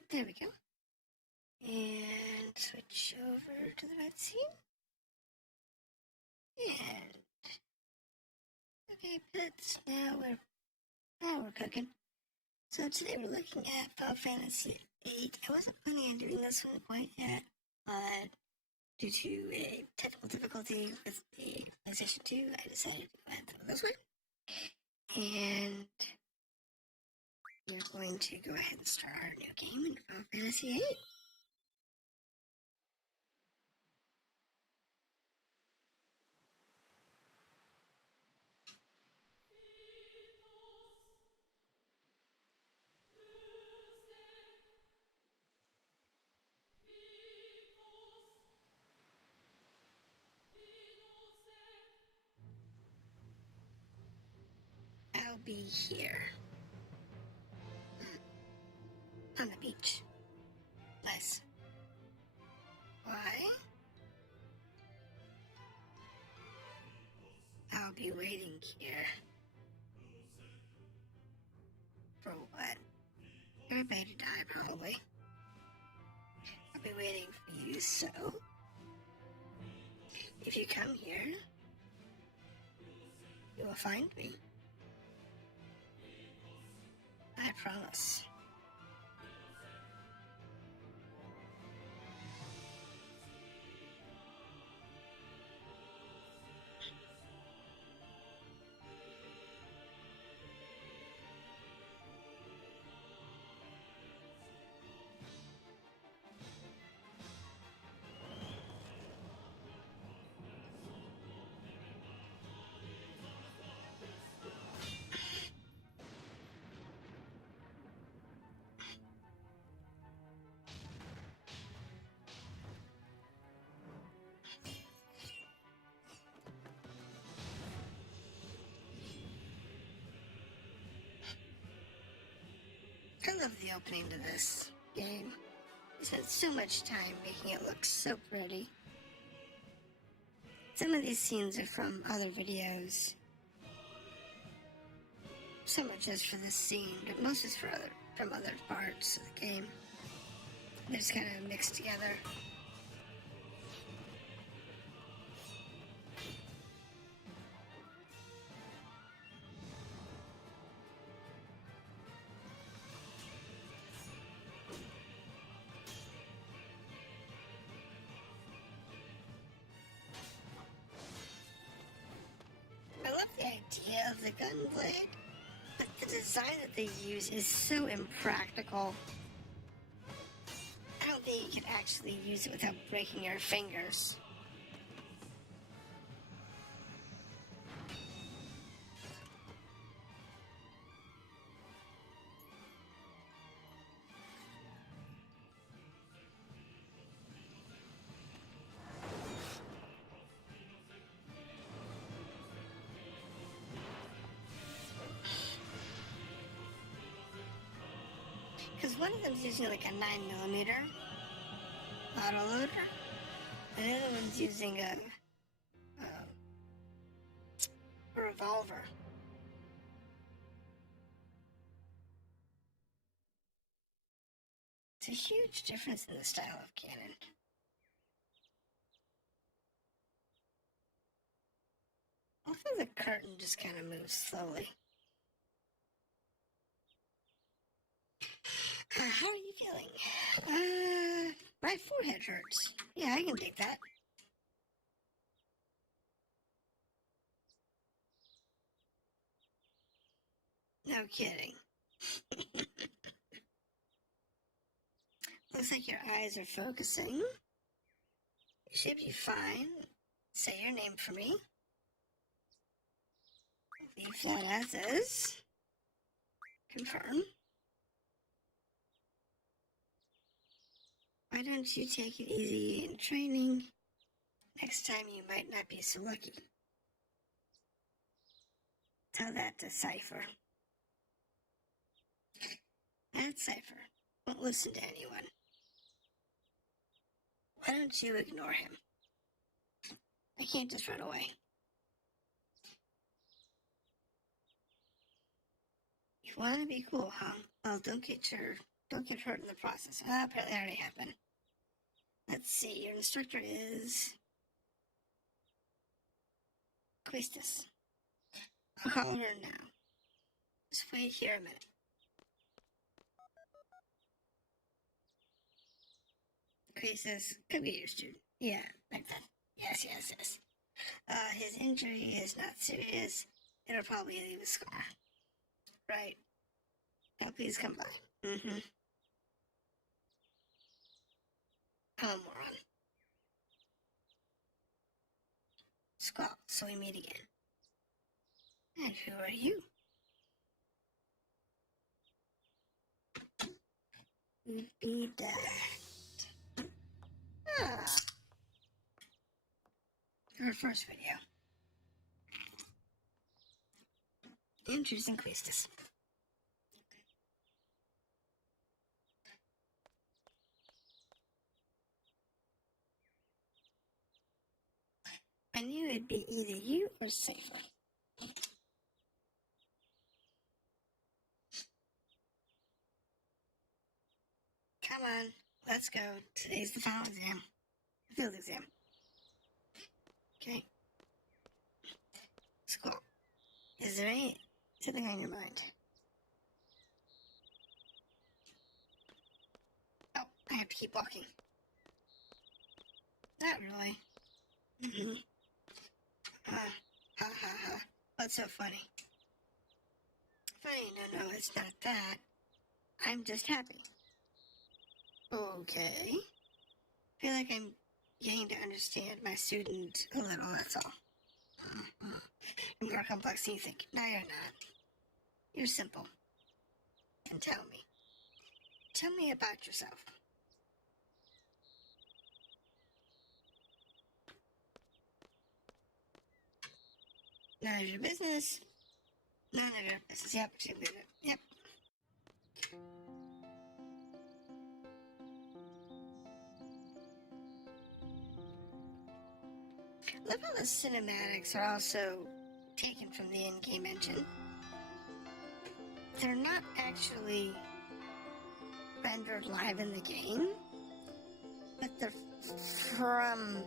Alright, there we go. And switch over to the VIII. And okay, pets, now we're cooking. So today we're looking at Final Fantasy VIII. I wasn't planning on doing this one quite yet, but due to a technical difficulty with the PlayStation 2, I decided to go ahead and throw this one. And we're going to go ahead and start our new game in Final Fantasy VIII. I'll be here. On the beach. Nice. Why? I'll be waiting here. For what? Everybody to die, probably. I'll be waiting for you, so... if you come here, you will find me. I promise. I love the opening to this game. I spent so much time making it look so pretty. Some of these scenes are from other videos. Some are just for this scene, but most is from other parts of the game. They're just kind of mixed together. I love the idea of the gun blade, but the design that they use is so impractical. I don't think you can actually use it without breaking your fingers. Because one of them's using like a 9mm autoloader, and the other one's using a revolver. It's a huge difference in the style of cannon. Also, the curtain just kind of moves slowly. How are you feeling? My forehead hurts. Yeah, I can take that. No kidding. Looks like your eyes are focusing. You should be fine. Say your name for me. Leave that as is. Confirm. Why don't you take it easy in training? Next time you might not be so lucky. Tell that to Seifer. That Seifer won't listen to anyone. Why don't you ignore him? I can't just run away. You want to be cool, huh? Well, don't get your Don't get hurt in the process. Apparently that already happened. Let's see, your instructor is Quistis. I'll call her now. Just wait here a minute. Quistis, come get your student. Yeah, like that. Yes. His injury is not serious. It'll probably leave a scar. Right. Now please come by. Oh, moron. Squall, so we meet again. And who are you? Be that. Her first video. Introducing Quistis. I knew it'd be either you or Seifer. Come on, let's go. Today's the final exam. Field exam. Okay. Squall. Is there something on your mind? Oh, I have to keep walking. Not really. Ha. What's so funny? Funny, no, it's not that. I'm just happy. Okay. I feel like I'm getting to understand my student a little, that's all. I'm more complex than you think. No, you're not. You're simple. And tell me about yourself. None of your business. None of your business. Yep, she did it. Yep. Love how the cinematics are also taken from the in-game engine. They're not actually rendered live in the game, but they're from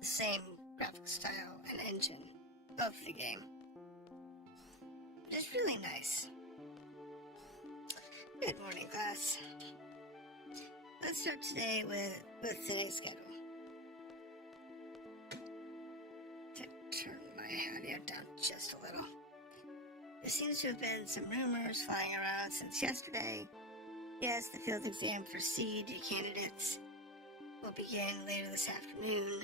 the same graphic style and engine of the game. It's really nice. Good morning, class. Let's start today with today's schedule. Turn my audio down just a little. There seems to have been some rumors flying around since yesterday. Yes, the field exam for Siege candidates will begin later this afternoon.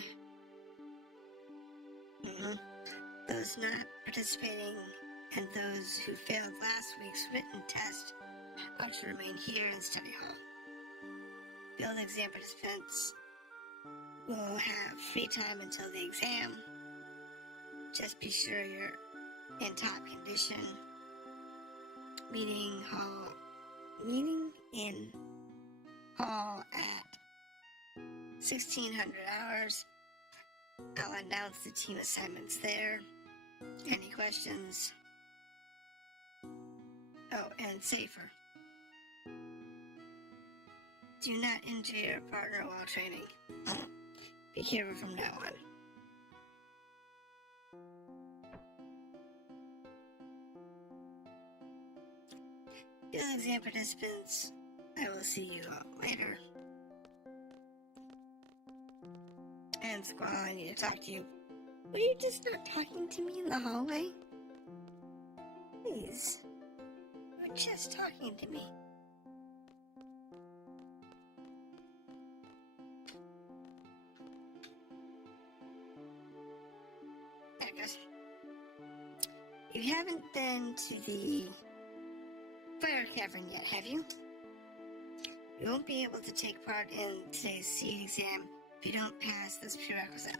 Those not participating and those who failed last week's written test are to remain here in study hall. Field exam participants will have free time until the exam. Just be sure you're in top condition. Meeting in hall at 1600 hours. I'll announce the team assignments there. Any questions? Oh, and Seifer. Do not injure your partner while training. Be careful from now on. Field exam participants, I will see you all later. And Squall, I need to talk to you. Were you just not talking to me in the hallway? Please. You were just talking to me. There it goes. You haven't been to the fire cavern yet, have you? You won't be able to take part in today's CA exam if you don't pass this prerequisite.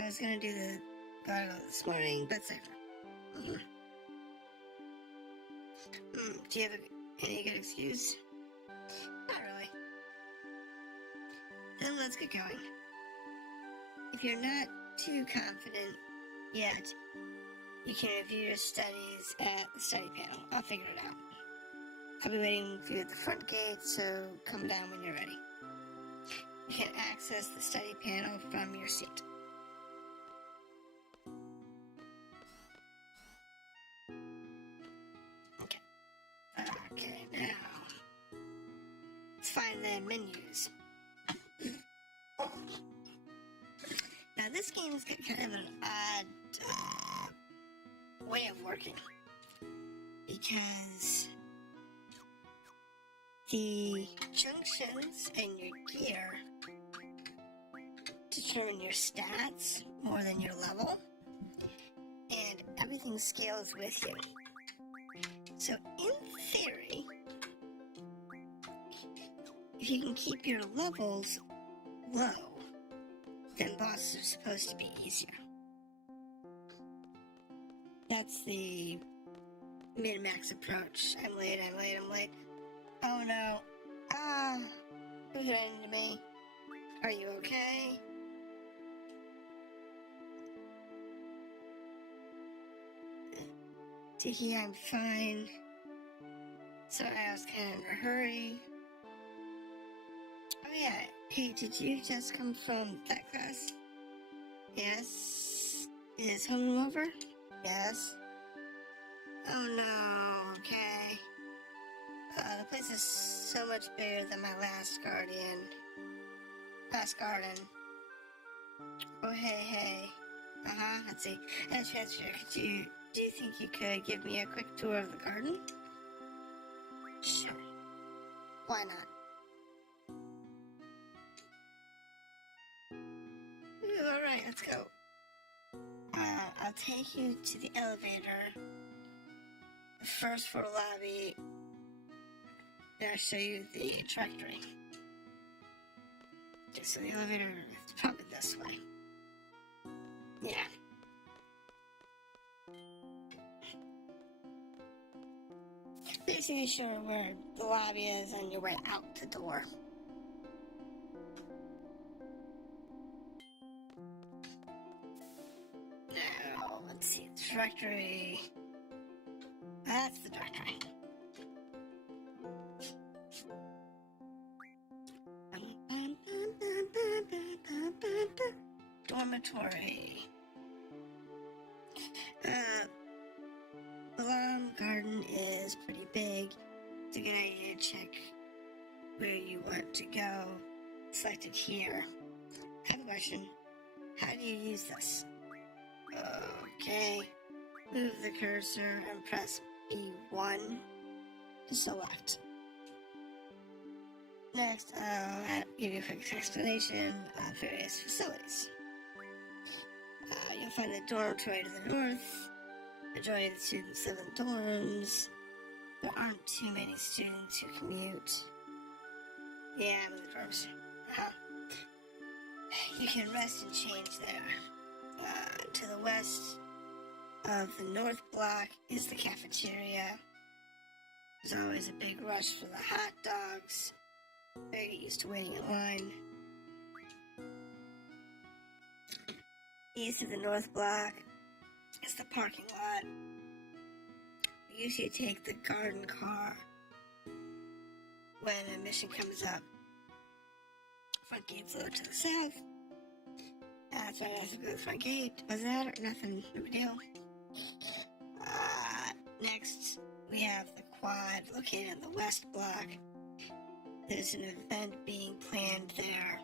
I was gonna do the gargle this morning, but Seifer. Do you have any good excuse? Not really. Then let's get going. If you're not too confident yet, you can review your studies at the study panel. I'll figure it out. I'll be waiting for you at the front gate, so come down when you're ready. You can access the study panel from your seat. Okay, now let's find the menus. Now this game's got kind of an odd way of working, because the junctions in your gear determine your stats more than your level, and everything scales with you. So in theory, if you can keep your levels low, then bosses are supposed to be easier. That's the min-max approach. I'm late. Oh no. Who hit into me? Are you okay? Tiki, I'm fine. Sorry, I was kind of in a hurry. Oh yeah, hey, did you just come from that class? Yes. Is homeroom over? Yes. Oh no, okay. The place is so much bigger than my last garden. Oh, hey. Let's see. Do you think you could give me a quick tour of the garden? Sure. Why not? Alright, let's go. I'll take you to the elevator. The first floor lobby. Then I'll show you the trajectory. Okay, so the elevator is probably this way. Yeah. Basically sure where the lobby is on your way out the door. Now, let's see, the directory. That's the directory. Dormitory. The lawn garden is pretty big. It's a good idea to check where you want to go. Selected here. I have a question. How do you use this? Okay. Move the cursor and press B1 to select. Next, I'll give you a quick explanation of various facilities. You'll find the dormitory to the north. Majority of the students live in dorms. There aren't too many students who commute. Yeah, I'm in the dorms. You can rest and change there. To the west of the north block is the cafeteria. There's always a big rush for the hot dogs. Better get used to waiting in line. East of the north block is the parking lot. We usually take the garden car when a mission comes up. Front gate's a little to the south. That's why I have to go to the front gate. Was that or nothing? No big deal. Next, we have the quad located in the west block. There's an event being planned there.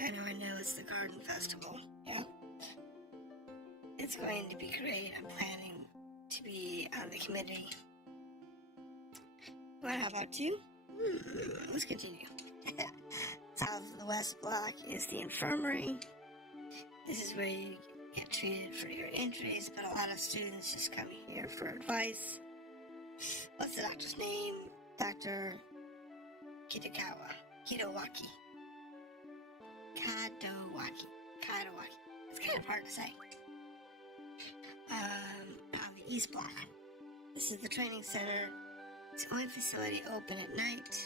I know it's the Garden Festival. Yeah. It's going to be great. I'm planning to be on the committee. Well, how about you? Let's continue. South of the west block is the infirmary. This is where you get treated for your injuries, but a lot of students just come here for advice. What's the doctor's name? Dr. Kadowaki. It's kind of hard to say. On the east block. This is the training center. It's the only facility open at night.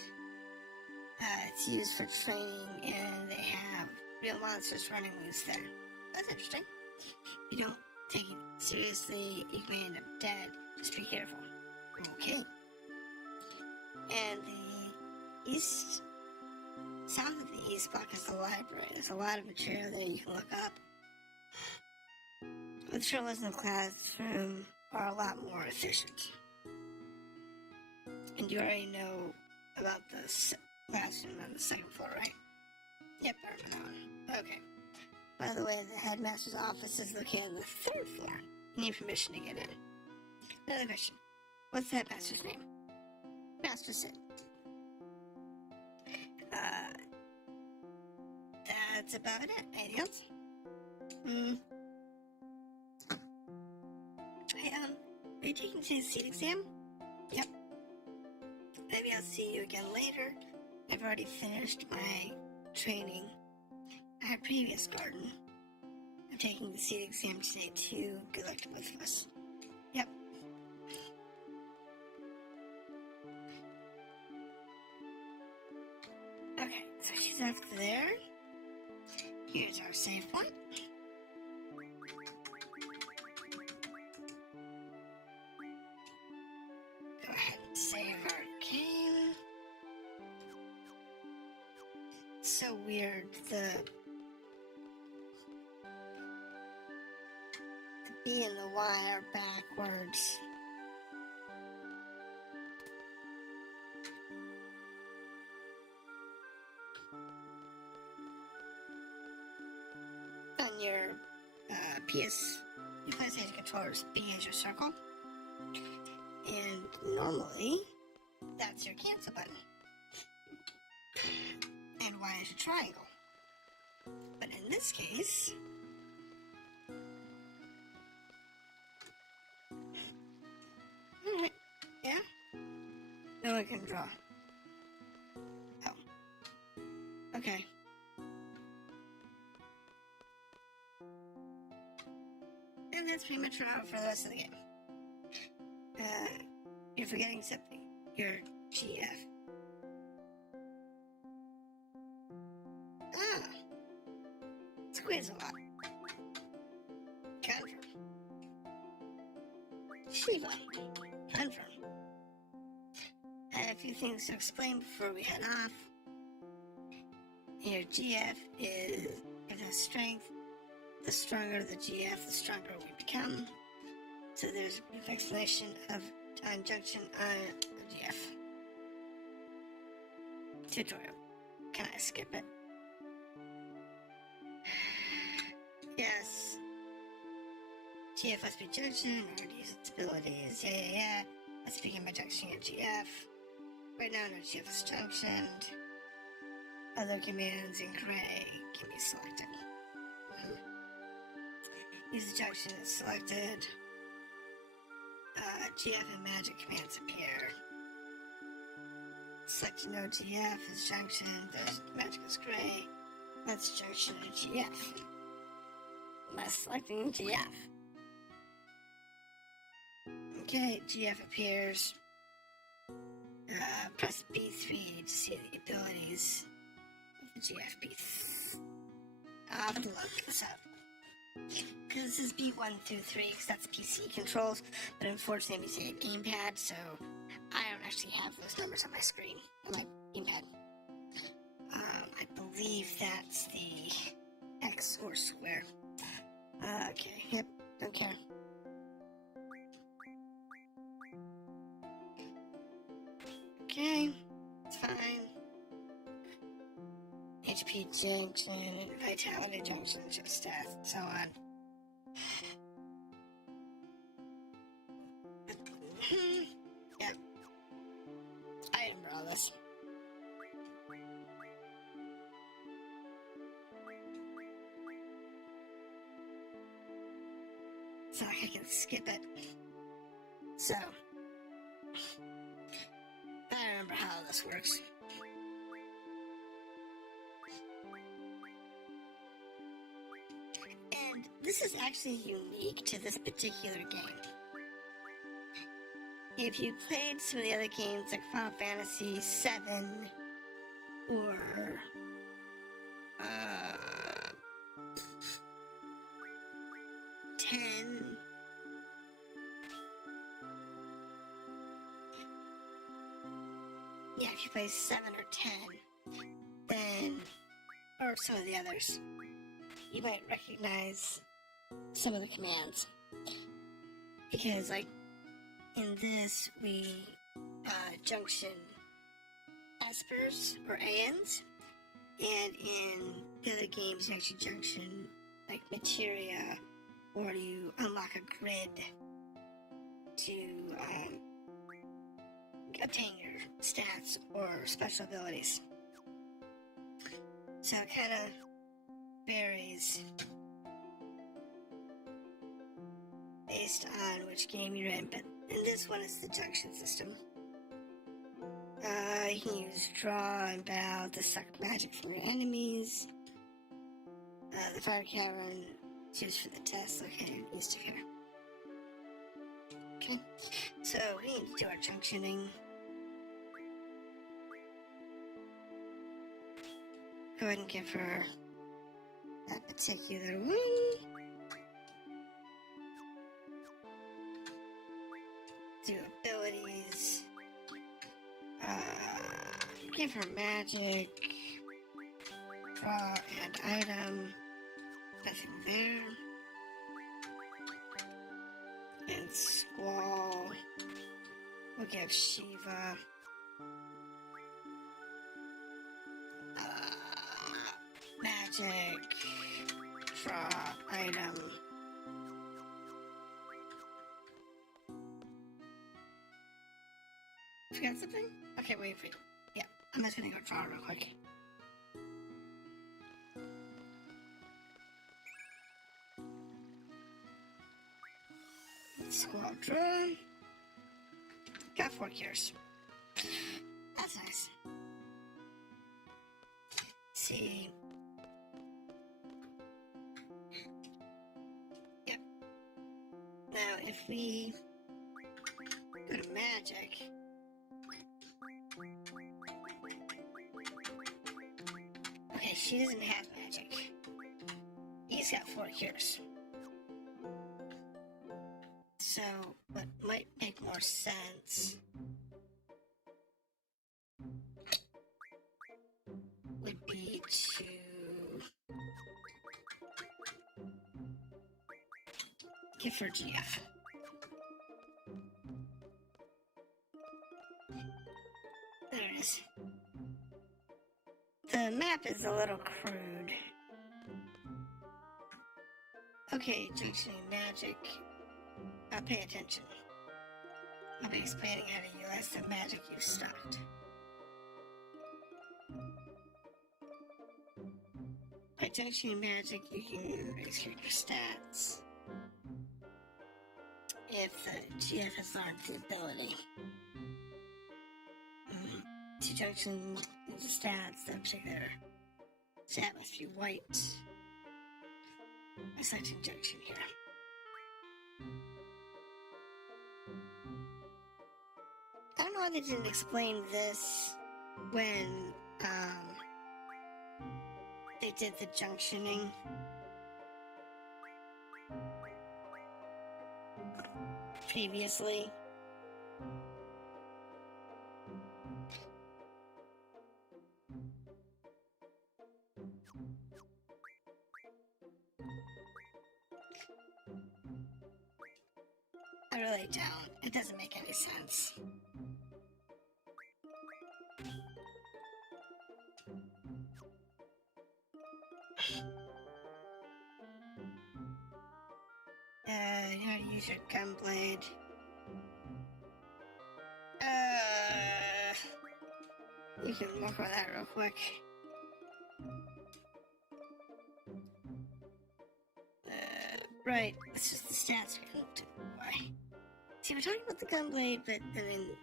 It's used for training, and they have real monsters running loose there. That's interesting. If you don't take it seriously, you may end up dead. Just be careful. Okay. And the east, south of the east block is the library. There's a lot of material there you can look up. The trailers in the classroom are a lot more efficient. And you already know about the classroom on the second floor, right? Yep, I remember that one. Okay. By the way, the headmaster's office is located on the third floor. You need permission to get in. Another question. What's the headmaster's name? Master Sid. That's about it. Anything else? Hey, are you taking today's seat exam? Yep. Maybe I'll see you again later. I've already finished my training at our previous garden. I'm taking the seat exam today too. Good luck to both of us. Yep. Okay, so she's off there. Here's our save point. Go ahead and save our game. So weird, the B and the Y are backwards. On your your PlayStation controllers, B is your circle. And normally, that's your cancel button. And Y is your triangle. But in this case, alright, yeah? No one can draw. Oh. Okay. And that's pretty much out for the rest of the game. You're forgetting something. Your GF. Squeeze a lot. Confirm. Shiva. Confirm. I have a few things to explain before we head off. Your GF is the strength. The stronger the GF, the stronger we become. So there's a brief explanation of conjunction on the GF. Tutorial. Can I skip it? Yes. GF must be junction, already use its abilities. Yeah. Let's begin by junctioning your GF. Right now, no GF is junctioned. Other commands in gray can be selected. Use the junction is selected. GF and magic commands appear. Select no GF is junction. There's magic is gray. That's junction to GF. Less selecting GF. Okay, GF appears. Press B3 to see the abilities of the GF B3. I'll have to look this up. Because this is B1 through 3, because that's PC controls, but unfortunately I'm using a gamepad, so I don't actually have those numbers on my screen, on my gamepad. I believe that's the X or square. Okay, yep, don't care. Okay, it's fine. HP junction, vitality junction, just death, so on. Yep. I remember all this. So I can skip it. So, I remember how this works. And this is actually unique to this particular game. If you played some of the other games like Final Fantasy VII or X, yeah, if you play 7 or 10, then, or some of the others, you might recognize some of the commands. Because, like, in this, we junction espers or ANs, and in the other games, you actually junction, like, materia, or you unlock a grid to obtain your stats or special abilities. So it kind of varies based on which game you're in, but in this one it's the junction system. You can use draw and bow to suck magic from your enemies. The fire cavern is used for the test located east of here. Okay, so we need to do our junctioning. Go ahead and give her that particular one. Do abilities. Give her magic. Draw and item. Nothing there. And Squall. We'll give Shiva. Magic. Draw item. Forgot something? Okay, wait. Yeah, I'm just gonna go draw real quick. Squall draw. Got 4 cures. That's nice. See. Yep. Now, if we go to magic. Okay, she doesn't have magic. He's got 4 cures. So, what might make more sense would be to give her GF. There it is. The map is a little crude. Okay, junctioning magic. Pay attention. I'll be explaining how to utilize the magic you've stocked. By junctioning magic, you can execute your stats. If the GF has learned the ability. To junction into stats, that particular stat must be white. I selected junction here. I don't know why they didn't explain this when they did the junctioning. Previously. I really don't. It doesn't make any sense. You know how to use your gun blade. You can work on that real quick. Right, it's just the stats screen. Why? See, we're talking about the gun blade, but I mean,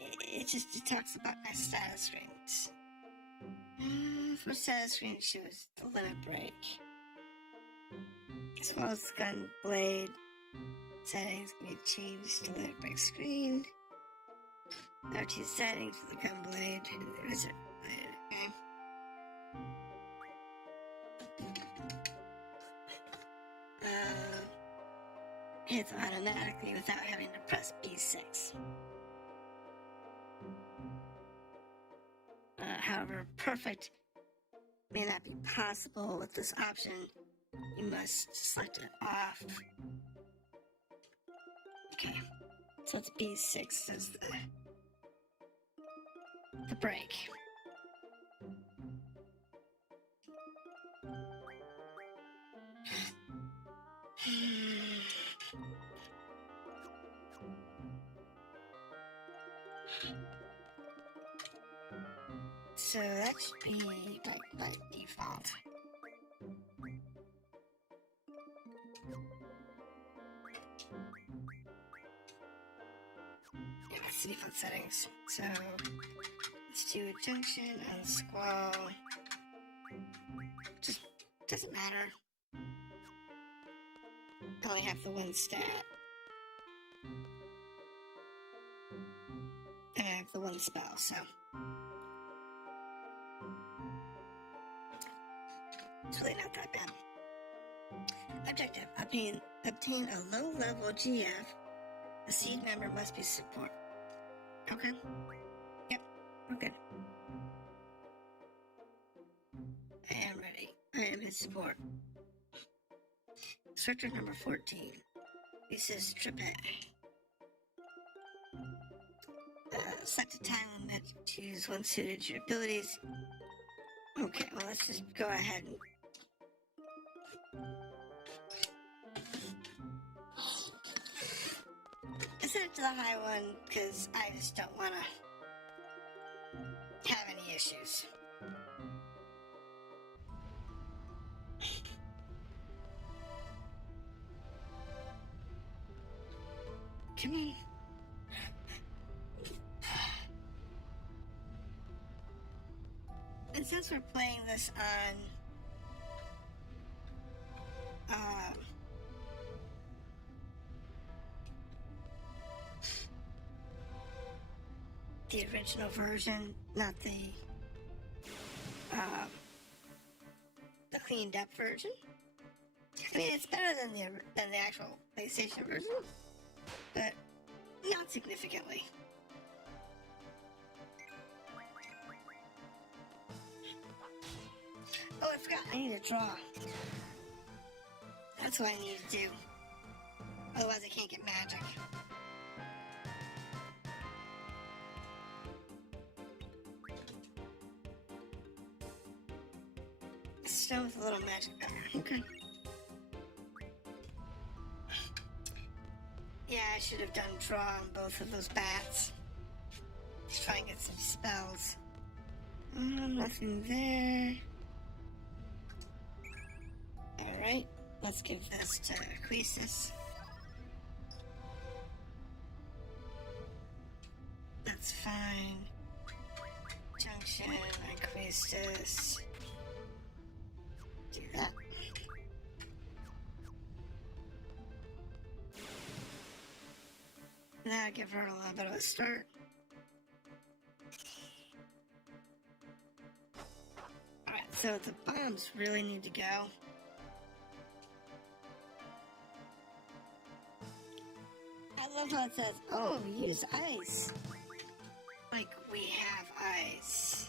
it talks about my status screens. For status screen, it shows the limit break, as well as the gun blade settings can be changed to limit break screen. There are 2 settings for the gun blade, and there is a okay. Hits automatically without having to press B6. However, perfect may not be possible with this option. You must select it off. Okay, so it's B6 as the break. So that should be by default. Yeah, that's the default settings. So let's do a junction and squall. Just doesn't matter. I only have the one stat. And I have the one spell, so. It's really not that bad. Objective, obtain a low-level GF. The seed member must be support. Okay. Yep, we're good. I am ready. I am his support. Structure number 14. This is Trippet. Select a time limit. Choose one suited to your abilities. Okay, well, let's just go ahead and set it to the high one because I just don't want to have any issues. Come on. And since we're playing this on the original version, not the cleaned up version. I mean, it's better than the actual PlayStation version, but not significantly. Oh, I forgot. I need to draw. That's what I need to do. Otherwise, I can't get magic. Stone with a little magic power. Okay. Yeah, I should have done draw on both of those bats. Just try and get some spells. Nothing there. Alright, let's give this to Croesus. That's fine. Junction and Croesus. Do that. That'll give her a little bit of a start. Alright, so the bombs really need to go. I love how it says, oh, use ice. Like we have ice.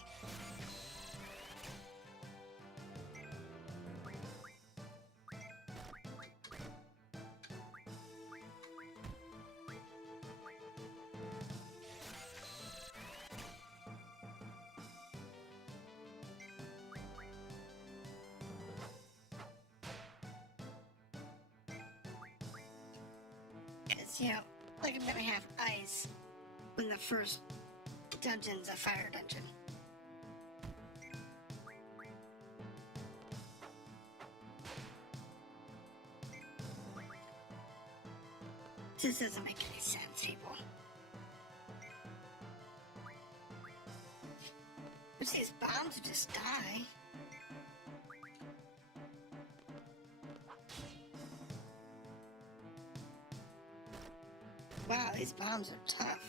You know, like I'm gonna have ice when the first dungeon's a fire dungeon. This doesn't make any sense, people. But these bombs would just die. Wow, these bombs are tough.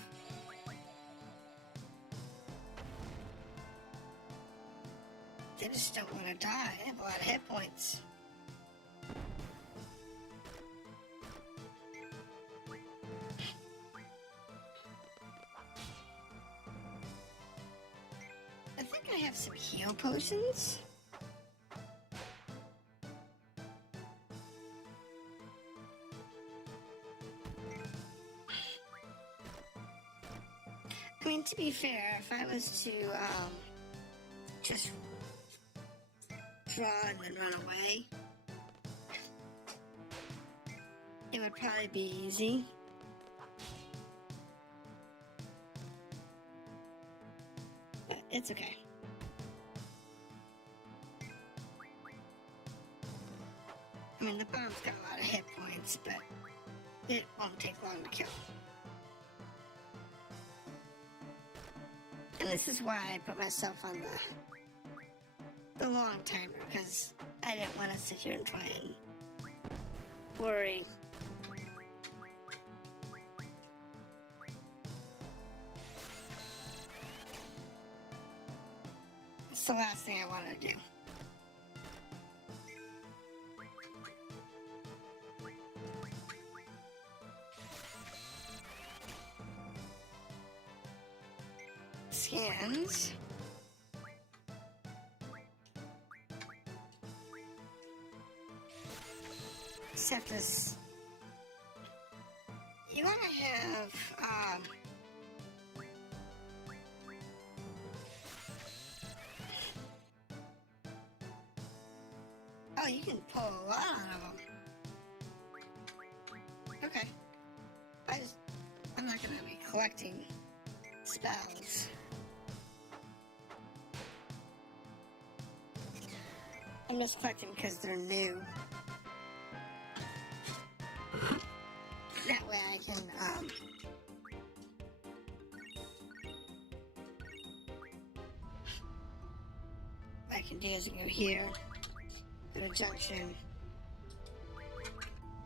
They just don't want to die. They have a lot of hit points. I think I have some heal potions. I mean, to be fair, if I was to just draw and then run away, it would probably be easy. But it's okay. I mean, the bomb's got a lot of hit points, but it won't take long to kill. And this is why I put myself on the long timer, because I didn't want to sit here and try and worry. It's the last thing I want to do. Scans. Except this, you want to have, oh, you can pull a lot out of them. Okay. I'm not going to be collecting spells. I'm just collecting because they're new. That way I can, what I can do is go here, go to junction,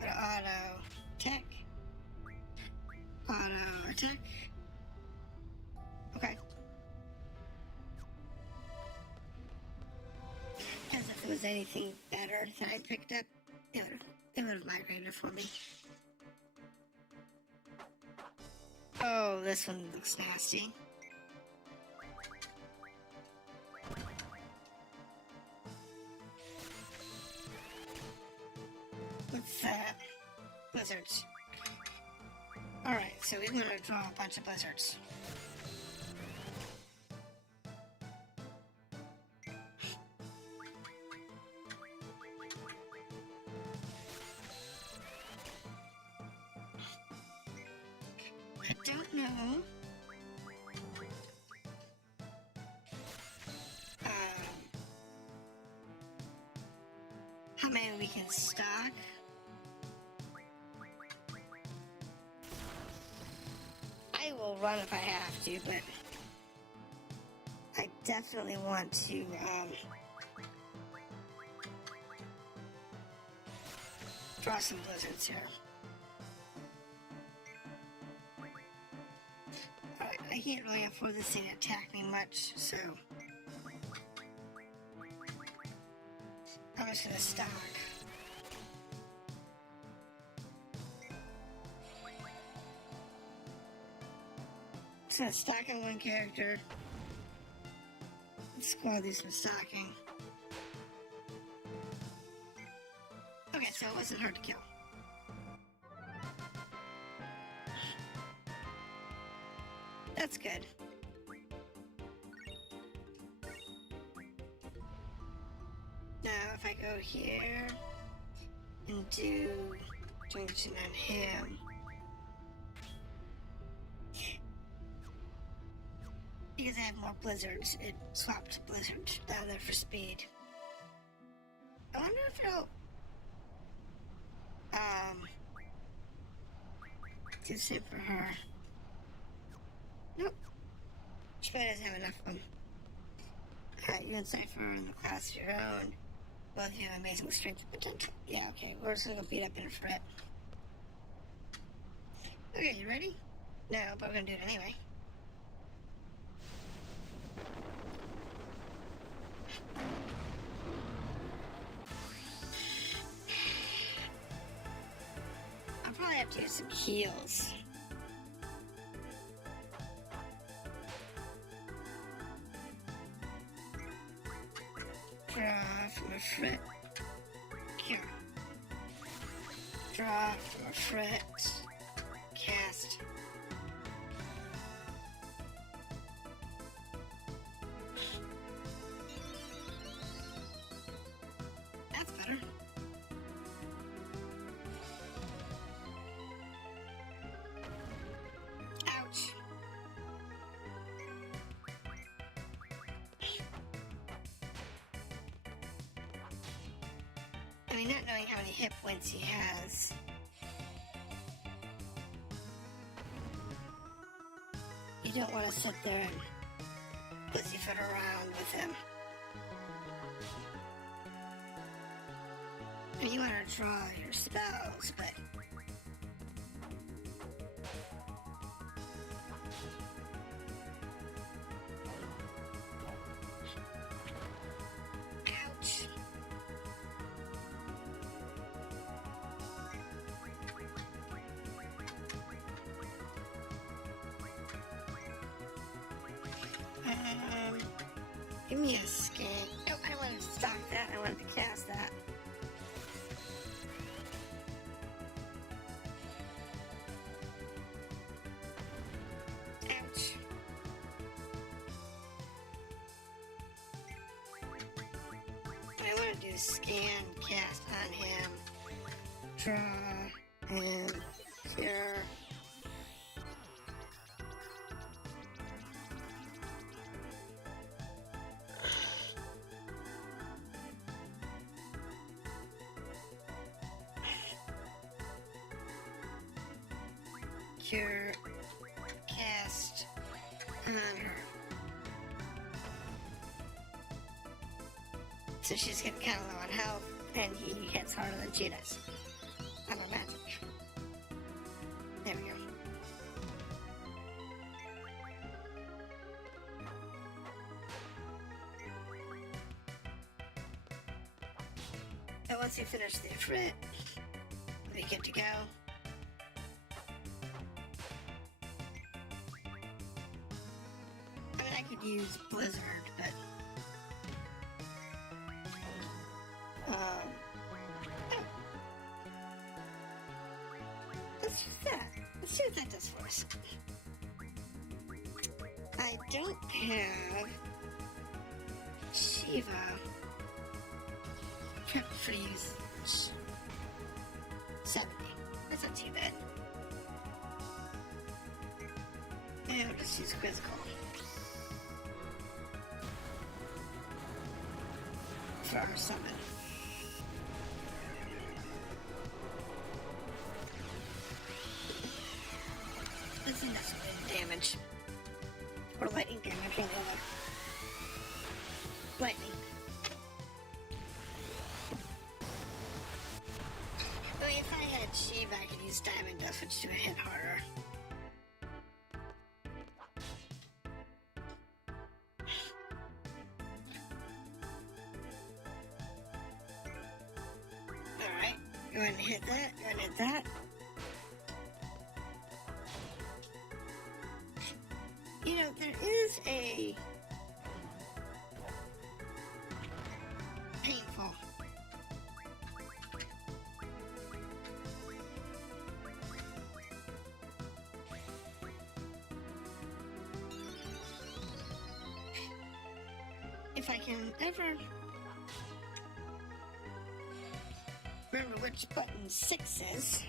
go to auto attack, auto attack. Okay. As if it was anything better that I picked up, it would have migrated for me. Oh, this one looks nasty. What's that? Blizzards. Alright, so we want to draw a bunch of blizzards. I don't know how many we can stock. I will run if I have to, but I definitely want to draw some blizzards here. I can't really afford this thing to attack me much, so I'm just gonna stock. Just gonna stock on one character. Let's Squall do some stocking. Okay, so it wasn't hard to kill. That's good. Now, if I go here and do junction on him, because I have more blizzards, it swapped blizzards down there for speed. I wonder if it'll do the same for her. Nope. She probably doesn't have enough of them. Alright, you and Seifer in the class of your own. Both of you have amazing strength and potential. Yeah, okay. We're just gonna go beat up in a fret. Okay, you ready? No, but we're gonna do it anyway. I'll probably have to use some heals. Draw from a frit. Here. Draw from a frit. Cast. That's better. Ouch. I mean, not knowing how many hit points he has. You don't want to sit there and pussyfoot around with him. I mean, you want to draw your spells, but ouch. Give me a scan. Oh, I wanted to stop that. I wanted to cast that. Ouch. I want to do scan, cast on him. Draw, and cure. Cure, cast on her. So she's getting kind of low on health, and he hits harder than she does. I'm a magic. There we go. And once you finish the Ifrit, we get to go. I could use Blizzard, but let's use that. Let's see what that does for us. I don't have Shiva prep for usage. 70. That's not too bad. And we'll just use Quizzical. For our summon. This is not wind damage. Or lightning damage, rather. Lightning. Well, if I had Shiva, I could use Diamond Dust, which do a hit harder. Go ahead and hit that, go ahead and hit that. You know, there is a painful. If I can ever remember which button 6 is.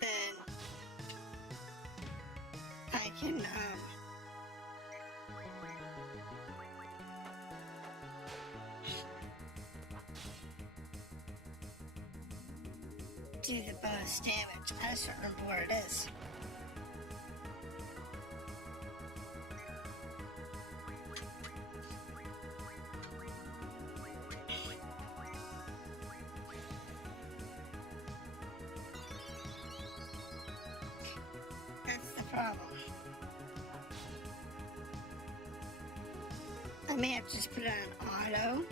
Then I can do the bonus damage. I just don't remember where it is. That's the problem. I may have to just put it on auto.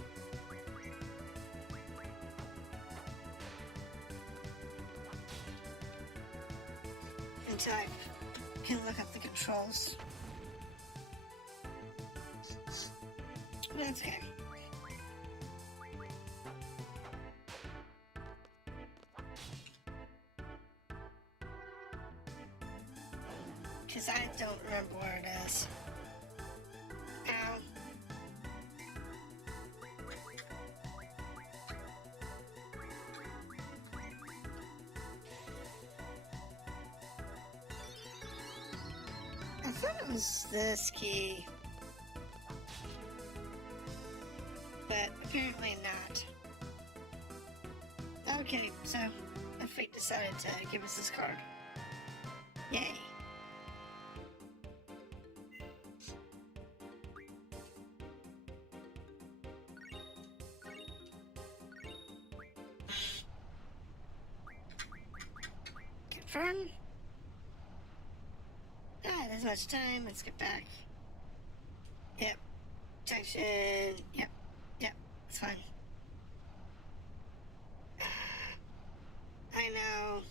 so I can look up the controls. That's okay. Because I don't remember where it is. Ow. I thought it was this key. But apparently not. Okay, so ffviii decided to give us this card. Yay. Confirm. There's much time. Let's get back. Yep. Junction. Yep. It's fine. I know.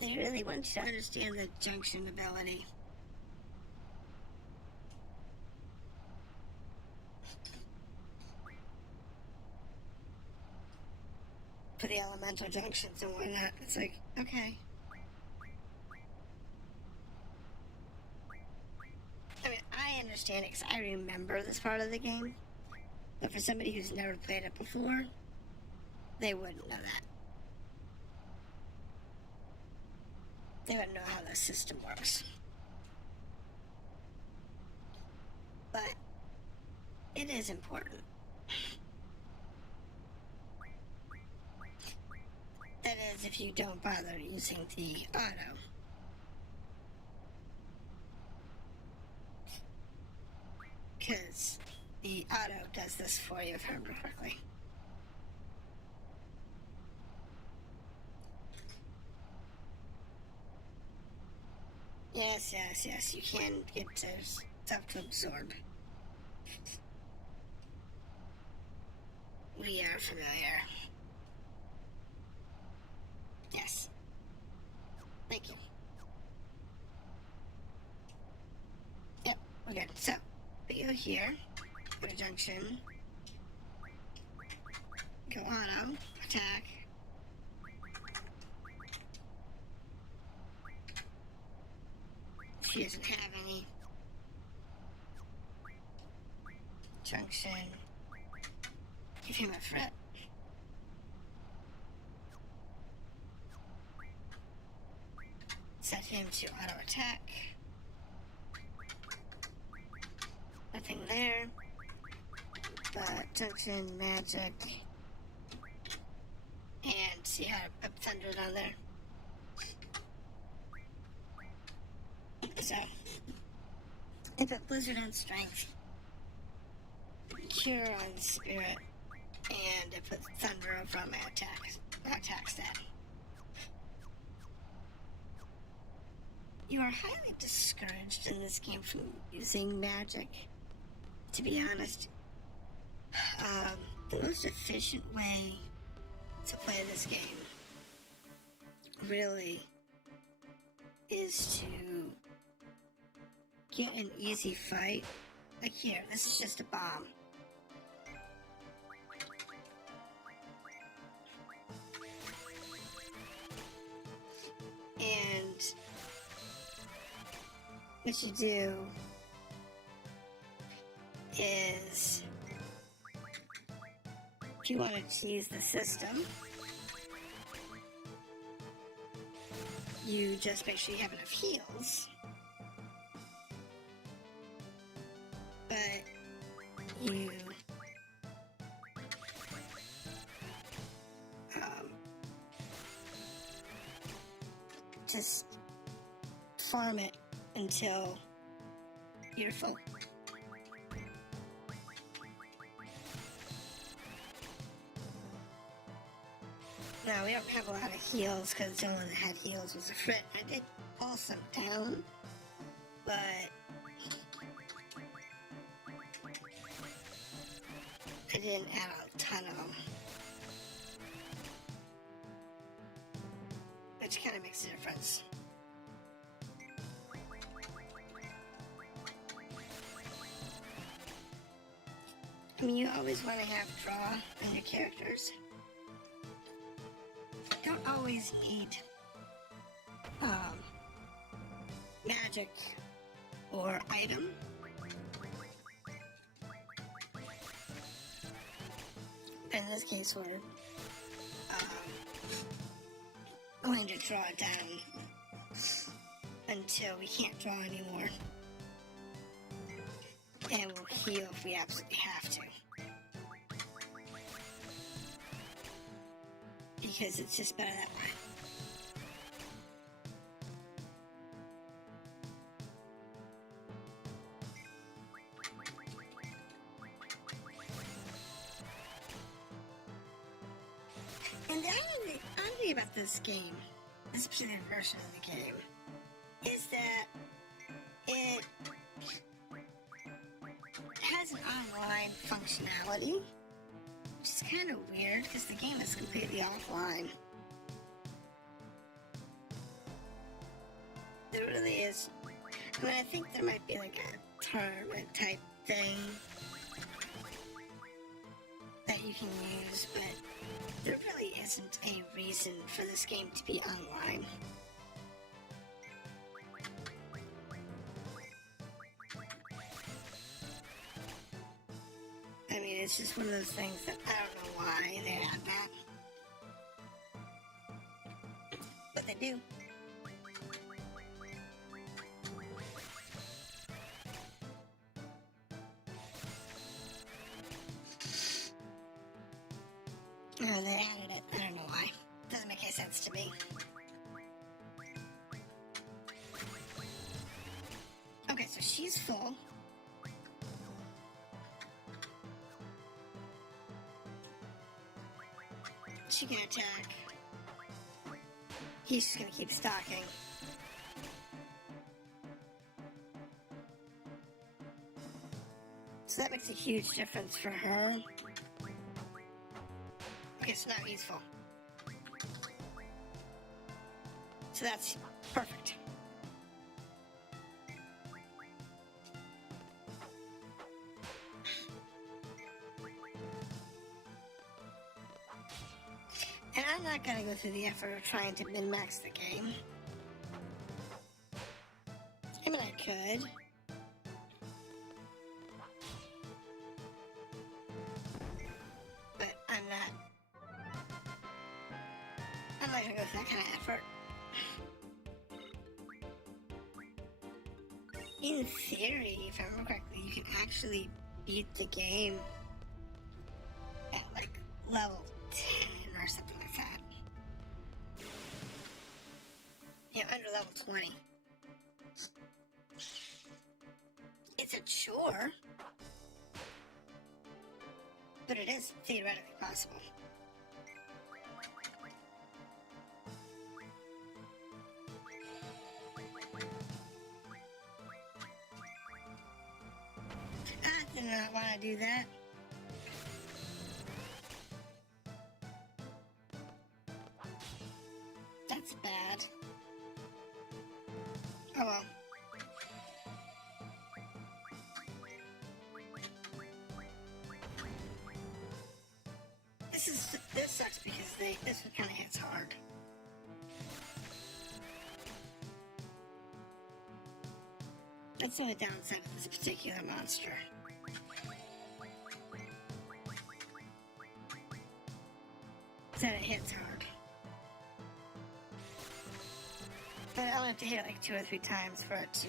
They really want you to understand the junction ability. For the elemental junctions and whatnot. It's like, okay. I mean, I understand it because I remember this part of the game. But for somebody who's never played it before, they wouldn't know that. They wouldn't know how the system works. But it is important. That is, if you don't bother using the auto. Because the auto does this for you, if I remember correctly. Yes, you can get stuff to absorb. We are familiar. Yes. Thank you. Yep, we're good. So, we go here, go to junction, go auto, attack. She doesn't have any. Junction. Give him a fret. Set him to auto attack. Nothing there. But junction, magic. And see how I put thunder down there. So, I put blizzard on strength. Cure on spirit. And I put thunder over on my attack stat. You are highly discouraged in this game from using magic. To be honest, the most efficient way to play this game really is to get an easy fight. Like here, this is just a bomb. And what you do is, if you want to cheese the system, you just make sure you have enough heals. But you just farm it until you're full. Now, we don't have a lot of heals because the only one that had heals was a Frit. I did pull some down, but I didn't add a ton of them. I mean, you always want to have draw on your characters. You don't always need magic or item. In this case, we're going to draw it down until we can't draw anymore. And we'll heal if we absolutely have to. Because it's just better that way. And the oddity about this game, this particular version of the game, is that it has an online functionality, which is kind of weird because the game is completely offline. There really is. I mean, I think there might be like a tournament type thing that you can use, but there really isn't a reason for this game to be online. I mean, it's just one of those things that I don't know why they have that. But they do. Oh, they added it. I don't know why. Doesn't make any sense to me. Okay, so she's full. She can attack. He's just gonna keep stalking. So that makes a huge difference for her. Okay, so now he's full. So that's perfect. And I'm not gonna go through the effort of trying to min-max the game. I mean, I could. But I'm not gonna go through that kind of effort. In theory, if I remember correctly, you can actually beat the game at like level 10 or something like that. Yeah, under level 20. It's a chore, but it is theoretically possible. I do not want to do that. That's bad. Oh well. This sucks because this one kind of hits hard. That's the only downside of this particular monster. Is that it hits hard. But I'll have to hit it like 2 or 3 times for it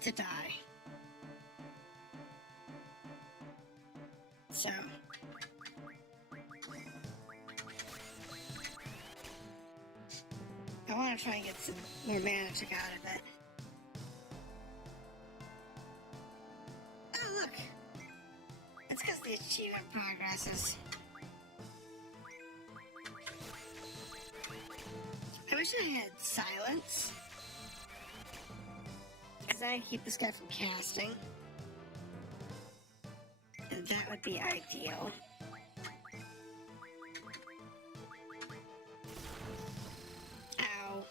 to die. So I want to try and get some more magic out of it. Oh look! It's because the achievement progresses. I wish I had silence, because then I keep this guy from casting, and that would be ideal. Ow.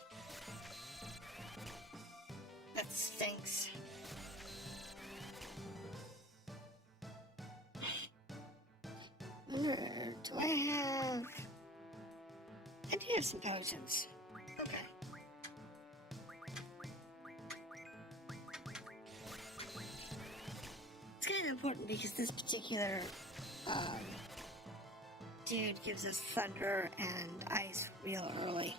That stinks. do I have... I do have some potions. Okay. It's kind of important because this particular dude gives us thunder and ice real early.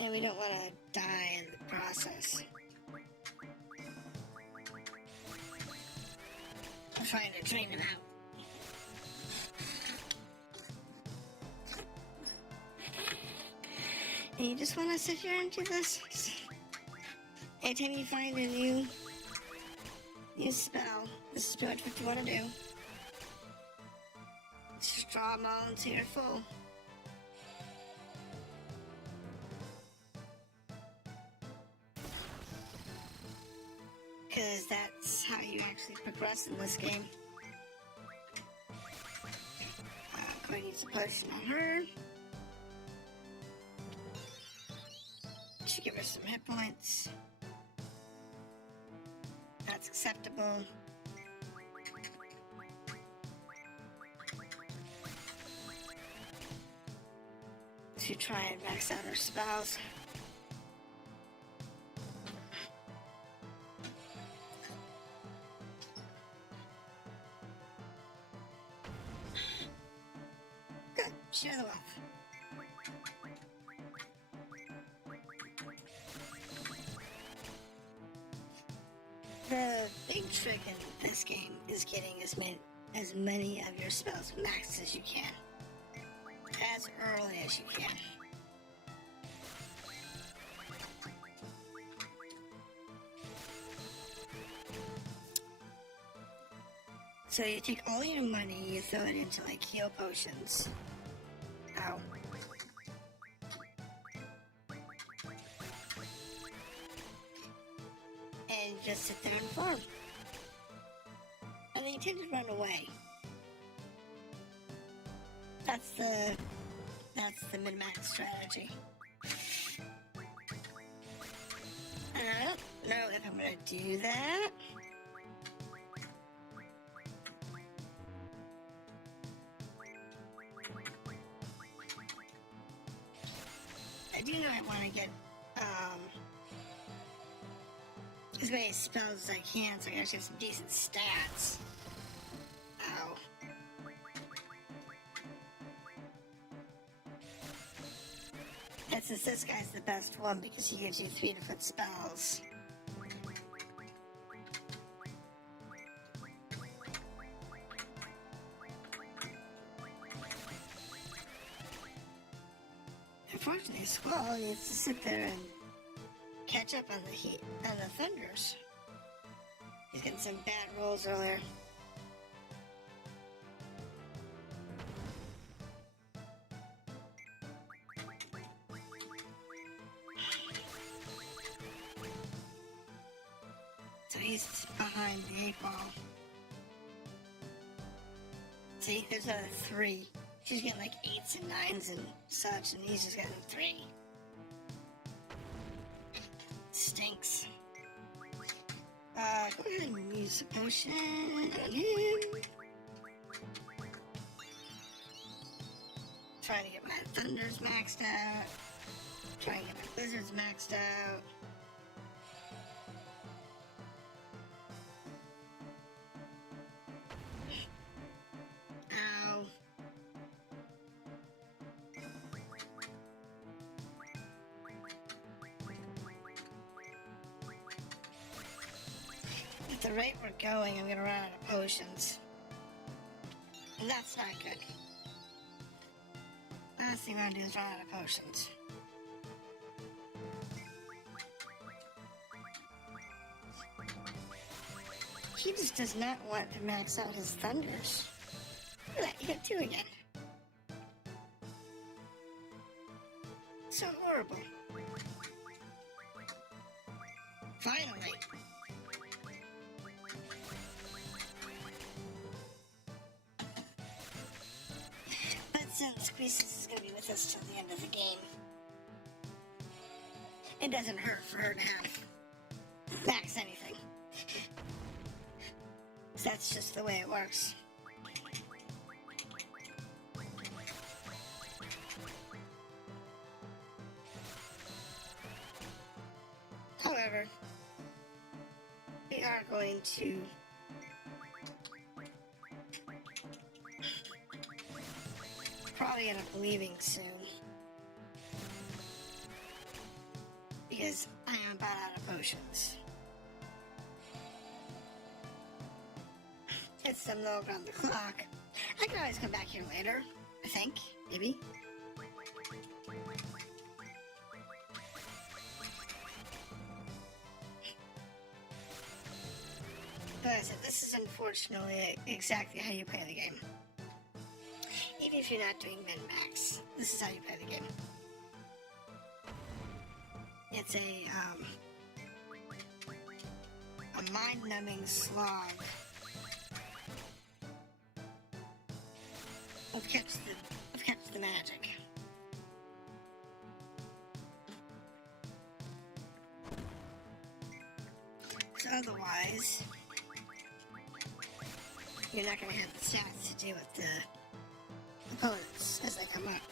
And we don't want to die in the process. I'm trying to train him out. And you just want to sit here and do this. Anytime you find a new spell, this is pretty much what you want to do. Straw mounds here full. Because that's how you actually progress in this game. I'm going to use a potion on her. Should give her some hit points. That's acceptable. To try and max out her spells. Good, share the wealth. The big trick in this game is getting as many of your spells maxed as you can. As early as you can. So you take all your money, you throw it into like heal potions. Ow. And just sit there and farm. And then you tend to run away. That's the min-max strategy. I don't know if I'm gonna do that. I do know I want to get as many spells as I can, so I actually have some decent stats. Ow. And since this guy's the best one because he gives you 3 different spells. Unfortunately, Squall needs to sit there and catch up on the heat and the thunders. He's getting some bad rolls earlier. So he's behind the 8 ball. See, there's another 3. She's getting like 8s and 9s and such, and he's just getting 3. Stinks. Go ahead and use a potion on him. Trying to get my thunders maxed out. Trying to get my blizzards maxed out. Ow. At the rate we're going, I'm gonna run out of potions. And that's not good. Last thing I'm gonna do is run out of potions. He just does not want to max out his thunders. Look at that, you got 2 again. So horrible. Finally. But since Greases is going to be with us till the end of the game, it doesn't hurt for her to have max anything. That's just the way it works. However, we are going to probably end up leaving soon because I am about out of potions. It's the middle around the clock. I can always come back here later, I think, maybe. But as I said, this is unfortunately exactly how you play the game. Even if you're not doing min-max, this is how you play the game. It's a mind-numbing slog of catch the magic. So otherwise, you're not going to have the stats to deal with the opponents as they come up.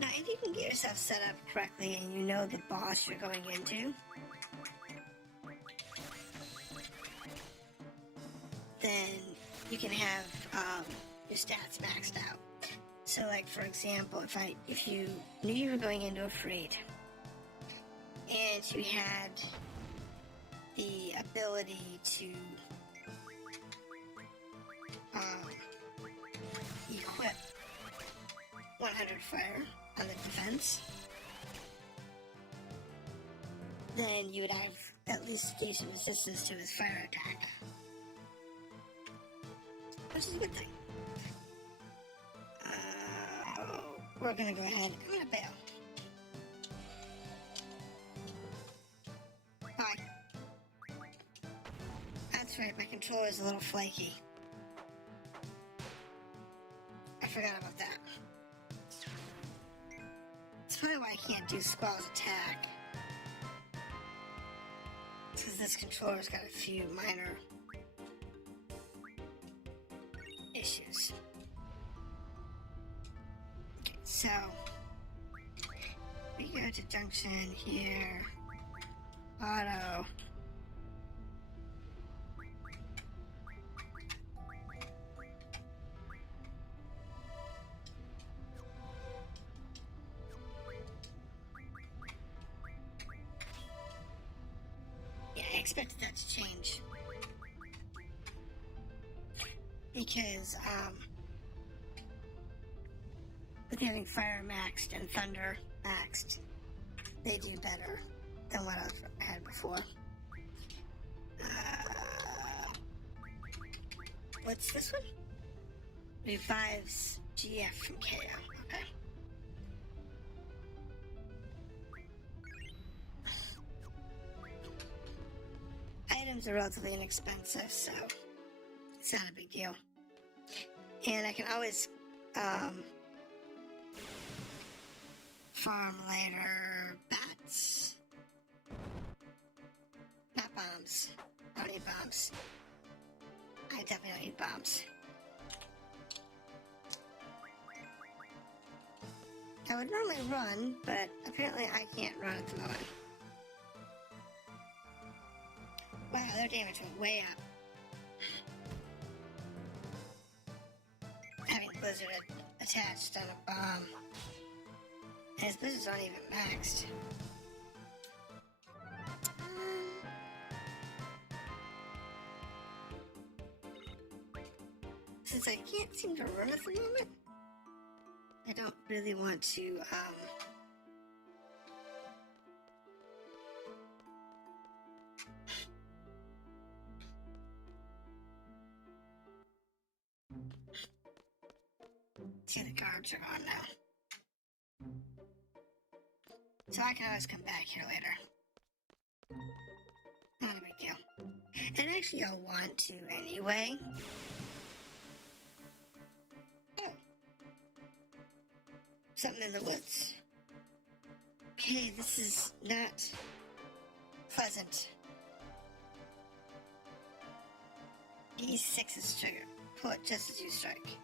Now, if you can get yourself set up correctly and you know the boss you're going into, then you can have your stats maxed out. So, like for example, if you knew you were going into a Freed and you had the ability to equip 100 fire on the defense, then you would have at least decent resistance to his fire attack, which is a good thing. We're gonna go ahead. I'm gonna bail. Bye. That's right, my controller is a little flaky. I forgot about that. That's probably why I can't do Squall's attack. Because this controller's got a few minor issues. Okay, so we go to junction here. Auto. Yeah, I expected that to change. Because, with having fire maxed and thunder maxed, they do better than what I had before. What's this one? Revives GF from KO. Okay. Items are relatively inexpensive, so it's not a big deal. And I can always farm later bats. Not bombs. I don't need bombs. I definitely don't need bombs. I would normally run, but apparently I can't run at the moment. Wow, their damage went way up. Having Blizzard attached on a bomb. And his Blizzards aren't even maxed. Since I can't seem to run at the moment, I don't really want to, see, the guards are on now. So I can always come back here later. Not a big deal. And actually I'll want to anyway. Oh. Something in the woods. Okay, this is not pleasant. E6 is trigger. Pull it just as you strike.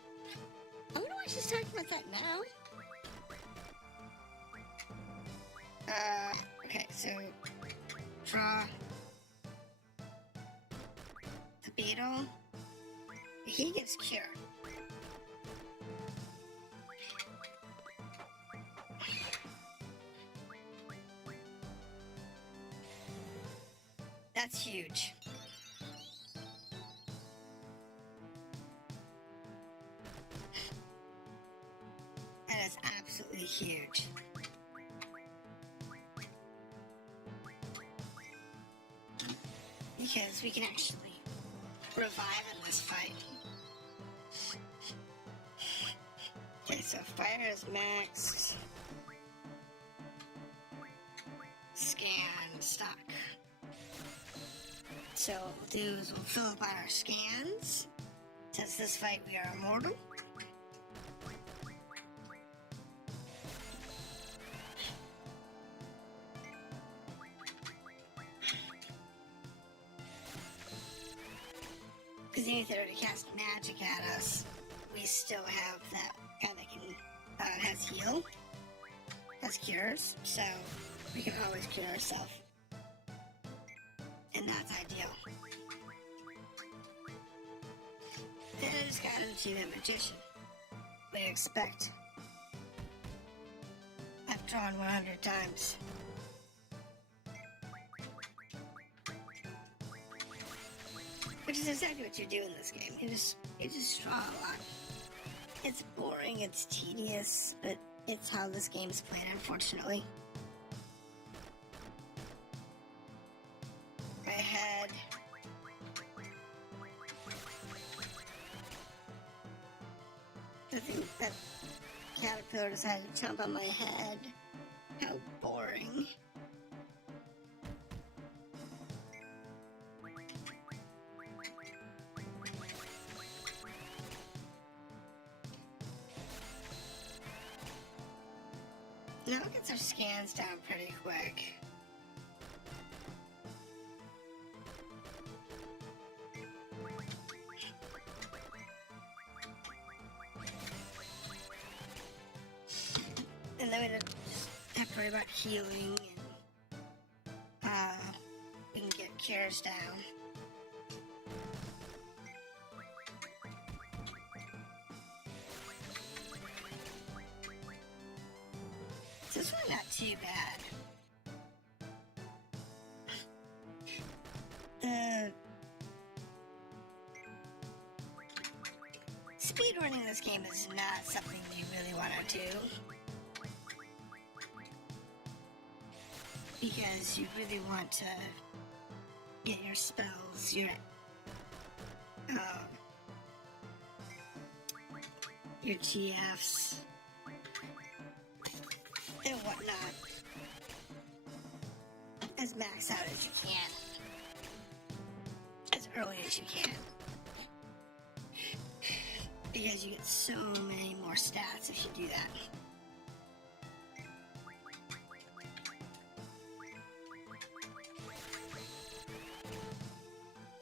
I wonder why she's talking about that now. Okay, so draw the beetle. He gets cure. That's huge. That is absolutely huge. Because we can actually revive in this fight. Okay, so fire is maxed. Scan stock. So what we'll do is we'll fill up on our scans. Since this fight we are immortal. Because even if they were to cast magic at us, we still have that guy that can, has heal, has cures, so we can always cure ourselves. And that's ideal. Then I just got into the magician. What do you expect? I've drawn 100 times. Which is exactly what you do in this game. You just draw a lot. It's boring, it's tedious, but it's how this game's played, unfortunately. I had I think that caterpillar decided to jump on my head. How boring. Now it gets our scans down pretty quick. And then we don't just have to worry about healing and we can get cures down. So it's really not too bad. Speedrunning this game is not something you really want to do. Because you really want to get your spells, your GFs, and whatnot as maxed out as you can, as early as you can, because you get so many more stats if you do that.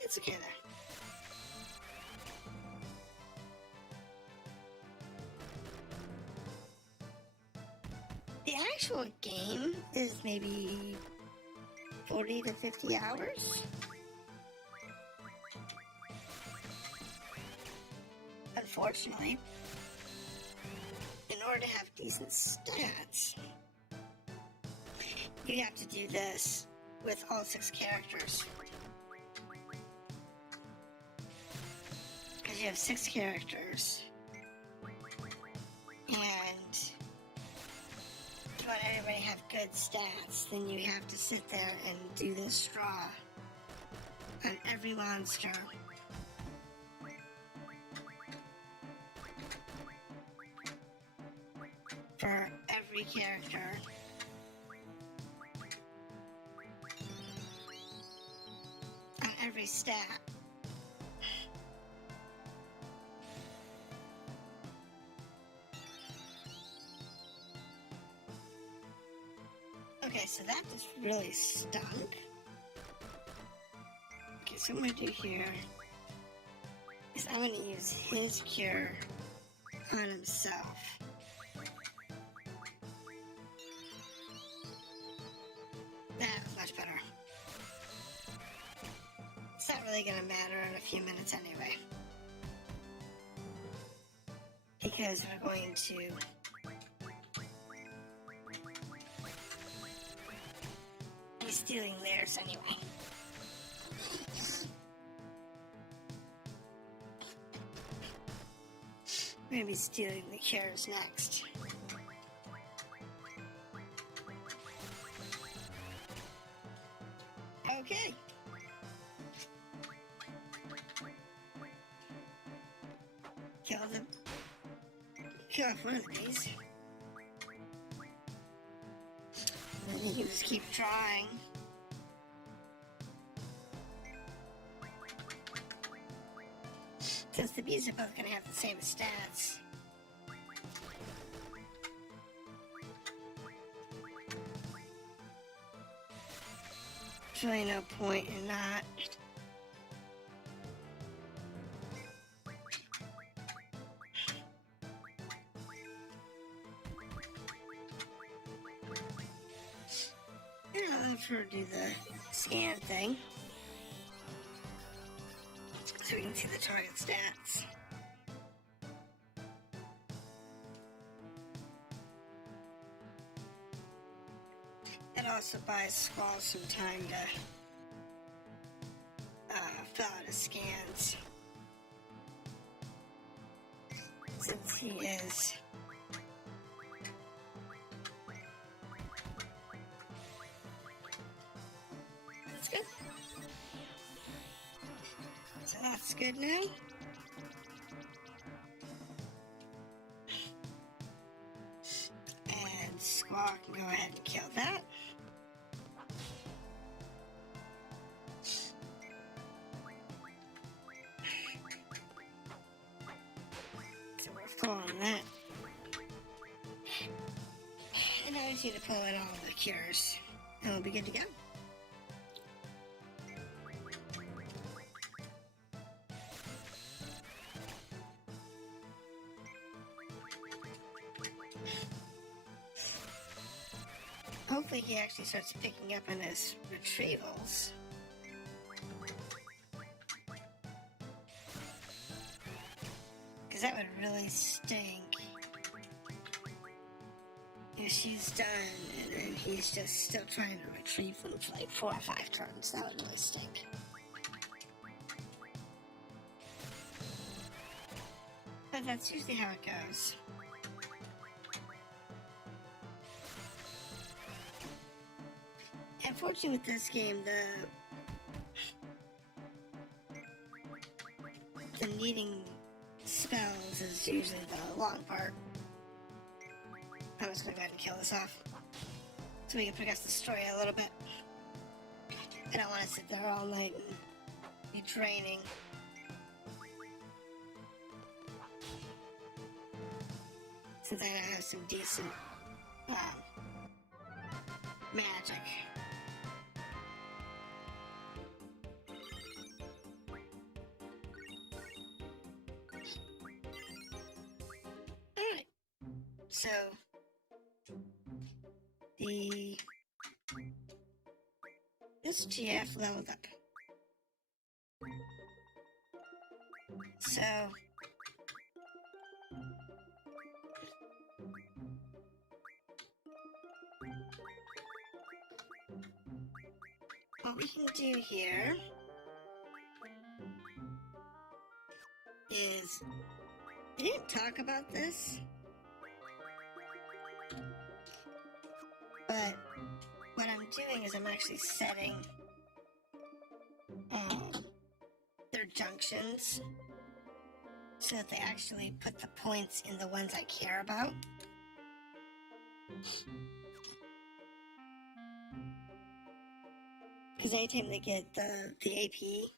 It's okay there. The actual game is maybe 40 to 50 hours. Unfortunately, in order to have decent stats, you have to do this with all 6 characters. Because you have 6 characters. And if you want everybody to have good stats, then you have to sit there and do this draw on every monster. For every character. On every stat. Okay, so that just really stunk. Okay, so what I'm gonna do here Because I'm going to use his cure on himself. That was much better. It's not really going to matter in a few minutes anyway. Because we're going to be stealing theirs anyway. We're going to be stealing the cures next. Okay. Kill off one of these. And then you can just keep trying. Since the bees are both going to have the same stats. There's really no point in not. I'll have her do the scan thing. So we can see the target stats. It also buys Squall some time to fill out his scans. Since he is that's good. So that's good now. And Squall can go ahead and kill that. So we're full on that. And now we just need to pull in all the cures. And we'll be good to go. Hopefully he actually starts picking up on his retrievals. Because that would really stink. If she's done and then he's just still trying to retrieve them for like 4 or 5 turns. That would really stink. But that's usually how it goes. Unfortunately with this game, the needing spells is usually the long part. I'm just gonna go ahead and kill this off. So we can progress the story a little bit. I don't want to sit there all night and be draining. Since I have some decent magic. Alright. So this GF leveled up. So what we can do here is, I didn't talk about this, but what I'm doing is I'm actually setting their junctions so that they actually put the points in the ones I care about. Because anytime they get the AP,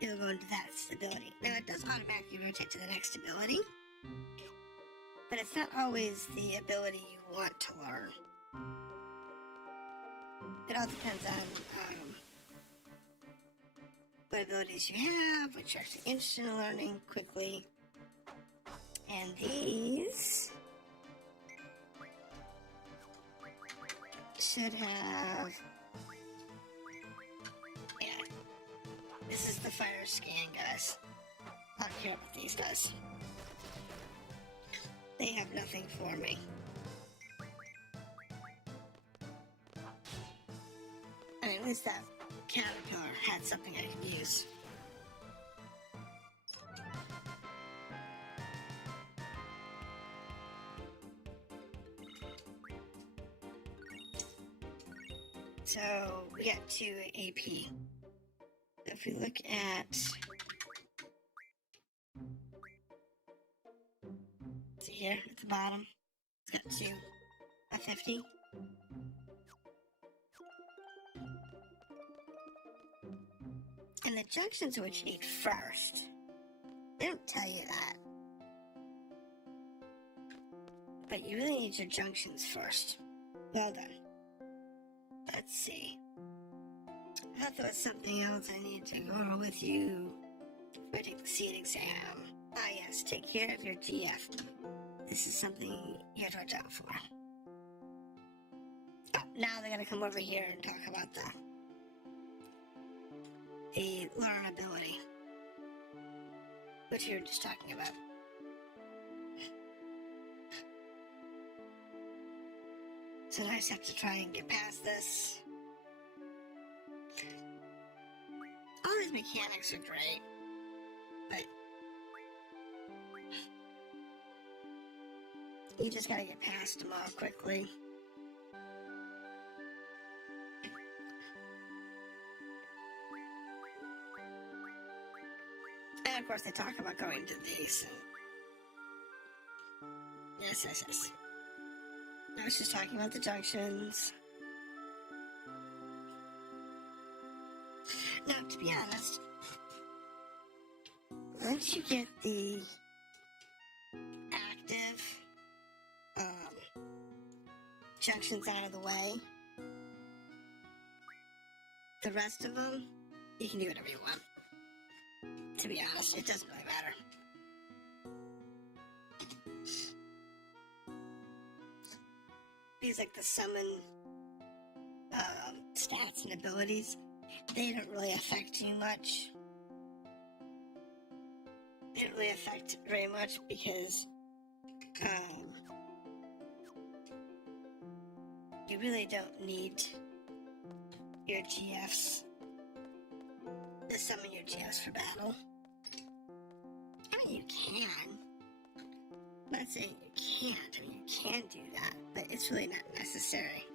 it'll go into that stability. Now it does automatically rotate to the next ability, but it's not always the ability you want to learn. It all depends on what abilities you have, what you're actually interested in learning quickly. And these should have, yeah, this is the fire scan, guys. I don't care about these guys. They have nothing for me. I mean, at least that caterpillar had something I could use. So we got 2 AP. If we look at, see here at the bottom, it's got 2 ffviii. And the junctions are what you need first. They don't tell you that. But you really need your junctions first. Well done. Let's see. I thought there was something else I need to go over with you before I take the seed exam. Ah yes, take care of your GF. This is something you have to watch out for. Oh, now they're gonna come over here and talk about the learnability, which you were just talking about. So I just have to try and get past this. All these mechanics are great, but you just gotta get past them all quickly. And of course they talk about going to these. Yes. I was just talking about the junctions. Now, to be honest, once you get the active junctions out of the way, the rest of them, you can do whatever you want. To be honest, it doesn't really matter. These, like the summon stats and abilities, they don't really affect you much. They don't really affect very much because you really don't need your GFs to summon your GFs for battle. I mean, you can. I'm not saying you can't. I mean, you can do that, but it's really not necessary.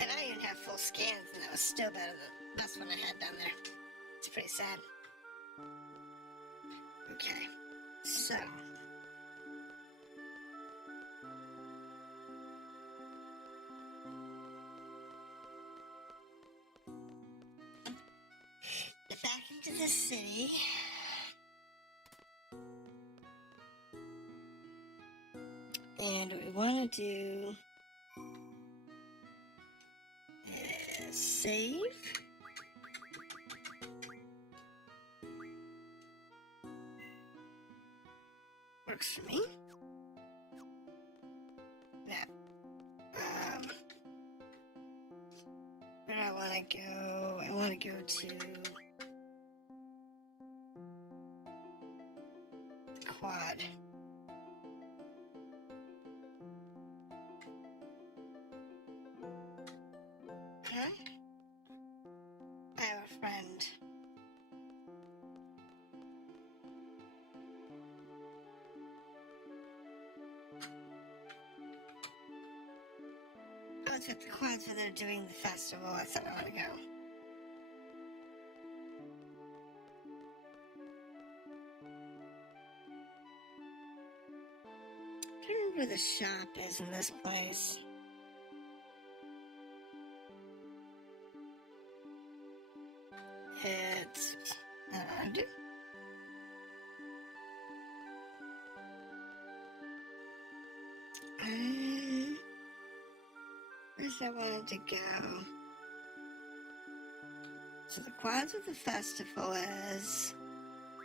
And I didn't have full scans, and that was still better than the best one I had down there. It's pretty sad. Okay, so back into the city. And what we want to do is save. Works for me. Now, where do I want to go? I want to go to quad. Huh? I have a friend. Oh, it's at the quads where they're doing the festival. That's where I want to go. where the shop is in this place. It's odd. Where's I wanted to go? So the quads of the festival is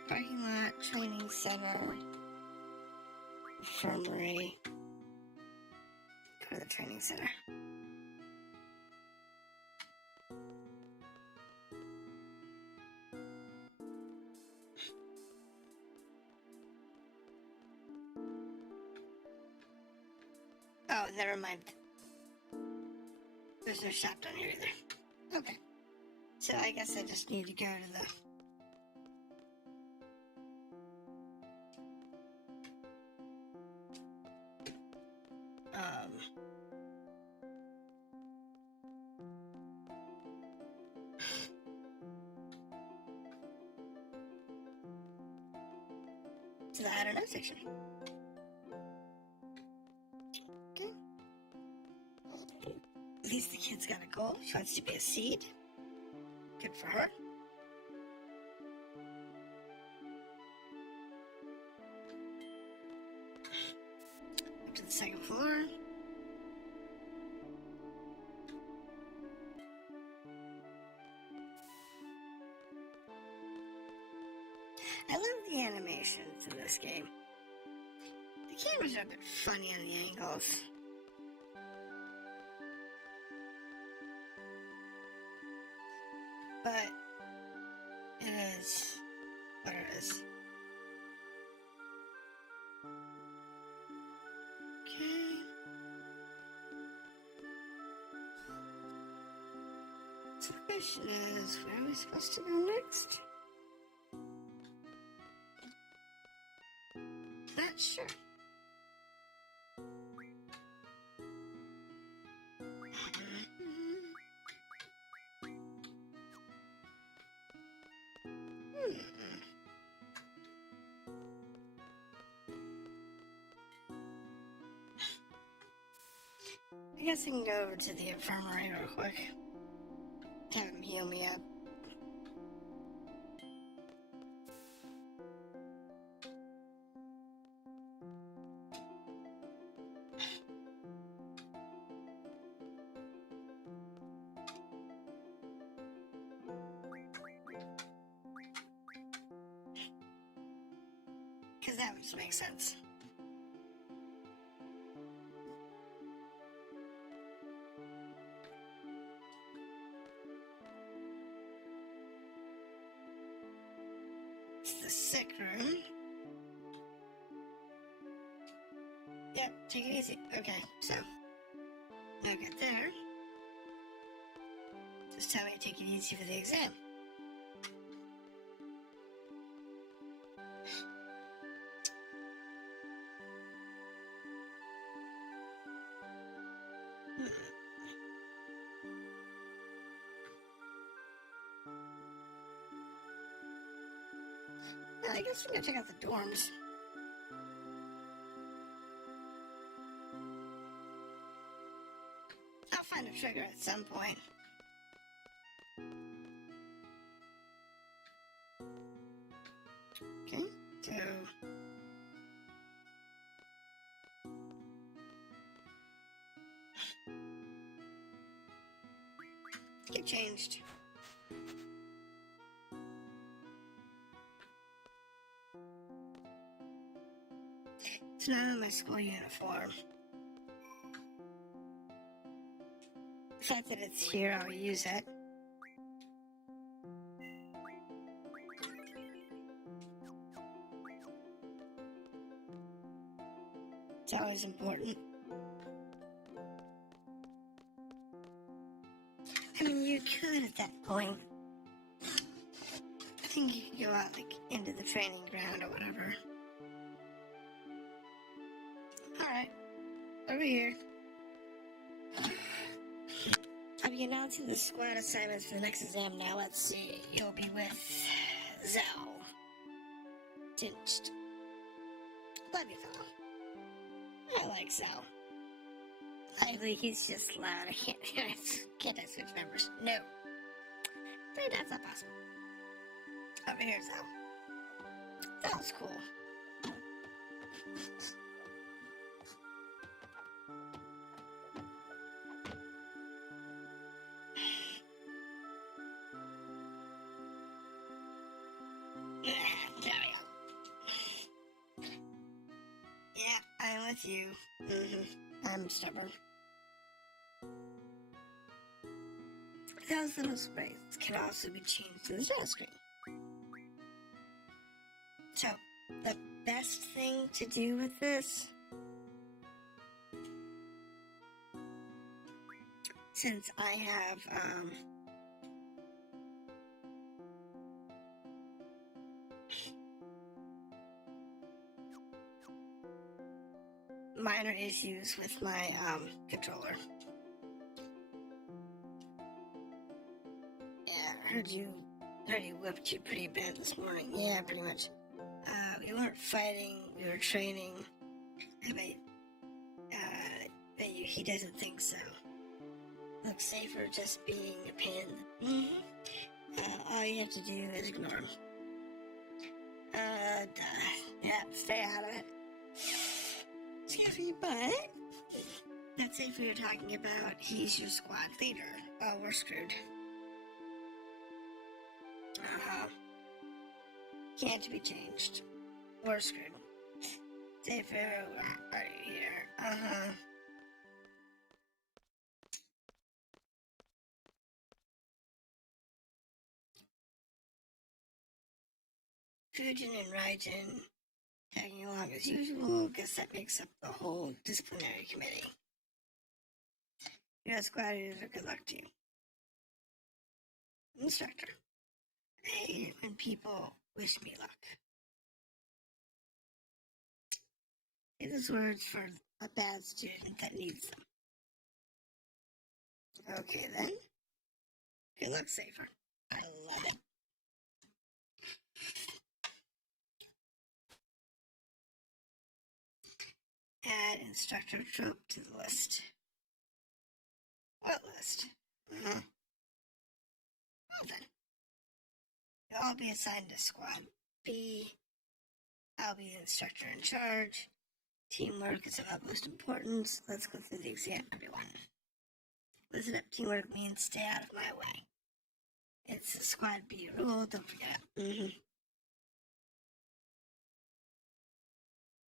parking lot, training center, infirmary. Go to the training center. Oh, never mind. There's no shop down here either. Okay. So I guess I just need to go to the... to the I don't know section. Okay. At least the kid's got a goal. She wants to be a seed. Good for her. Up to the second floor. I love the animations in this game. The cameras are a bit funny on the angles. But it is what it is. Okay. So the question is, where are we supposed to go next? Not sure. I guess I can go over to the infirmary real quick. Have him heal me up. Because that would make sense. It's the sick room. Yep, take it easy. Okay, so. Now get there. Just tell me to take it easy for the exam. I guess we're gonna check out the dorms. I'll find a trigger at some point. Okay, so... Get changed. It's not in my school uniform. The fact that it's here, I'll use it. It's always important. I mean, you could at that point. I think you could go out, like, into the training ground or whatever. Alright, over here. I'll be announcing the squad assignments for the next exam now. Let's see. You'll be with Zell. Tinched. Bloody fellow. I like Sal. Lively, he's just loud. I can't switch members. No. But that's not possible. Over here, Sal. Sal's cool. There we go. Yeah, I'm with you. I'm stubborn. Those little sprays can also be changed to the shadow screen. So, the best thing to do with this, since I have, minor issues with my, controller. Yeah, I heard you whipped you pretty bad this morning. Yeah, pretty much. We weren't fighting, we were training. But he doesn't think so. Looks Seifer just being a pain. All you have to do is ignore him. Yeah, stay out of it. Excuse me, but that Seifer you're talking about, he's your squad leader. Oh, we're screwed. Can't be changed. We're screwed. Seifer, where are you here? Fujin and Raijin tagging along as usual. Guess that makes up the whole disciplinary committee. Your squad leaders are good luck to you. Instructor. I hate when people wish me luck. Say those words for a bad student that needs them. Okay then. Good luck, Seifer. I love it. Add instructor trope to the list. What list? Well then. You'll all be assigned to Squad B. I'll be the instructor in charge. Teamwork is of utmost importance. Let's go through the exam, everyone. Listen up, teamwork means stay out of my way. It's a Squad B rule, don't forget.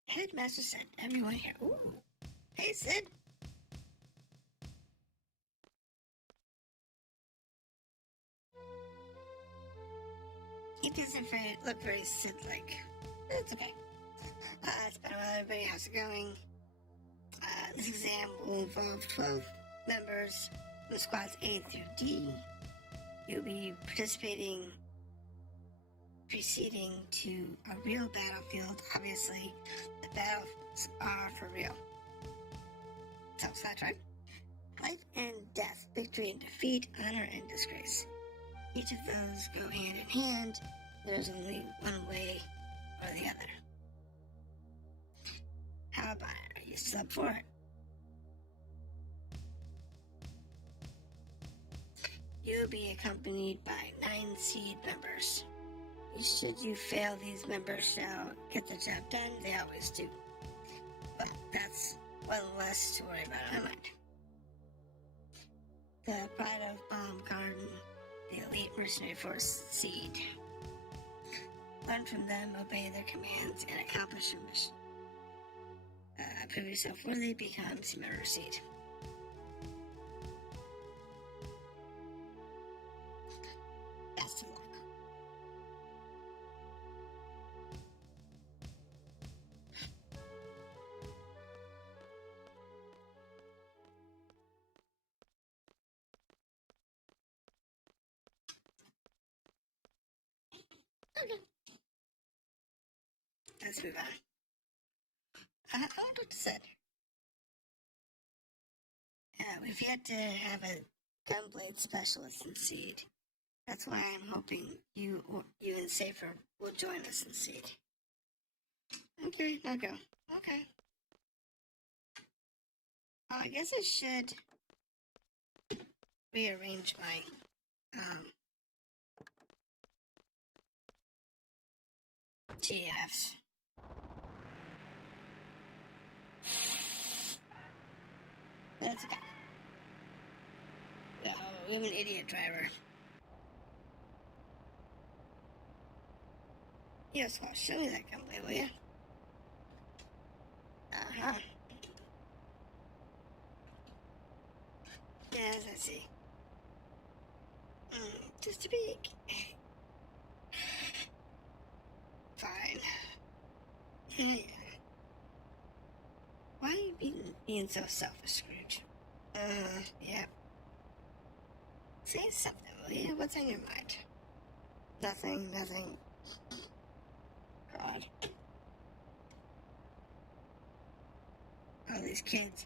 Headmaster said, everyone here. Ooh. Hey, Sid. He doesn't look very Sid-like. It's okay. It's been a while, everybody. How's it going? This exam will involve 12 members from squads A through D. You'll be proceeding to a real battlefield. Obviously, the battles are for real. So, that's right. Life and death, victory and defeat, honor and disgrace. Each of those go hand in hand. There's only one way or the other. How about it? Are you still up for it? You'll be accompanied by 9 seed members. Should you fail, these members shall get the job done. They always do. But that's one less to worry about in my mind. The Pride of Bomb Garden, the elite mercenary force seed. Learn from them, obey their commands, and accomplish your mission. Prove yourself worthy, become a member seed. Best of luck. Okay. Let's move on. I wonder what it said. We've yet to have a gunblade specialist in Seed. That's why I'm hoping you and Seifer will join us in Seed. Okay, I'll go. Okay. I guess I should rearrange my GFs. That's okay. Oh, I'm an idiot driver. Yes, well, show me that company, will you? Uh-huh. Yes, I see. Just a peek. Fine. Yeah. Why are you being so selfish, Scrooge? Yeah. Say something, will you? What's on your mind? Nothing. God. All these kids.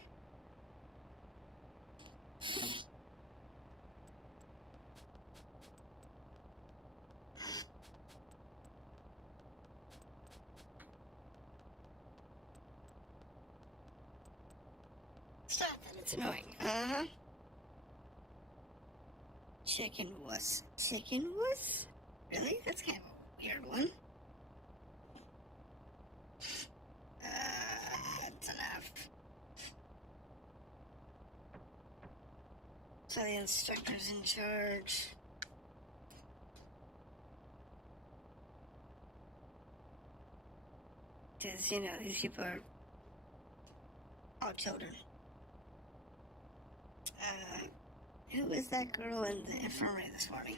Stop that, it's annoying. Uh-huh. Chicken wuss. Chicken wuss? Really? That's kind of a weird one. That's enough. So the instructor's in charge. Because, you know, these people are all children. Who was that girl in the infirmary this morning?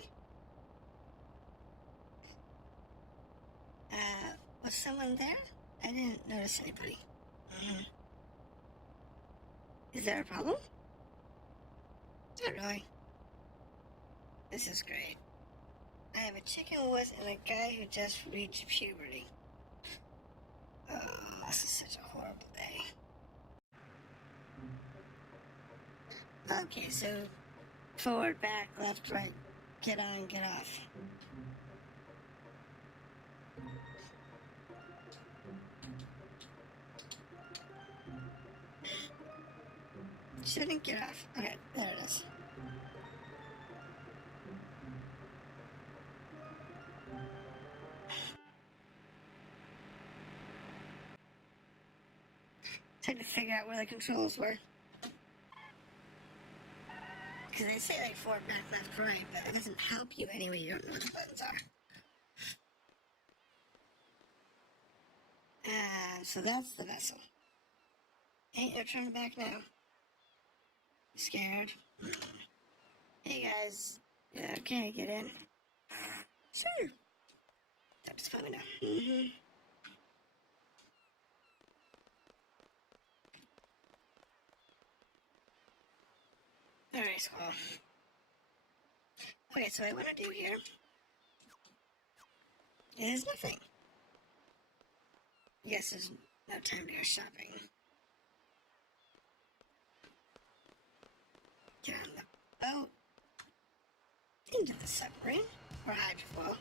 Was someone there? I didn't notice anybody. Is there a problem? Not really. This is great. I have a chicken wuss and a guy who just reached puberty. Oh, this is such a horrible day. Okay, so forward, back, left, right, get on, get off. Shouldn't get off. Okay, there it is. Trying to figure out where the controls were. Because they say like forward, back, left, right, but it doesn't help you anyway. You don't know what the buttons are. So that's the vessel. Hey, you're turning back now. Scared? Hey guys. Okay, get in. Sure. That's fine enough. Alright, Squall. Okay, so what I want to do here is nothing. Yes, there's no time to go shopping. Get on the boat. Into the submarine. Or hydrofoil.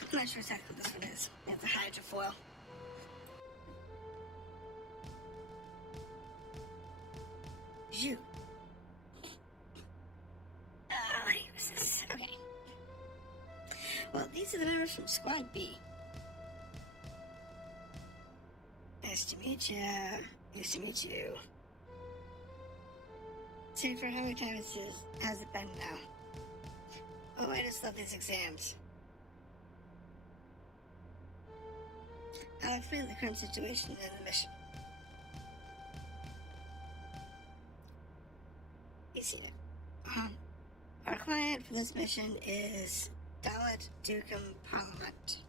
I'm not sure exactly what this one is. It's a hydrofoil. You. Oh, I use this. Okay. Well, these are the members from Squad B. Nice to meet you. Nice to meet you. Seifer, how many times has it been now? Oh, I just love these exams. I'll explain the current situation and the mission. You see it. Our client for this mission is Dollet Ducum Parliament.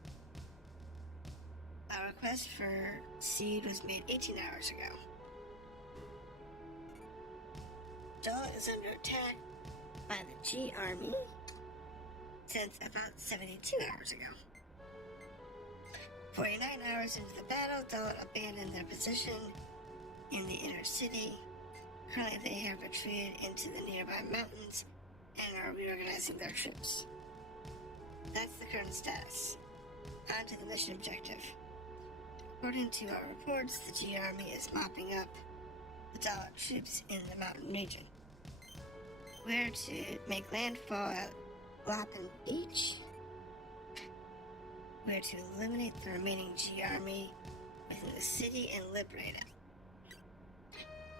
Our request for seed was made 18 hours ago. Dollet is under attack by the G Army since about 72 hours ago. 49 hours into the battle, Dollet abandoned their position in the inner city. Currently, they have retreated into the nearby mountains and are reorganizing their troops. That's the current status. On to the mission objective. According to our reports, the G Army is mopping up the Dollet troops in the mountain region. We're to make landfall at Lappin Beach. We're to eliminate the remaining G Army within the city and liberate it.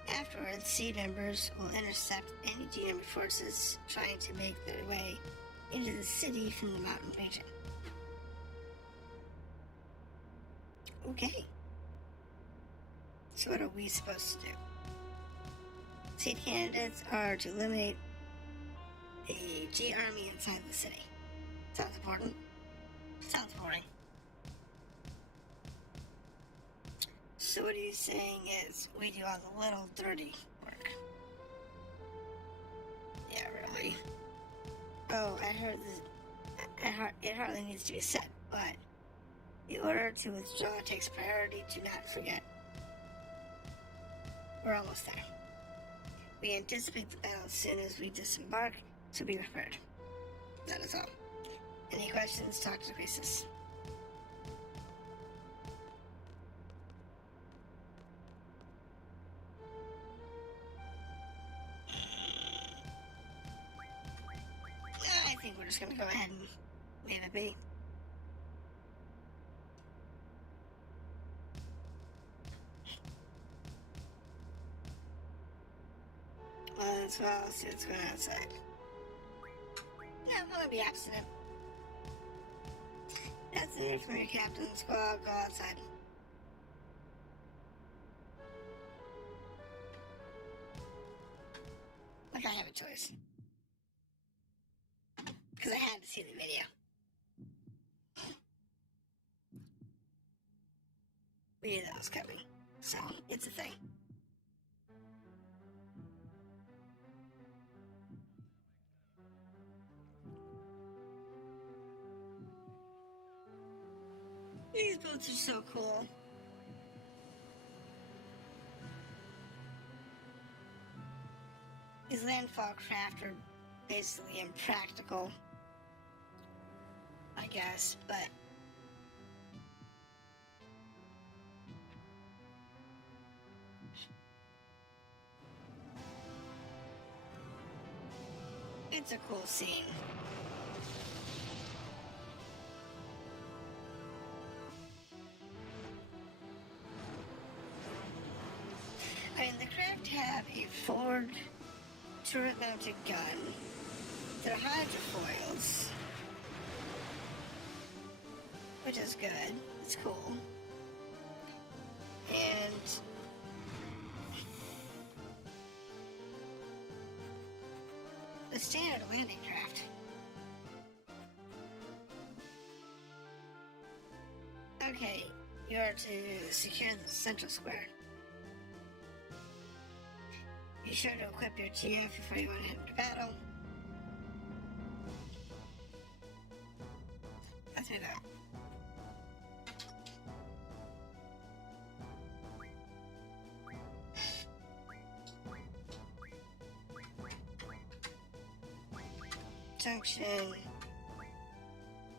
Afterwards, Seed members will intercept any G Army forces trying to make their way into the city from the mountain region. Okay. So what are we supposed to do? Seed candidates are to eliminate the G Army inside the city. Sounds important. Sounds boring. So what he's saying is we do all the little dirty work. Yeah, really. Oh, I heard it hardly needs to be said, but the order to withdraw takes priority. Do not forget. We're almost there. We anticipate the battle as soon as we disembark, so be prepared. That is all. Any questions? Talk to the priestess. I think we're just going to go ahead and leave it be. Well, I'll see what's going on outside. No, I'm going to be abstinent. That's it from your captain. Squall, go outside. Like I have a choice. Because I had to see the video. We knew that was coming. So, it's a thing. These boots are so cool. These landfall craft are basically impractical, I guess, but it's a cool scene. I mean, the craft have a forward turret-mounted gun. They're hydrofoils, which is good. It's cool. And the standard landing craft. Okay, you are to secure the central square. Be sure to equip your TF before you want to head into battle. Let's move out. Junction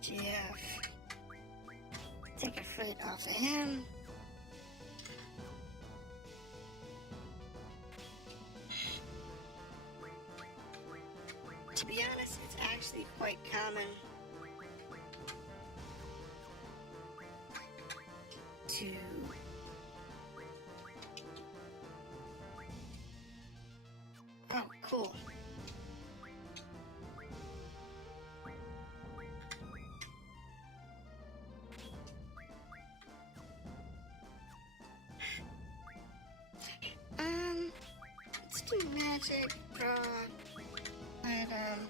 GF. Take a freight off of him. To be honest, it's actually quite common to oh, cool. Let's do magic, draw, item.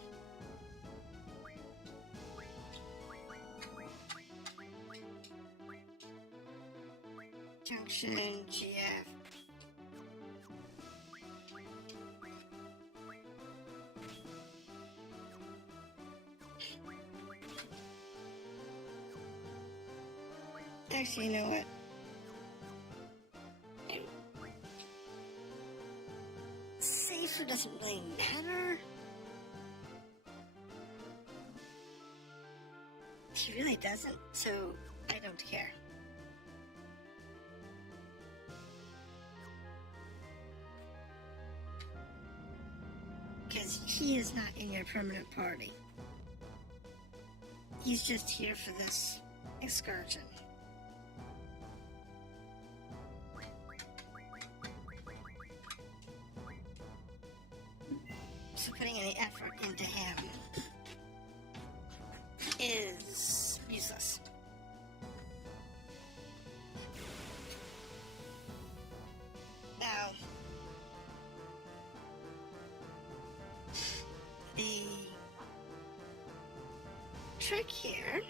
Junction GF. Actually, you know what? Seifer doesn't really matter. He really doesn't, so I don't care. because he is not in your permanent party. He's just here for this excursion. So putting any effort into him is useless. Now, the trick here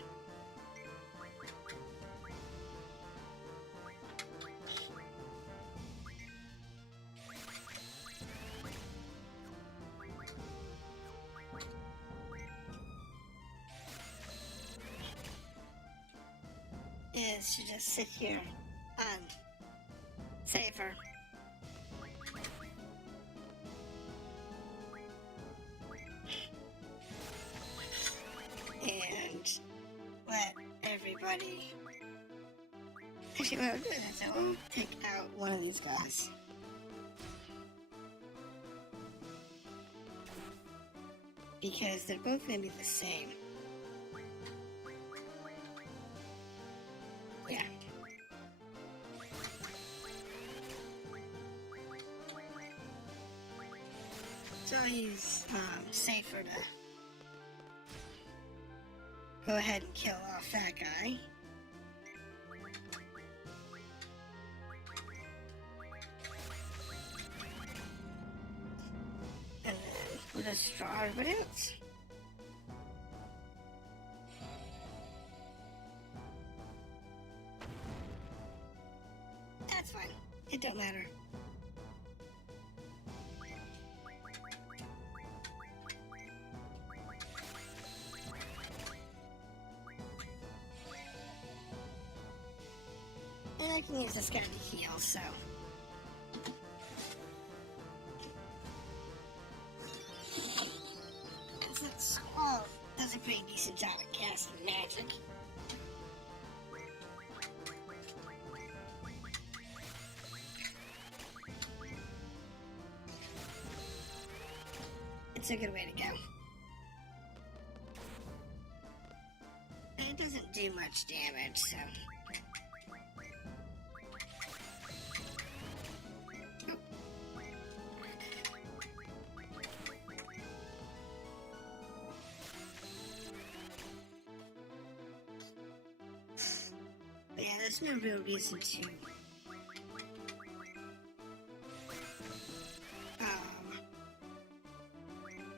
is to just sit here on Seifer. And let everybody... Actually, what I'll do is I'll take out one of these guys. Because they're both going to be the same. Yeah. So I'll use Seifer to go ahead and kill off that guy. And then we'll just draw everybody else. That's fine. It don't matter. And I can use this guy to heal, so... Because that Squall does a pretty decent job at casting magic. It's a good way to go. And it doesn't do much damage, so... But yeah, there's no real reason to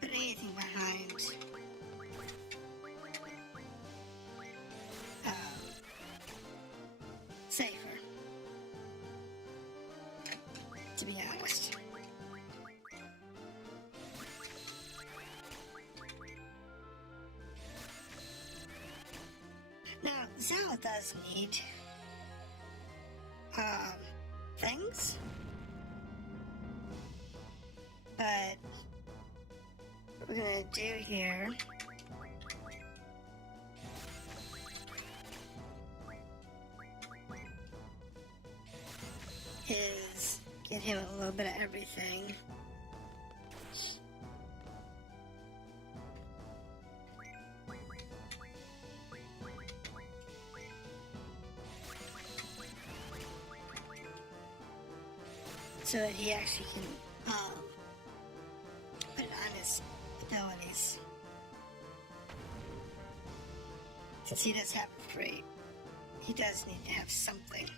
put anything behind Seifer, to be honest. Now, Zal does need things, but what we're gonna do here is get him a little bit of everything. So that he actually can put it on his abilities. Since he does have a free, he does need to have something.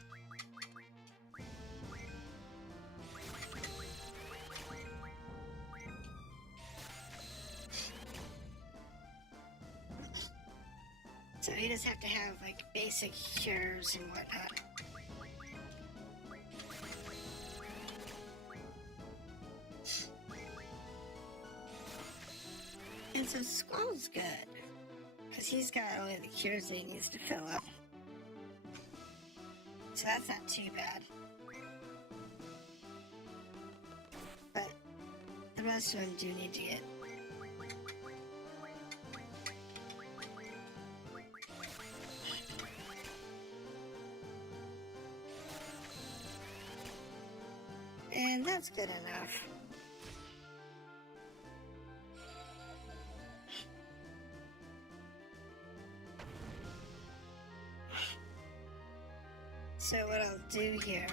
So he does have to have like basic cures and whatnot. And so Squall's good, because he's got only the cures that he needs to fill up. So that's not too bad. But the rest of them do need to get and that's good enough. So what I'll do here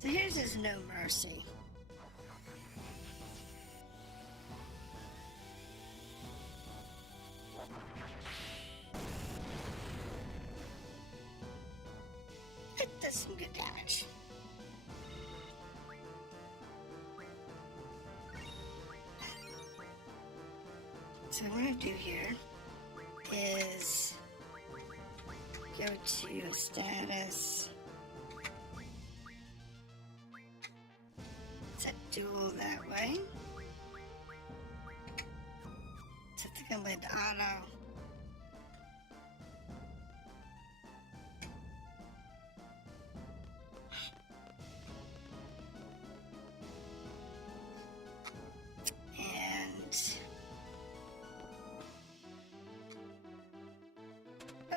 so here's his no mercy. It does some good damage. So what I'm going to do here is go to status, set dual that way, set the gunblade to auto,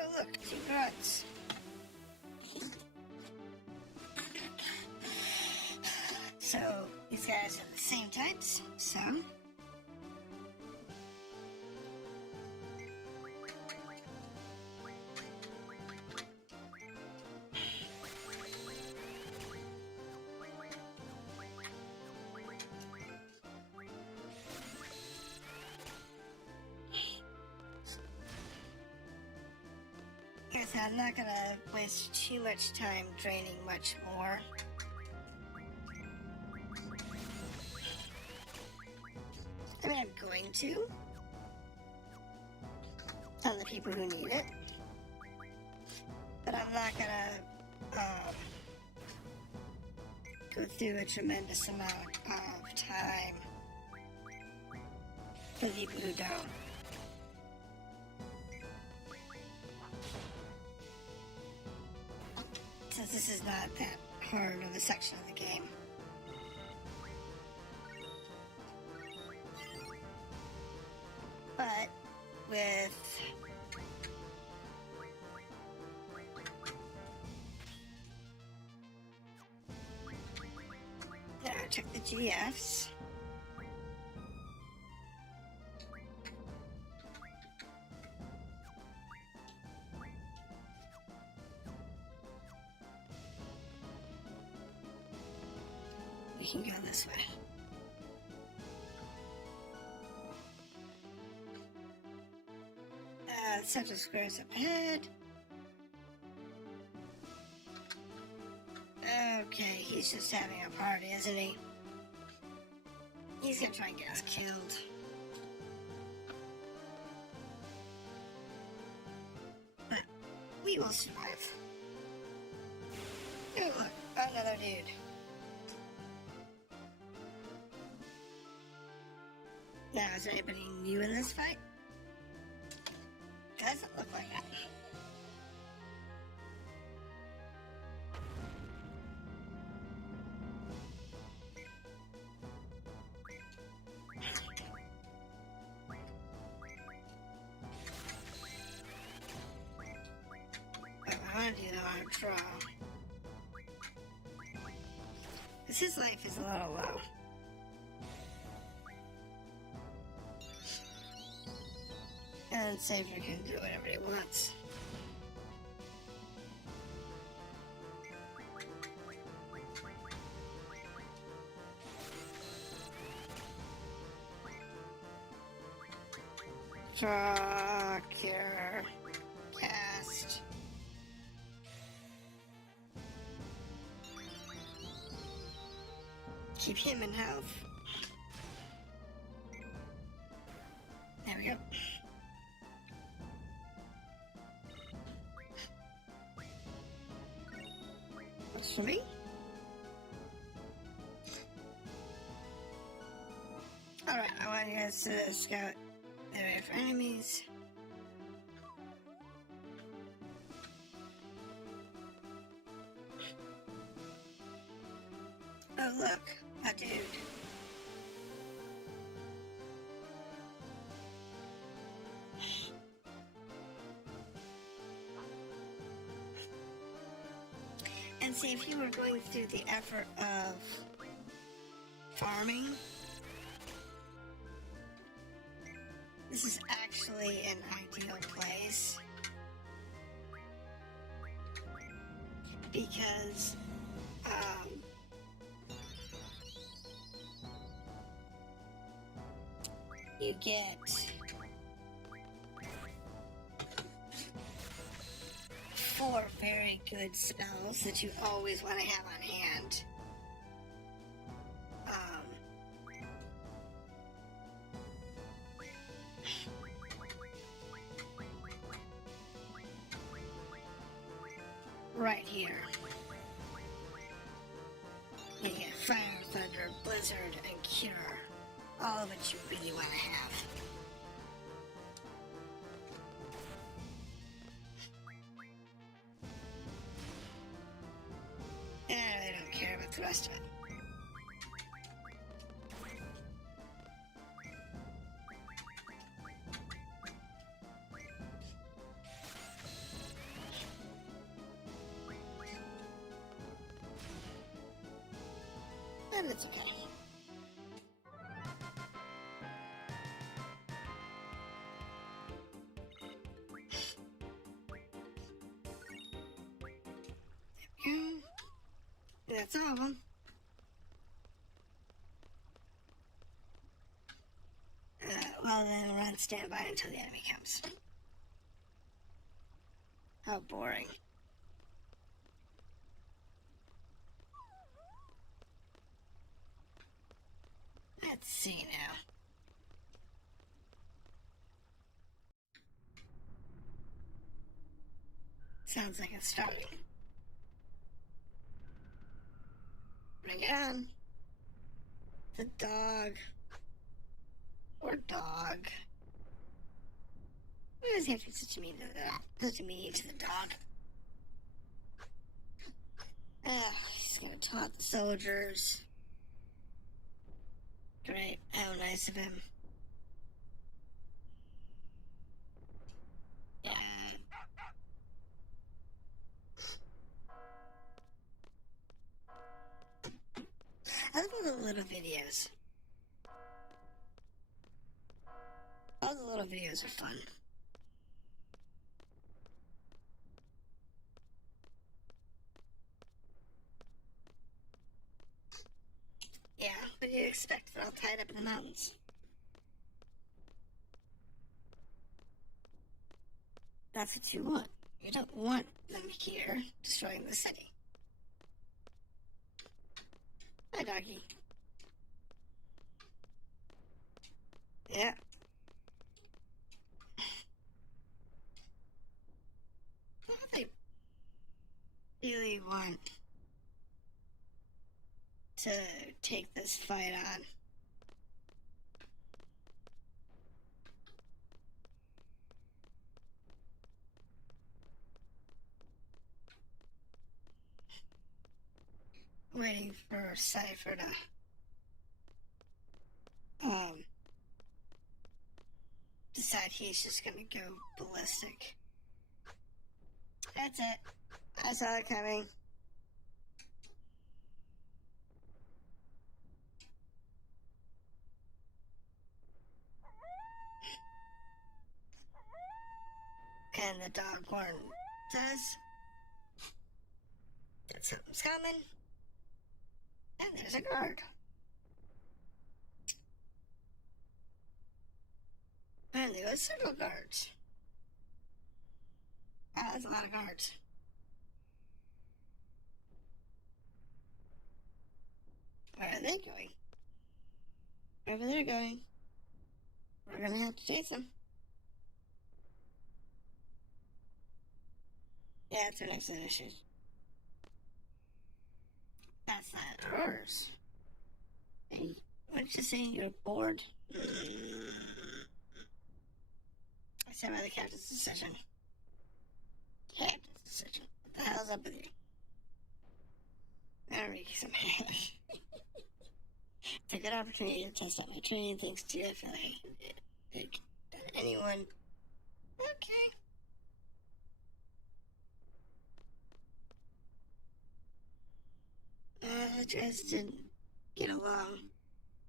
oh look, 2 grunts. So these guys are the same types, so guess I'm not gonna waste too much time draining much more. I mean, I'm going to on the people who need it, but I'm not gonna go through a tremendous amount of time for the people who don't. Since this is not that hard of a section of the game. But with now check the GFs. We can go this way. Central squares up ahead. Okay, he's just having a party, isn't he? He's gonna try and get us killed. But we will survive. Oh, look, another dude. Now, is there anybody new in this fight? Doesn't look like that. I want to do the arm draw. Because his life is a little low. And Seifer can do whatever he wants. Draw, cure, cast. Keep him in health. There we go. What's for me? Alright, I want you guys to scout the area for enemies. Oh look, a dude. And see, if you were going through the effort of farming. This is actually an ideal place because you get 4 very good spells that you always want to have on hand. Right here. You get Fire, Thunder, Blizzard, and Cure. All of which you really want to have. And I really don't care about the rest of it. And it's okay. That's all of them. Well then, we're on standby until the enemy comes. How boring. Let's see now. Sounds like it's starting. Bring it on. The dog. Poor dog. Why does he have to be such a meanie to the dog? He's gonna taunt the soldiers. Great. How nice of him. Yeah. I love all the little videos. All the little videos are fun. Yeah, what do you expect? They're all tied up in the mountains. That's what you want. You don't want them here destroying the city. Hi, doggy. Yeah. What do they really want to take this fight on? Waiting for Seifer to decide he's just gonna go ballistic. That's it. I saw it coming. And the dog horn says that something's coming. And there's a guard. And there goes several guards. Ah, that's a lot of guards. Where are they going? Wherever they're going, we're gonna have to chase them. Yeah, it's our next issue. That's not hers. Hey, what did you say? You're bored? I stand by the captain's decision. Captain's decision. What the hell's up with you? I'm making some hay. It's a good opportunity to test out my training thanks to ffviii. Anyone? Okay. Just didn't get along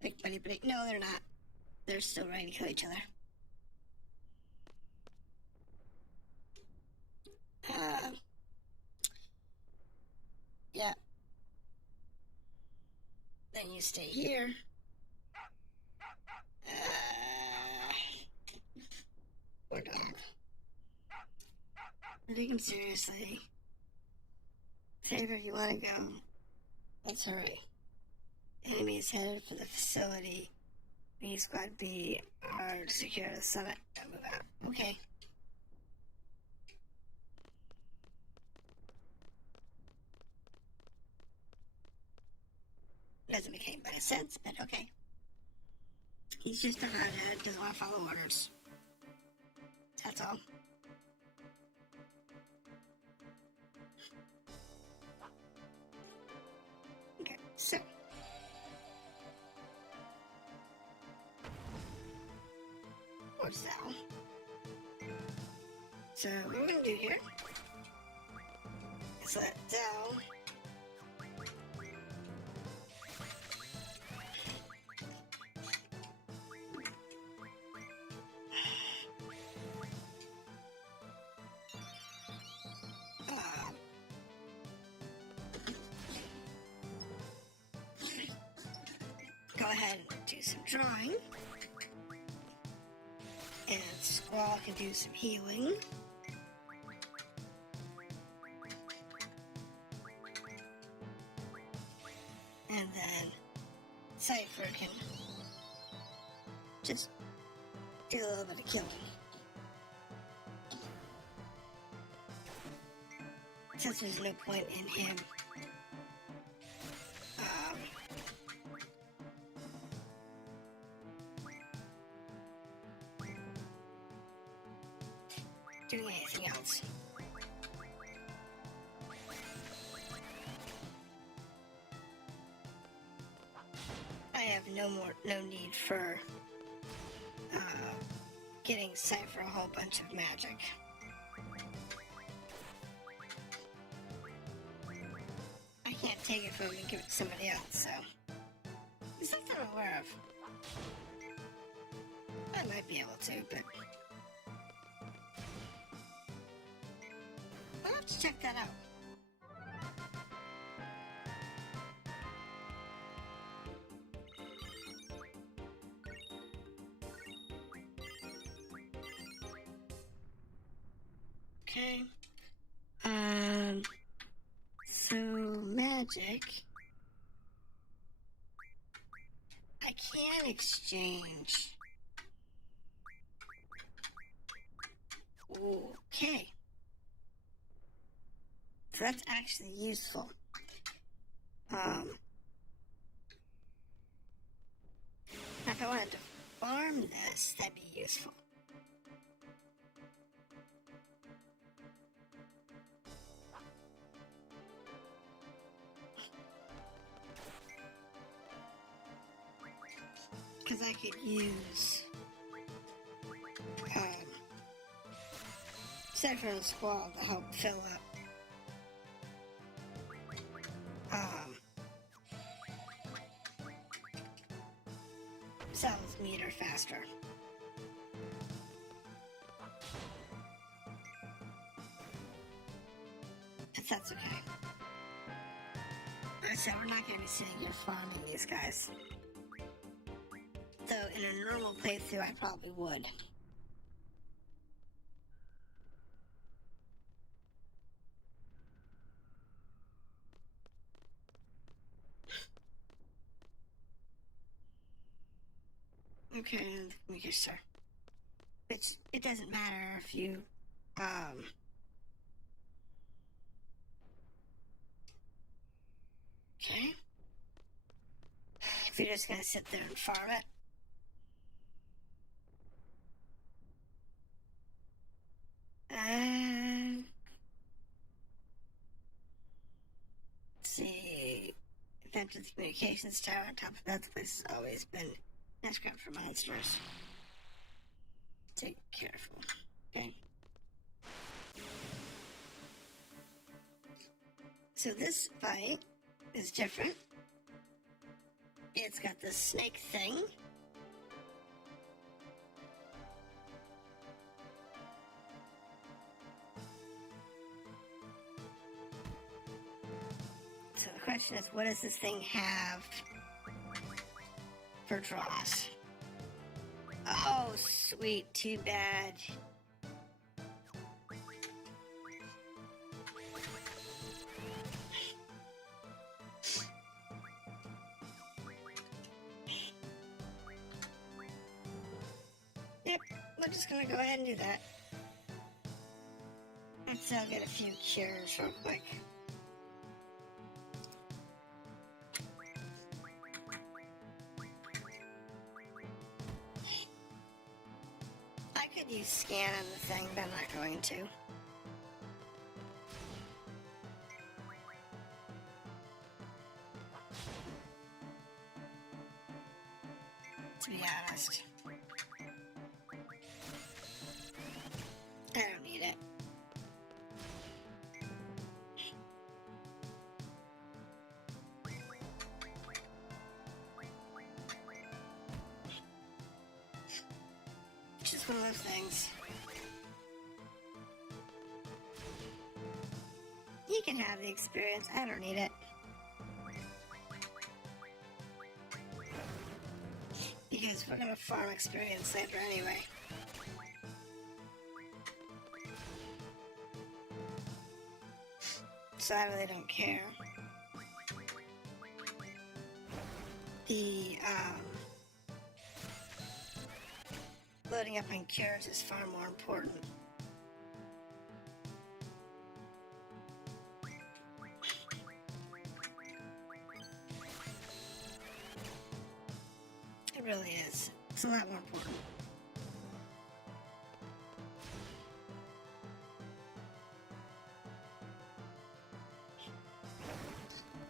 Big buddy, buddy. No, they're not. They're still ready to kill each other. Yeah. Then you stay here. Poor dog. Take him seriously. Seifer, if you want to go, let's hurry. Enemy is headed for the facility. B Squad B are to secure the summit. Move out. Okay. Doesn't make any better sense, but okay. He's just a hothead, doesn't want to follow orders. That's all. Okay, so. What's that one? So, what we're going to do here is let Dell go ahead and do some drawing. And Squall can do some healing. And then Seifer can just do a little bit of killing. Since there's no point in him doing anything else. I have no need for getting Seifer a whole bunch of magic. I can't take it from him and give it to somebody else, so it's something I'm aware of. I might be able to, but I'll have to check that out. Okay. So magic. I can exchange. Okay. So that's actually useful. If I wanted to farm this, that'd be useful. Because I could use Seifer and Squall to help fill up Sal's meter faster. If that's okay. So we're not going to be sitting here farming these guys. Though in a normal playthrough I probably would. Okay, let me just start. It doesn't matter if you okay. If you're just gonna sit there and farm it. Let's see. Defensive communications tower on top of that place has always been scrap for monsters. Take careful. Okay. So this fight is different It's got the snake thing. So the question is, what does this thing have for draws? Oh, sweet, too bad. Yep, we're just gonna go ahead and do that. Let's get a few cures real quick. I could use scan on the thing, but I'm not going to. To be honest, I don't need it. Just one of those things. You can have the experience. I don't need it. Because we're gonna farm experience later anyway. So I really don't care. The loading up on cures is far more important. It really is. It's a lot more important.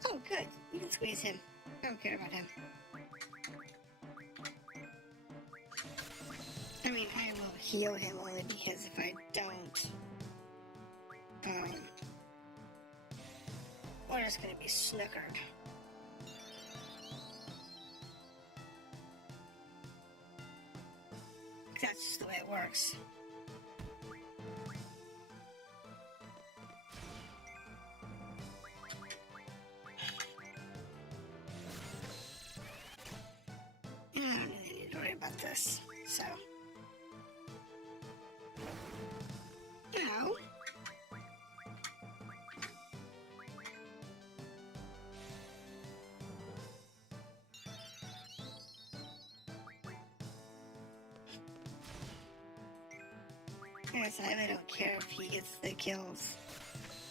Oh, good. You can squeeze him. I don't care about him. I mean, I will heal him only because if I don't, we're just gonna be snookered. That's just the way it works. I don't really need to worry about this, so. Ow. Guys, I really don't care if he gets the kills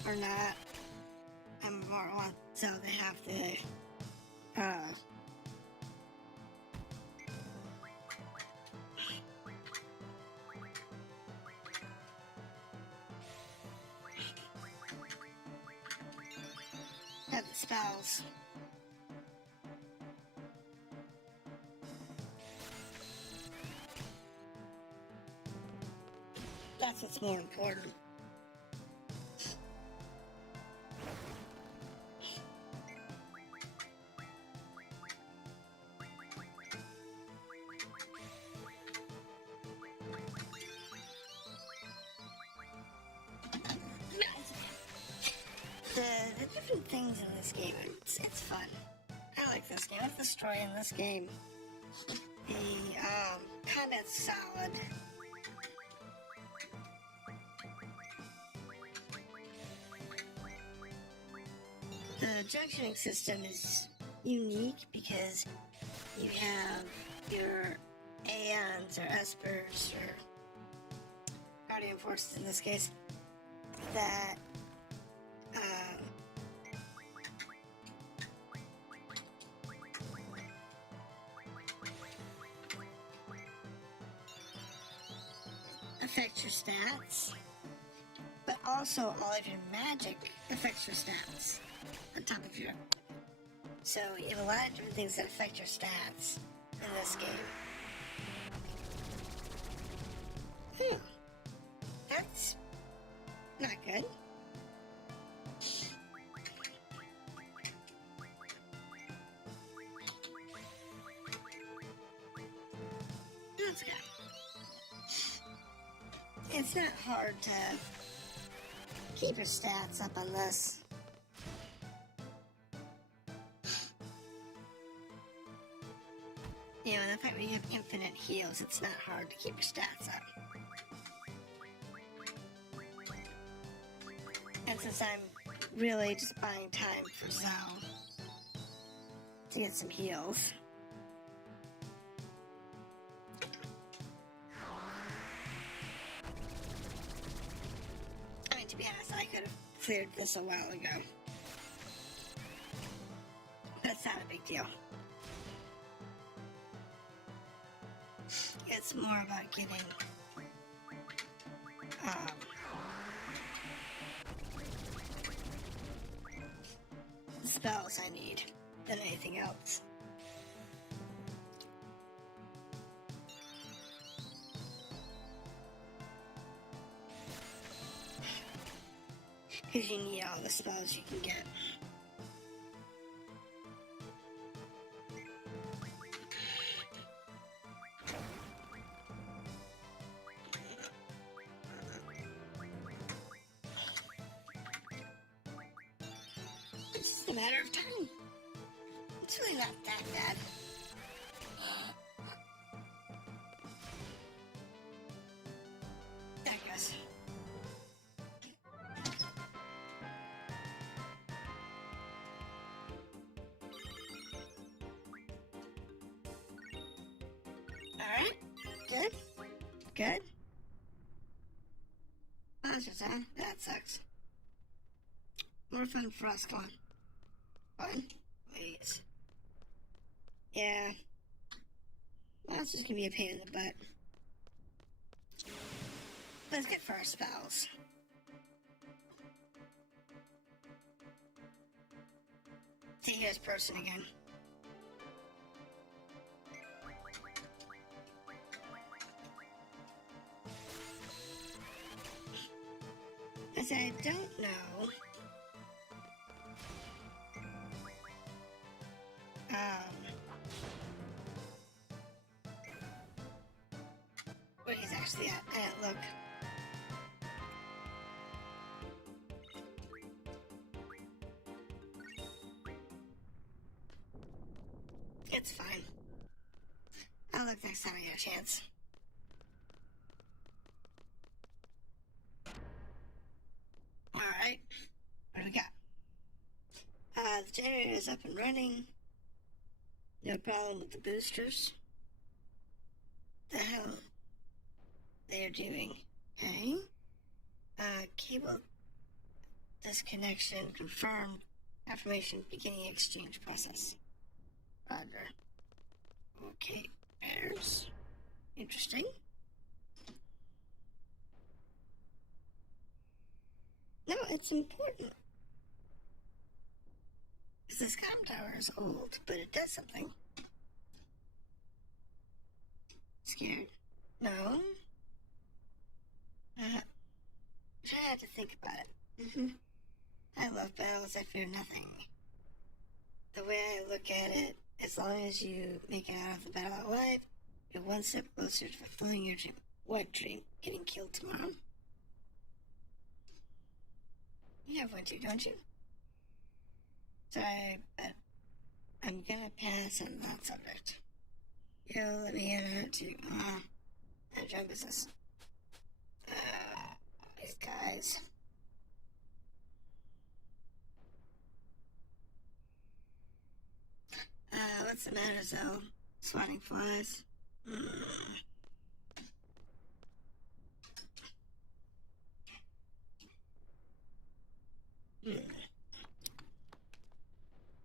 or not. I'm more want Zelda to have to have the spells. That's what's more important. The different things in this game, it's fun. I like this game. I like the story in this game. The combat's solid. The junctioning system is unique because you have your Aeons or Espers or Guardian Forces in this case that affect your stats, but also all of your magic affects your stats on top of your. So you have a lot of different things that affect your stats in this game. That's not good. It's not hard to keep your stats up on this. You know, in the fact that you have infinite heals, it's not hard to keep your stats up. And since I'm really just buying time for Zell to get some heals. I mean, to be honest, I could have cleared this a while ago. But it's not a big deal. It's more about getting the spells I need than anything else. Because you need all the spells you can get. It's just a matter of time. It's really not that bad. I guess. Alright, good, good. Monsters, huh? That sucks. More fun for us, come on. Fun? Please. Yeah. Monsters can be a pain in the butt. But it's good for our spells. See, here's person again. As I don't know. Where he's actually at. I didn't look. It's fine. I'll look next time I get a chance. Alright. What do we got? The generator is up and running. No problem with the boosters. The hell they're doing. Okay. Cable disconnection confirmed. Affirmation beginning exchange process. Roger. Okay, bears. Interesting. No, it's important. Because this comm tower is old, but it does something. Scared? No. Try not to think about it. I love battles, I fear nothing. The way I look at it, as long as you make it out of the battle alive, you're one step closer to fulfilling your dream. What dream? Getting killed tomorrow? You have one too, don't you? Sorry, but I'm gonna pass on that subject. You'll let me in to enjoy business. These guys. What's the matter, Zoe? Swatting flies?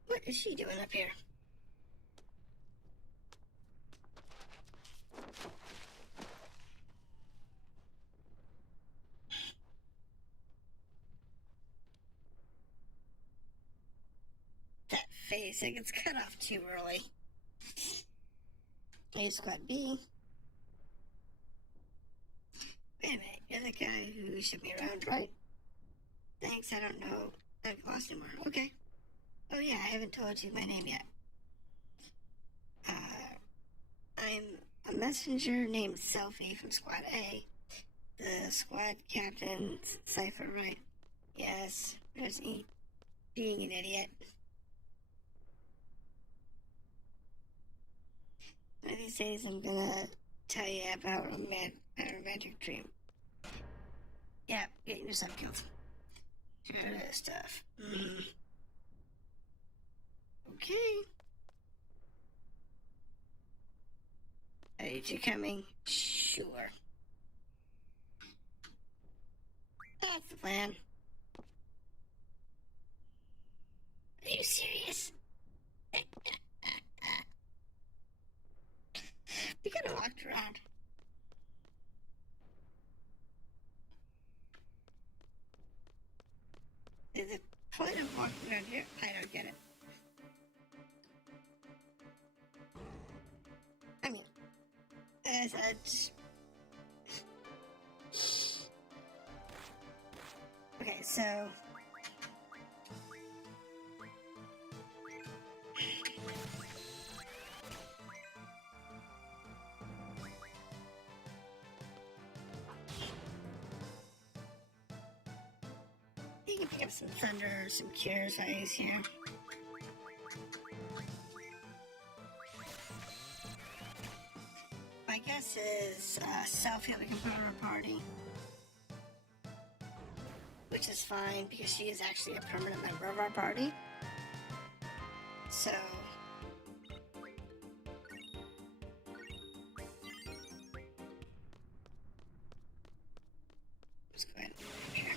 What is she doing up here? That face, it gets cut off too early. Hey, Squad B. Wait a minute, you're the guy who shook me around, right? Thanks, I don't know. I've lost him more. Okay. Oh yeah, I haven't told you my name yet. I'm a messenger named Selfie from Squad A. the squad captain, Seifer, right? Yes, there's me being an idiot. One of these days I'm gonna tell you about a romantic dream. Yeah, getting yourself killed. Kind of stuff. Okay. Are you two coming? Sure. That's the plan. Are you serious? We could have walked around. Is the point of walking around here? I don't get it. I mean, as I okay, so you can pick up some thunder, some cures, ice here. My guess is Selfie we can put on her party. Which is fine because she is actually a permanent member of our party. So let's go ahead and put her here.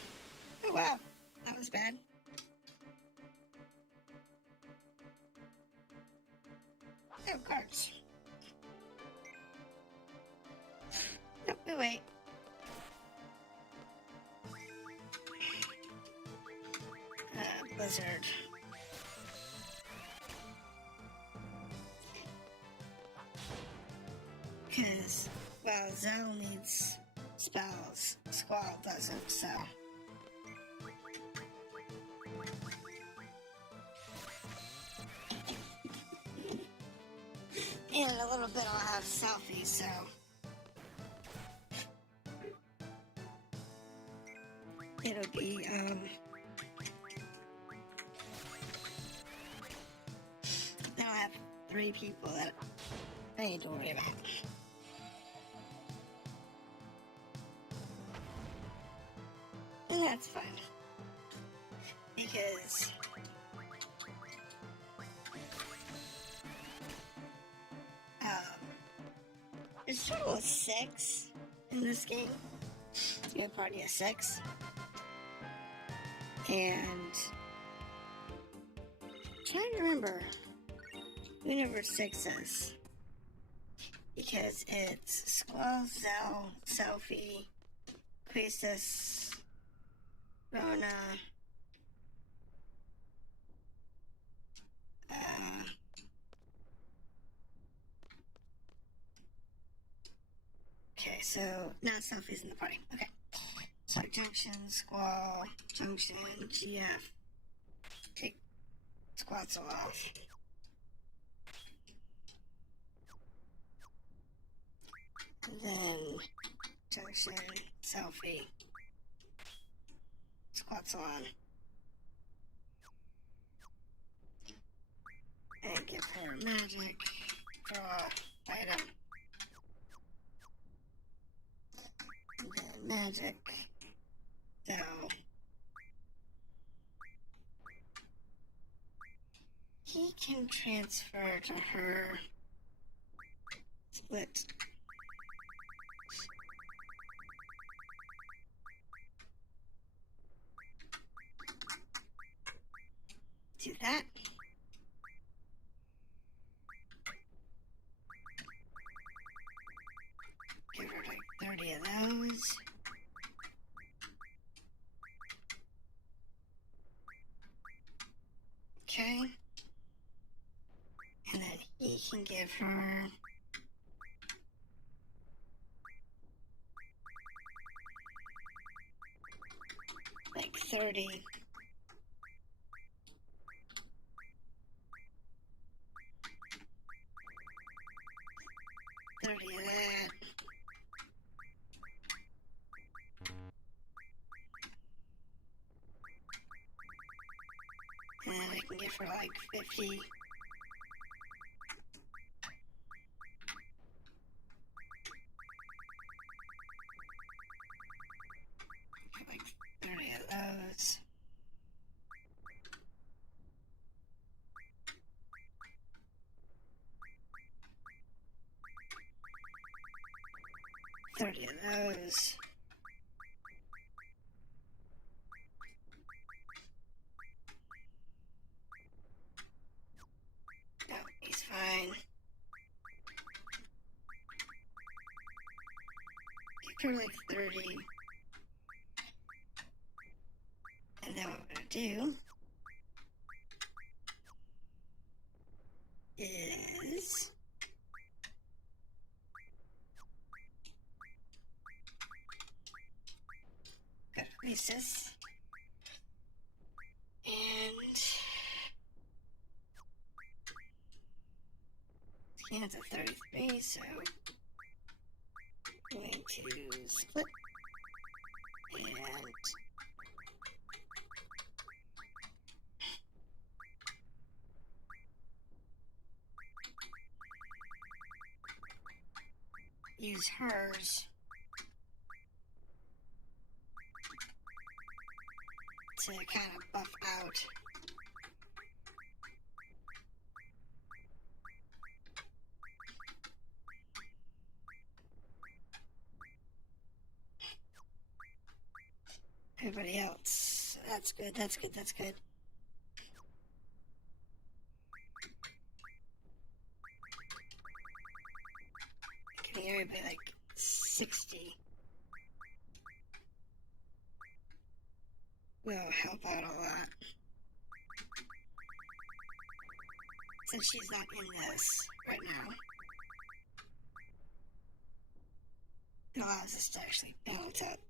Oh wow, that was bad. Oh, cards. No, wait. Blizzard. Because, well, Zell needs spells. Squall doesn't, so. And a little bit I'll have Selfie, so. It'll be, then I'll have 3 people that I need to worry about. And that's fine. Because there's a total of 6 in this game. You have a party of 6. And I'm trying to remember who number 6 is. Because it's Squall, Zell, Selfie, Quistis, Rona, okay, so now Selfie's in the party. Okay. So Junction, Squall, Junction, GF. Take Squats off. And then Junction, Selfie, Squats on. And give her magic, draw, item. And then magic, so. He can transfer to her split. Do that. Give her like 30 of those. Okay. And then he can give her like 30. 30 of that. can get for like 50. Get like 30 of those. $30 of those. No, he's fine. For like 30. And then what we're gonna do is gotta release this. And hands at 33, so I'm going to split and use hers to kind of buff out everybody else. That's good, that's good, that's good. Giving everybody like 60 will help out a lot. Since she's not in this right now, it allows us to actually balance out.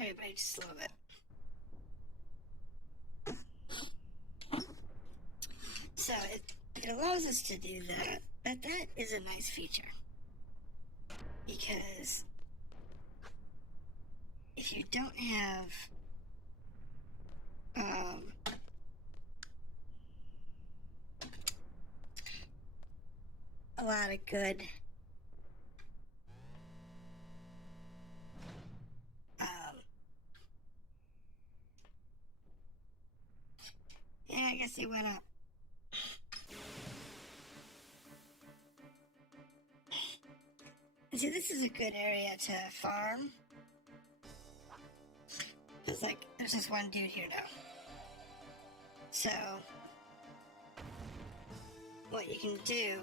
Everybody just a little bit. So it allows us to do that, but that is a nice feature. Because if you don't have a lot of good yeah, I guess they went up. And see, this is a good area to farm. Because, like, there's just one dude here now. So, what you can do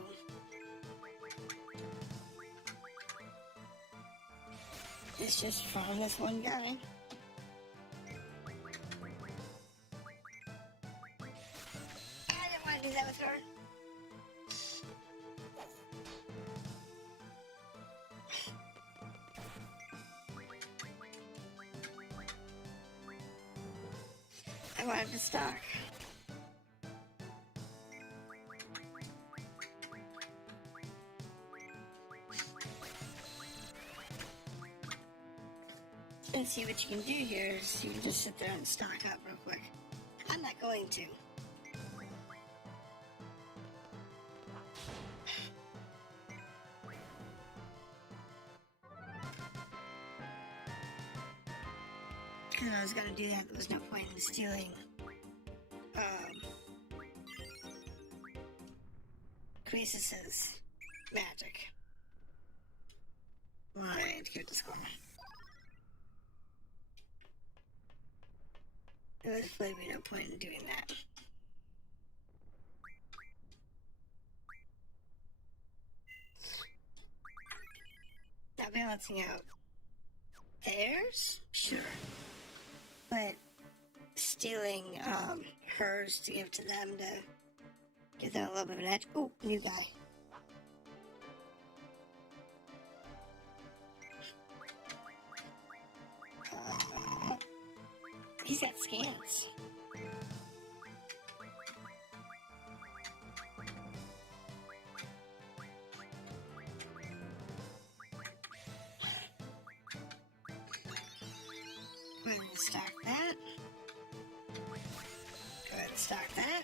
is just farm this one guy. I didn't want to do that with her. I wanted to stock. And see what you can do here is you can just sit there and stock up real quick. I'm not going to. Because I was going to do that, there was no point in stealing Croesus's magic. Right, give it to Squall. There was probably no point in doing that. Now balancing out theirs? Sure. But stealing hers to give to them to give them a little bit of an edge. Oh, new guy. He's got scans. Go ahead and stock that. Go ahead and stock that.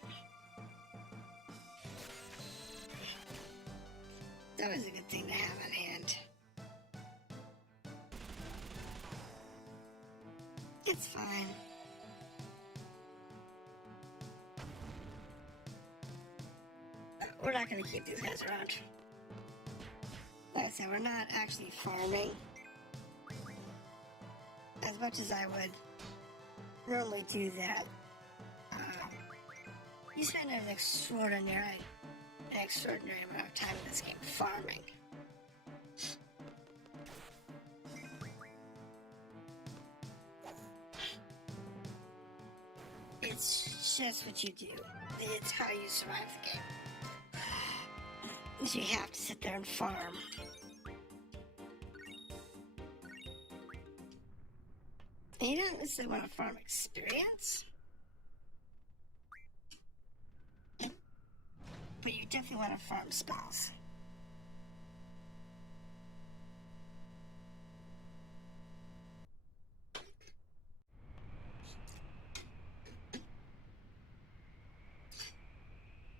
That was a good thing to have on hand. It's fine. We're not going to keep these guys around. Like I said, we're not actually farming as much as I would normally do that. You spend an extraordinary amount of time in this game farming. It's just what you do. It's how you survive the game. So you have to sit there and farm. And you don't necessarily want to farm experience, but you definitely want to farm spells.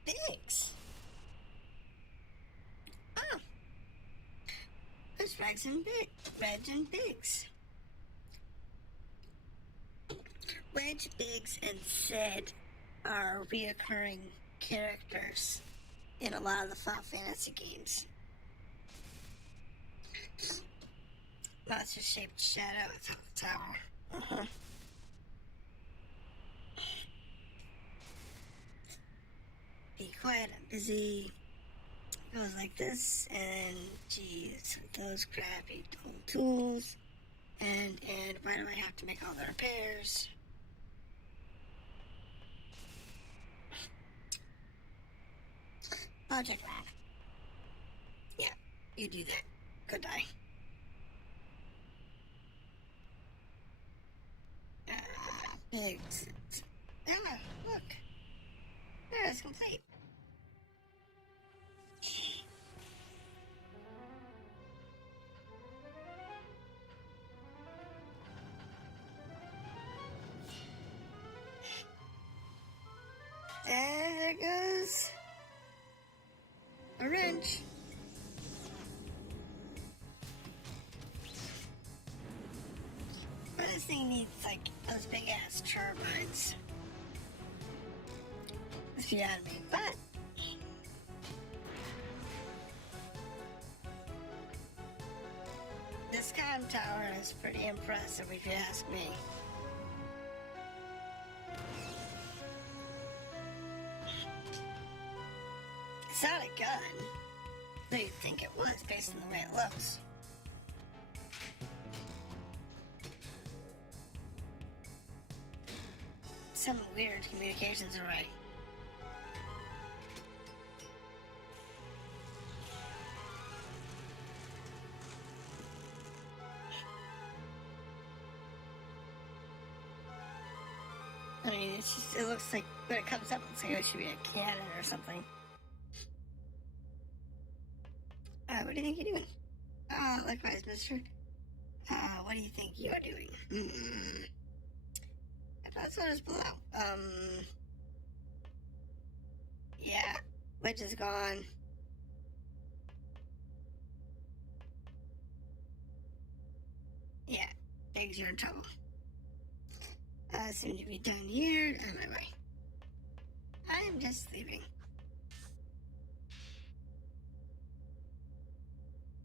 Thanks. Oh. There's Reds and Bigs. Wedge, Biggs, and Sid are reoccurring characters in a lot of the Final Fantasy games. Monster-shaped shadow atop the tower. Be quiet, I'm busy. It goes like this, and geez, those crappy tools. And why do I have to make all the repairs? Project Lab. Yeah, you do that. Go die. Pigs. Ah, look. There, it's complete. And there goes a wrench. But this thing needs like those big ass turbines. It's beyond me, but this comm tower is pretty impressive if you ask me. It's not a gun, though you'd think it was based on the way it looks. Some weird communications array. I mean, it's just, it looks like, when it comes up, it's like it should be a cannon or something. What do you think you're doing? Likewise, mister. What do you think you're doing? I thought so was below. Yeah, Wedge is gone. Yeah, Eggs, you're in trouble. Soon to be done here. On my way. I am just sleeping.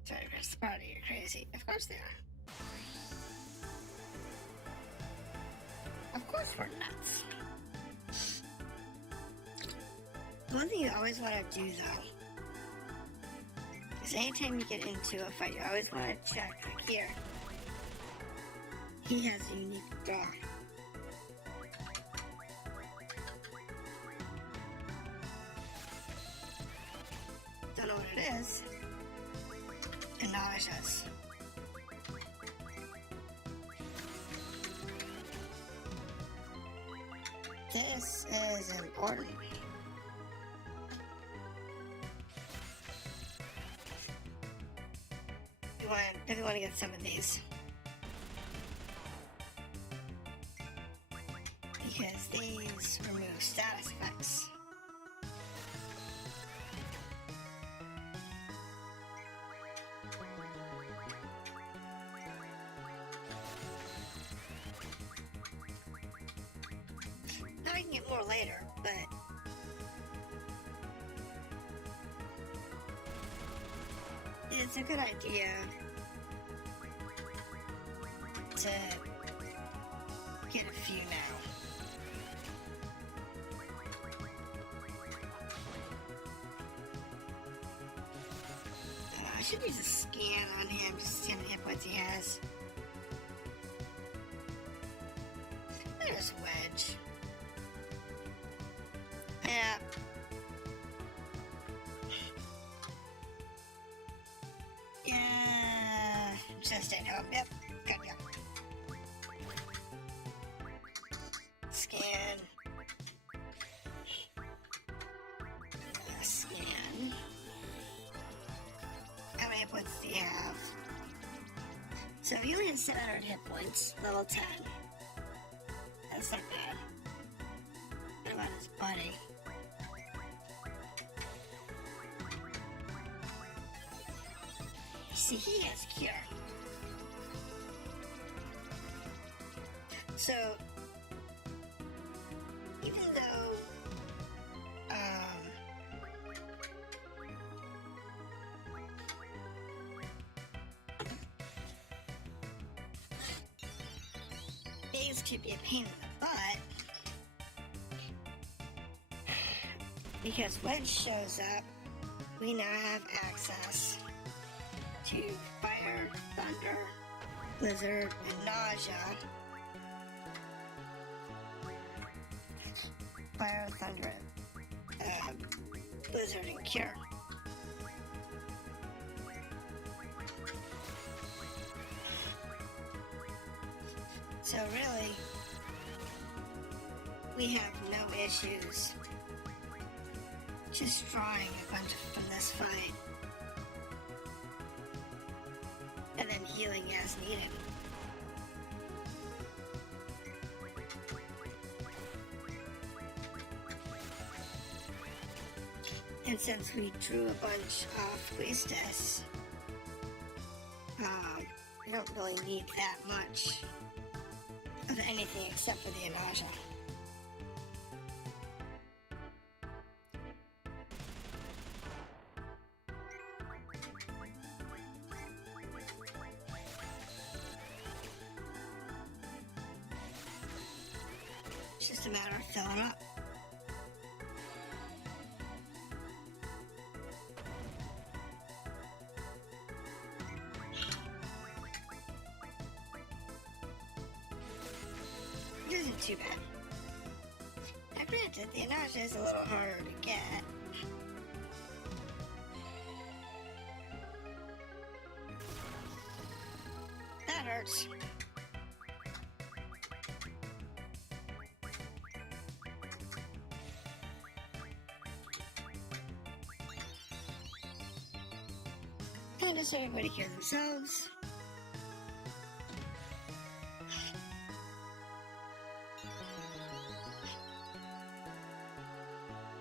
Sorry, Chris, the party, you're crazy. Of course they are. Of course we're nuts. The one thing you always want to do, though, is anytime you get into a fight, you always want to check, like here. He has a unique draw. Don't know what it is. Acknowledge us. This is important. We want to get some of these. these remove status effects. Now I can get more later, but it's a good idea to get a few now. I should use a scan on him just to see how many hit points he has. There's Wedge. Yeah. Yeah. Just stay home. Yep. Good, yep. Scan. Scan. How many hit points do you have? So he only has 700 hit points, level 10. That's not bad. What about his buddy? See, he has cure. So, even though, these could be a pain in the butt, because Wedge shows up, we now have access to Fire, Thunder, Blizzard, and Nausea. Fire, Thunder, Blizzard, and Cure. So really, we have no issues just drawing a bunch from this fight. And then healing as needed. And since we drew a bunch off Priestess, we don't really need that much of anything except for the nausea. It's just a matter of filling up. It isn't too bad. Now granted, the nausea is a little harder to get. That hurts. And just everybody hear themselves.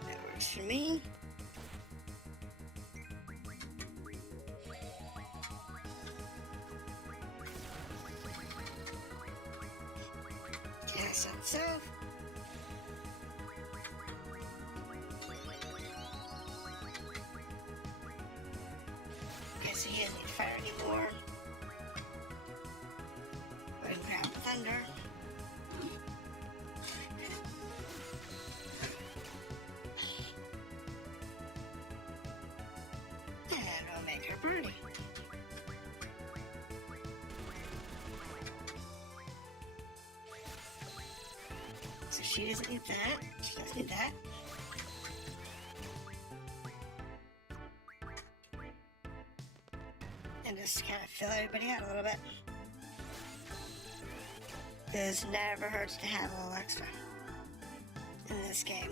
That works for me. Cast on self. So he doesn't need fire anymore. Go ahead and grab thunder. And we'll make her birdie. So she doesn't need that. She doesn't need that. And just kind of fill everybody out a little bit. It never hurts to have a little extra in this game.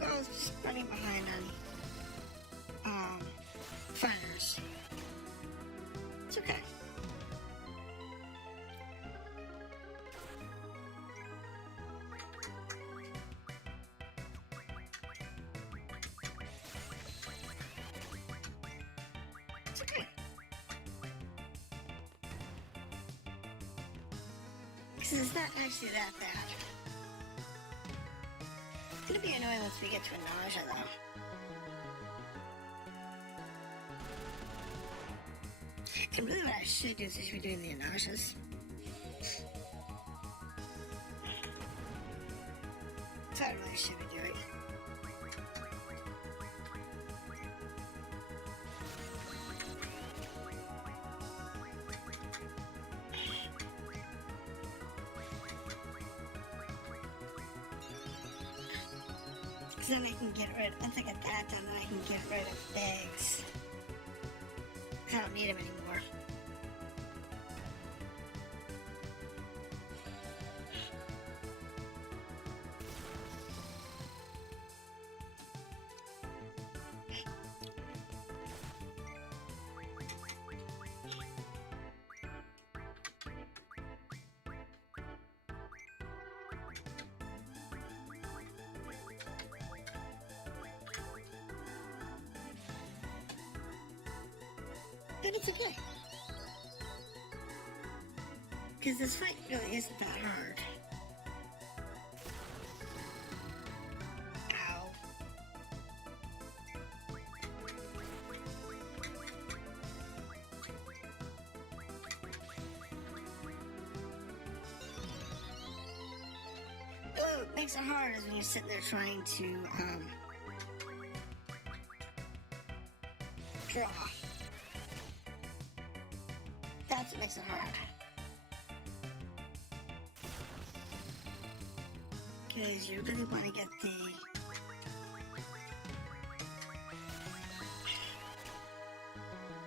Squall's running behind on fighters. It's okay. It's okay. Because it's not actually that bad. It's gonna be annoying once we get to a nausea, though. And really what I should do is I should be doing the nauseous. That's what I really should be doing. Because then I can get rid, once I get that done, then I can get rid of bags. I don't need them anymore. But it's okay. Because this fight really isn't that hard. Ow. What makes it hard is when you're sitting there trying to, draw. That's what makes it hard. Because you really want to get the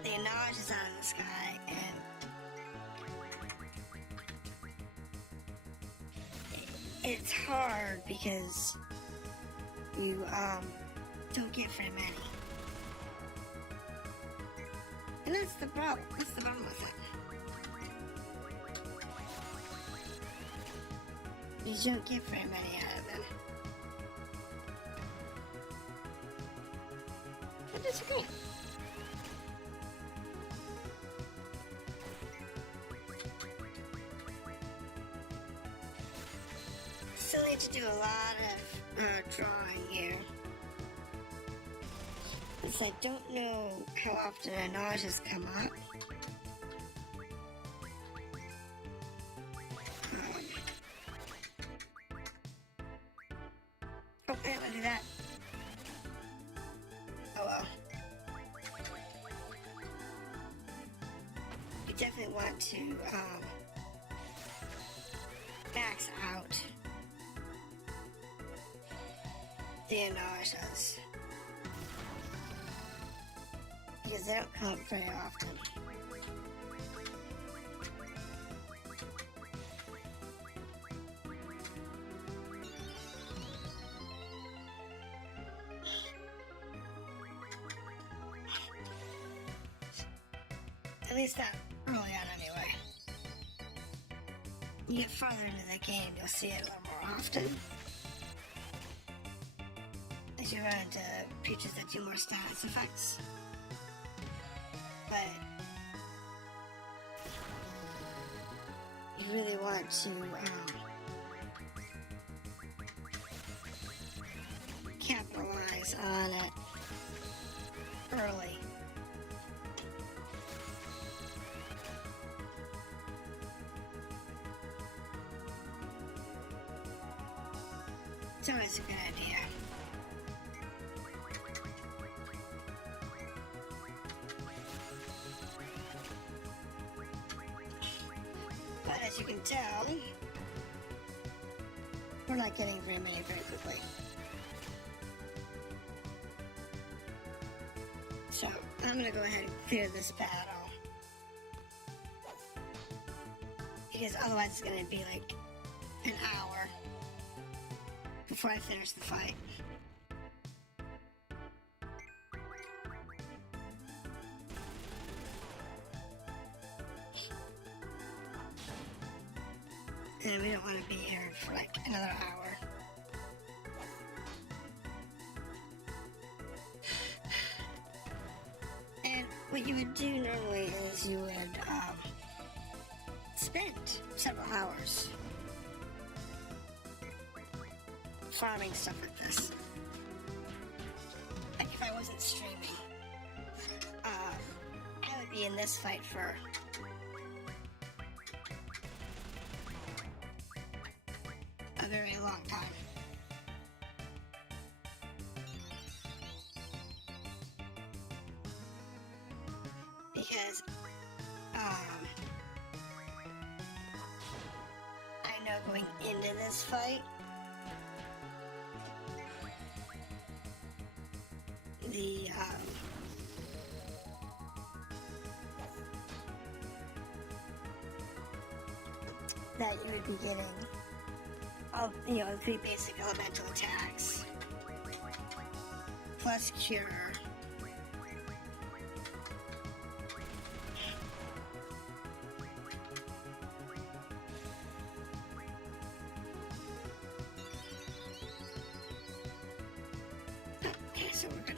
knowledge is out of the sky, and it's hard because you don't get very many. And that's the problem. That's the problem with it. You don't get very many out of them. But that's okay. Still need to do a lot of drawing here. Because I don't know how often the nauseas come up. Oh, I don't want to do that. Oh well. You definitely want to max out the nauseas. Because they don't come up very often. At least that early on anyway. You get farther into the game, you'll see it a little more often. As you run into creatures that do more status effects. But you really want to capitalize on it early. It's always a good idea. But as you can tell, we're not getting very many very quickly. So I'm going to go ahead and clear this battle. Because otherwise it's going to be like an hour before I finish the fight. And we don't want to be here for like another hour. And what you would do normally is you would spend several hours farming stuff like this. Like if I wasn't streaming, I would be in this fight for a very long time. Because I know going into this fight, that you would be getting all, you know, 3 basic elemental attacks plus cure. Okay, so we're good.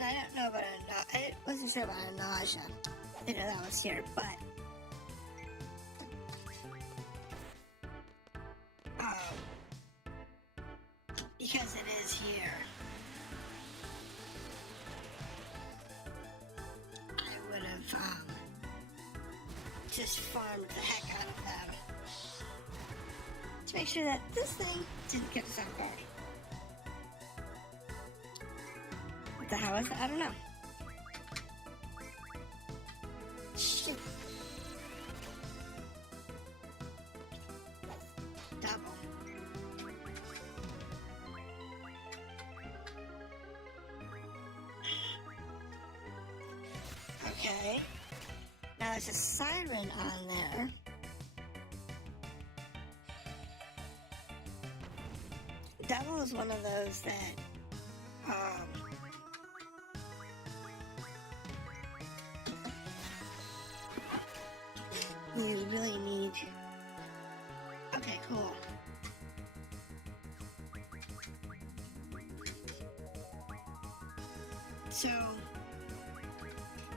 I don't know about I wasn't sure about a nausea. I didn't know that was here, but because it is here, I would have just farmed the heck out of them to make sure that this thing didn't get us off guard. What the hell is that? I don't know. Shoot. Double. Okay. Now there's a siren on there. Double is one of those that you really need. Okay, cool. So,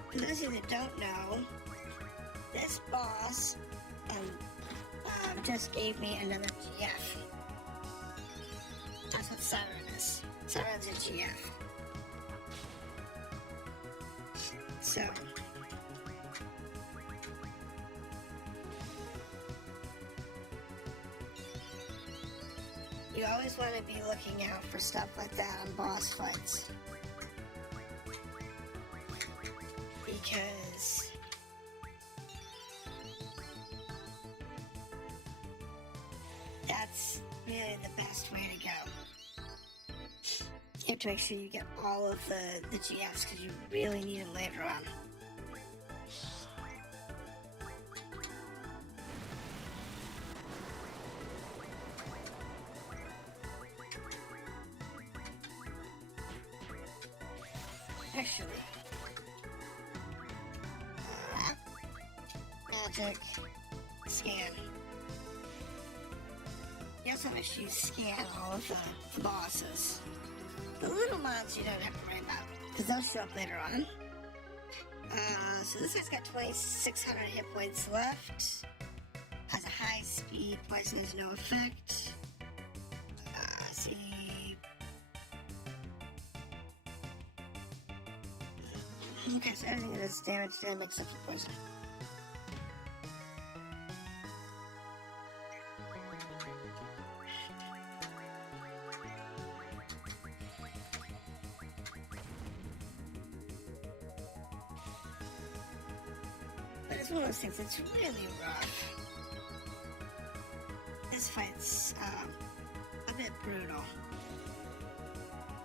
for those of you that don't know, this boss just gave me another GF. That's what Siren is. Siren's a GF. So, you always want to be looking out for stuff like that on boss fights. Because that's really the best way to go. You have to make sure you get all of the GFs because you really need them later on. Actually, magic, scan. You also make sure you scan all of the bosses. The little mobs you don't have to worry about, because they'll show up later on. So this guy's got 2,600 hit points left. Has a high speed, poison has no effect. See. Okay, so everything that does damage to him except for poison. But it's one of those things that's really rough. This fight's a bit brutal.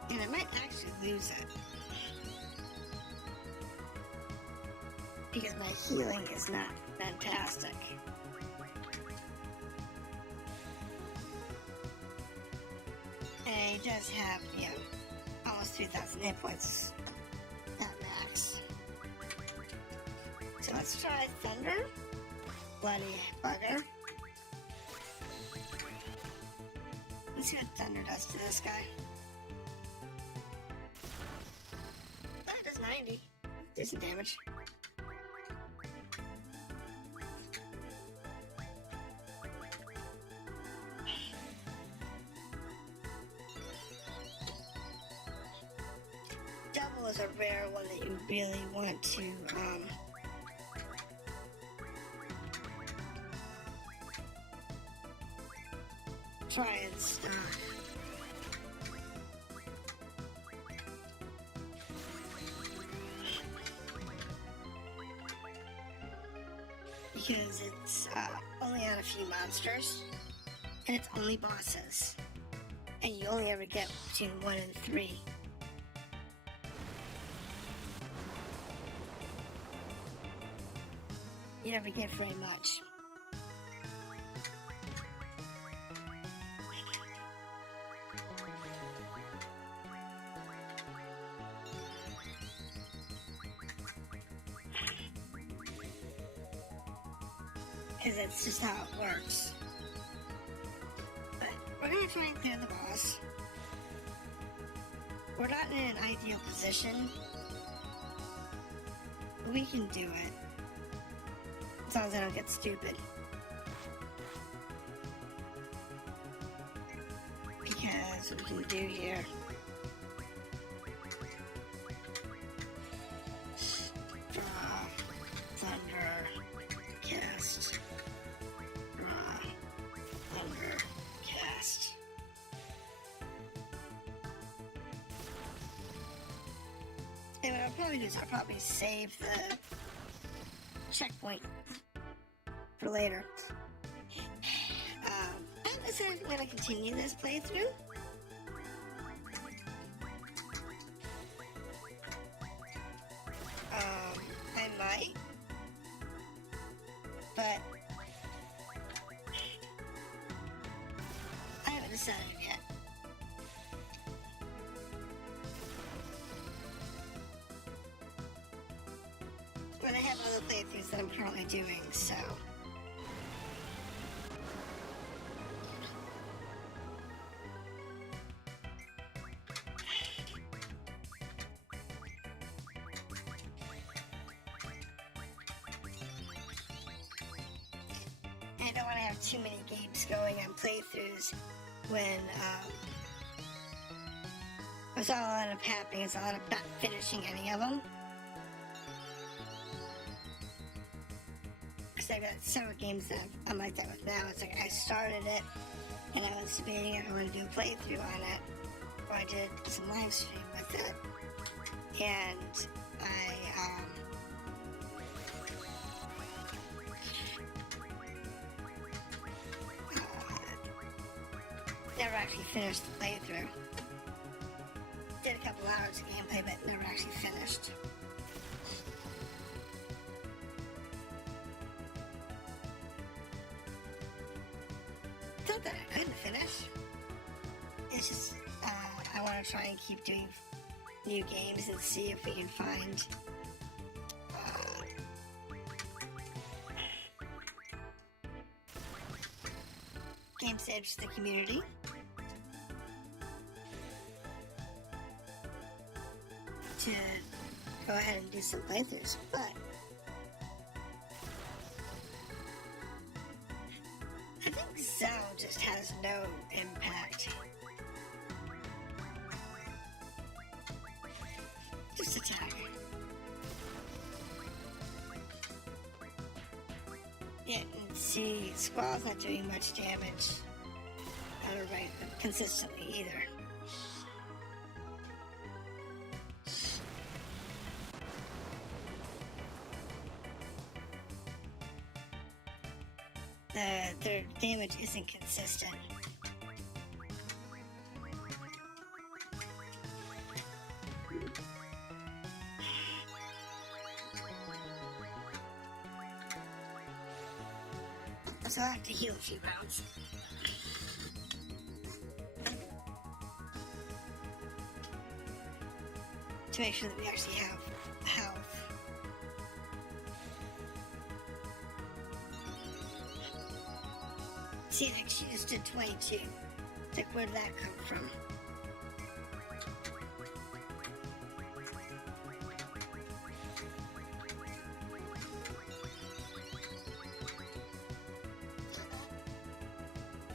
And I might actually lose it. Because my healing is not fantastic. And he does have, you know, almost 3,000 hit points at max. So let's try Thunder. Bloody bugger. Let's see what Thunder does to this guy. Oh, it does 90. Decent damage. Double is a rare one that you really want to try and stop. Because it's only on a few monsters, and it's only bosses, and you only ever get between 1 and 3. You never get very much. Because that's just how it works. But we're going to try and clear the boss. We're not in an ideal position, but we can do it. As long as I don't get stupid. Because what we can do here. Draw, Thunder, cast. Draw, Thunder, cast. And what I'll probably do is I'll probably save the checkpoint for later. I'm deciding if I'm going to continue this playthrough. I might, but I haven't decided yet. But I have other playthroughs that I'm currently doing, so. I don't want to have too many games going on playthroughs when, what's all end up happening is I'll end up not finishing any of them. I've got several games that I'm like that with now. It's like I started it and I was debating if I want to do a playthrough on it, or I did some live stream with it, and I never actually finished the playthrough. Did a couple hours of gameplay, but never actually finished. Not that I couldn't finish. It's just, I want to try and keep doing new games and see if we can find games to interest the community. To go ahead and do some playthroughs, but I think Zell just has no impact. Just attack. Yeah, and see, Squall's not doing much damage on her right consistently either. Their damage isn't consistent. So I have to heal a few rounds. To make sure that we actually have health. to 22. Like, where did that come from?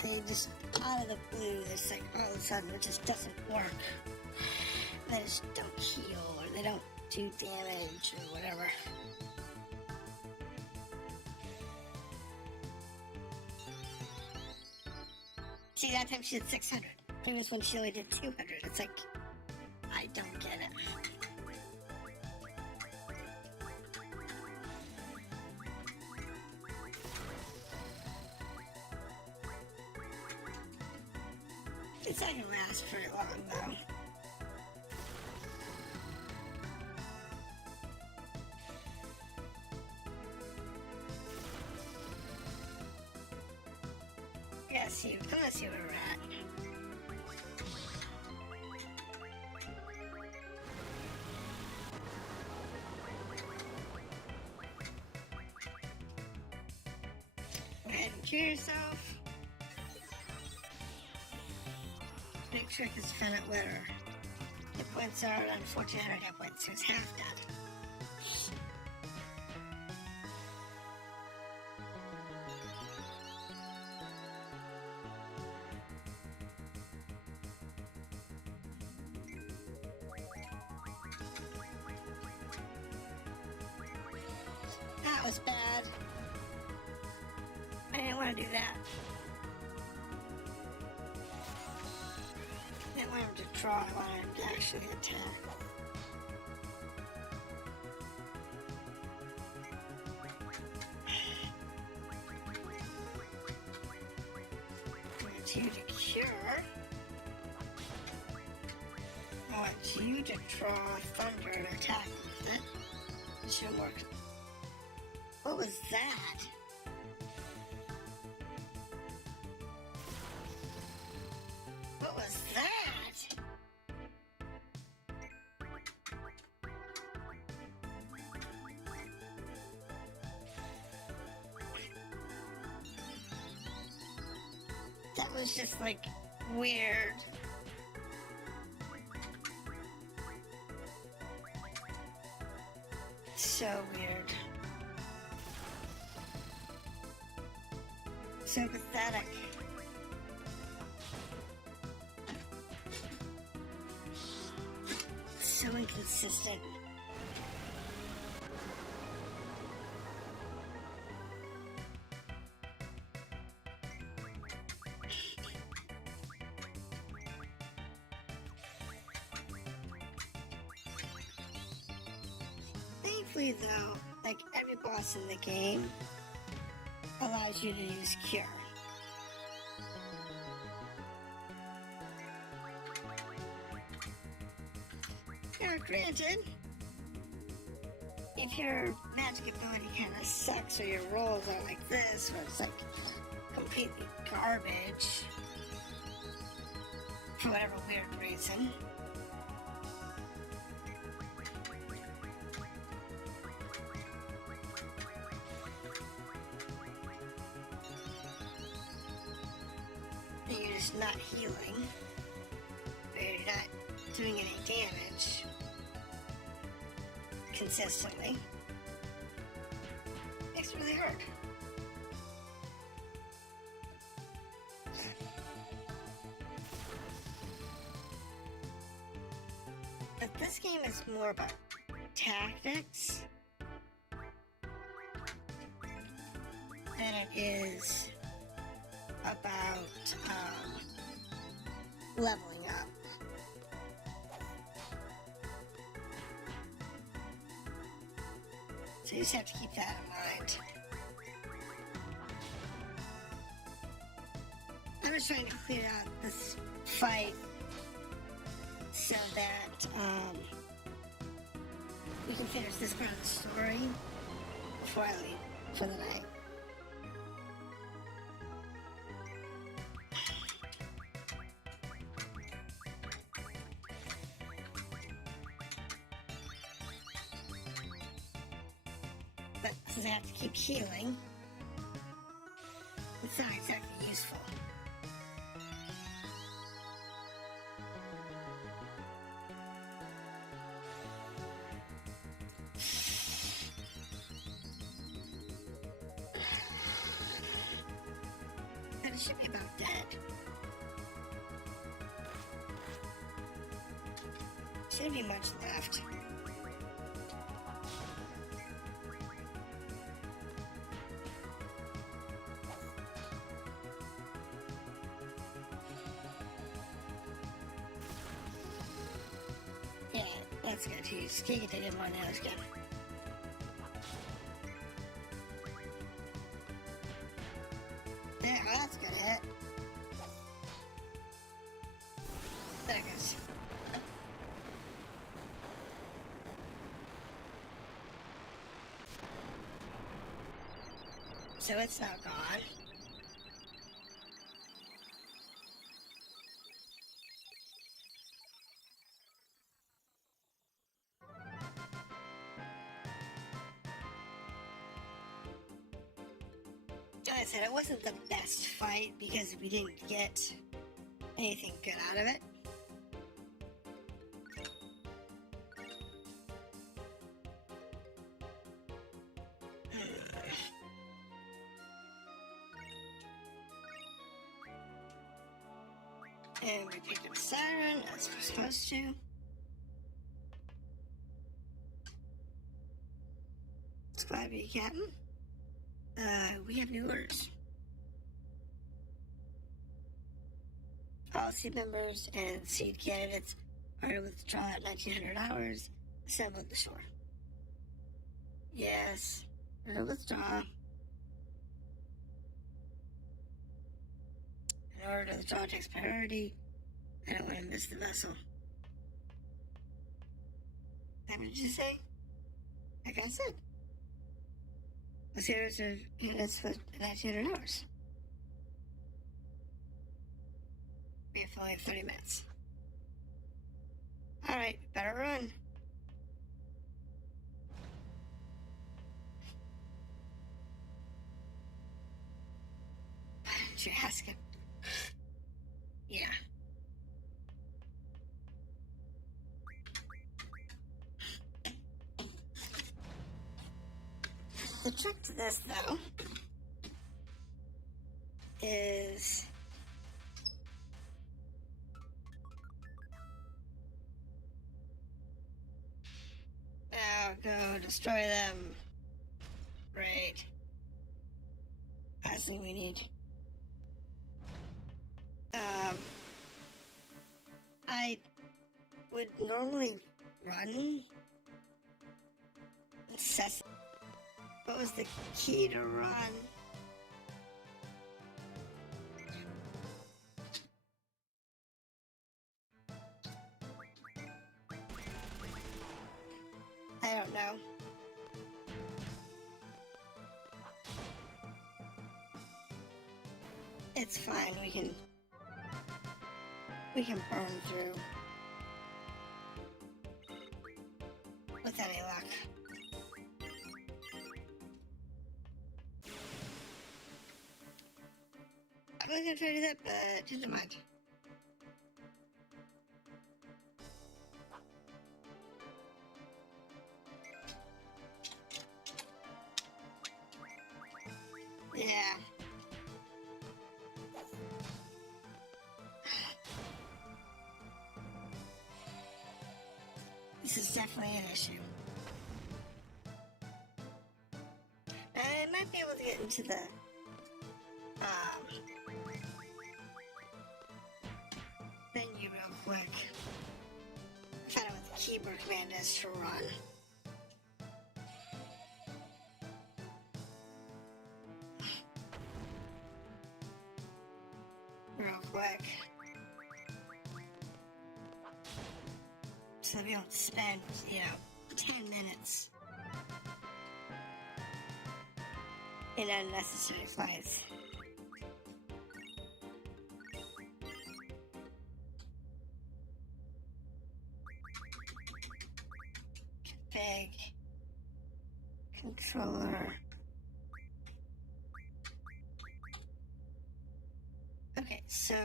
They just, out of the blue, it's like all of a sudden it just doesn't work. They just don't heal, or they don't do damage, or whatever. See, that time she did 600. Previous one she only did 200. It's like, I don't get it. It's not gonna last very long, though. Yeah, see, come on, see where we're at. Go ahead and cure yourself. Big trick is to find out where hit points are around 1400 hit points, so it's half done. That was bad. I didn't want to do that. I didn't want him to draw, I wanted him to actually attack. I want you to cure. I want you to draw thunder and attack with it. It should work. What was that? What was that? That was just like weird. So weird. So pathetic. So inconsistent. Thankfully though, like every boss in the game allows you to use cure. Now granted, if your magic ability kind of sucks or your rolls are like this, where it's like completely garbage for whatever weird reason, and you're just not healing, or you're not doing any damage consistently, it's really hard. But this game is more about tactics than it is about leveling up. So you just have to keep that in mind. I'm just trying to clear out this fight so that we can finish this part of the story before I leave for the night. But since I have to keep healing, it's not exactly useful. should be about dead. Shouldn't be much left. Yeah, that's good. He's kicking it in one now. That's good. Yeah, that's good hit. There it goes. So it's now gone. Like I said, it wasn't the best fight because we didn't get anything good out of it. And we picked up Siren, as we're supposed to. Squad B Captain. We have new orders. Policy members and seed candidates are to withdraw at 1900 hours. Assemble at the shore. Yes, we're to withdraw. In order to withdraw takes priority. I don't want to miss the vessel. What did you say? Like I said. Let's hear it to candidates for 1900 hours. We have only 30 minutes. Alright, better run. Why didn't you ask him? Yeah. The trick to this, though, is now go destroy them. Great. Last thing we need. I would normally run incessantly. What was the key to run? I don't know. It's fine, we can burn through with any luck. I was gonna try to do that, but never mind. Yeah. This is definitely an issue. I might be able to get into the menu real quick. Find out what the keyboard command is to run. Real quick. So we don't spend, 10 minutes in unnecessary fights. Config. Controller. Okay, so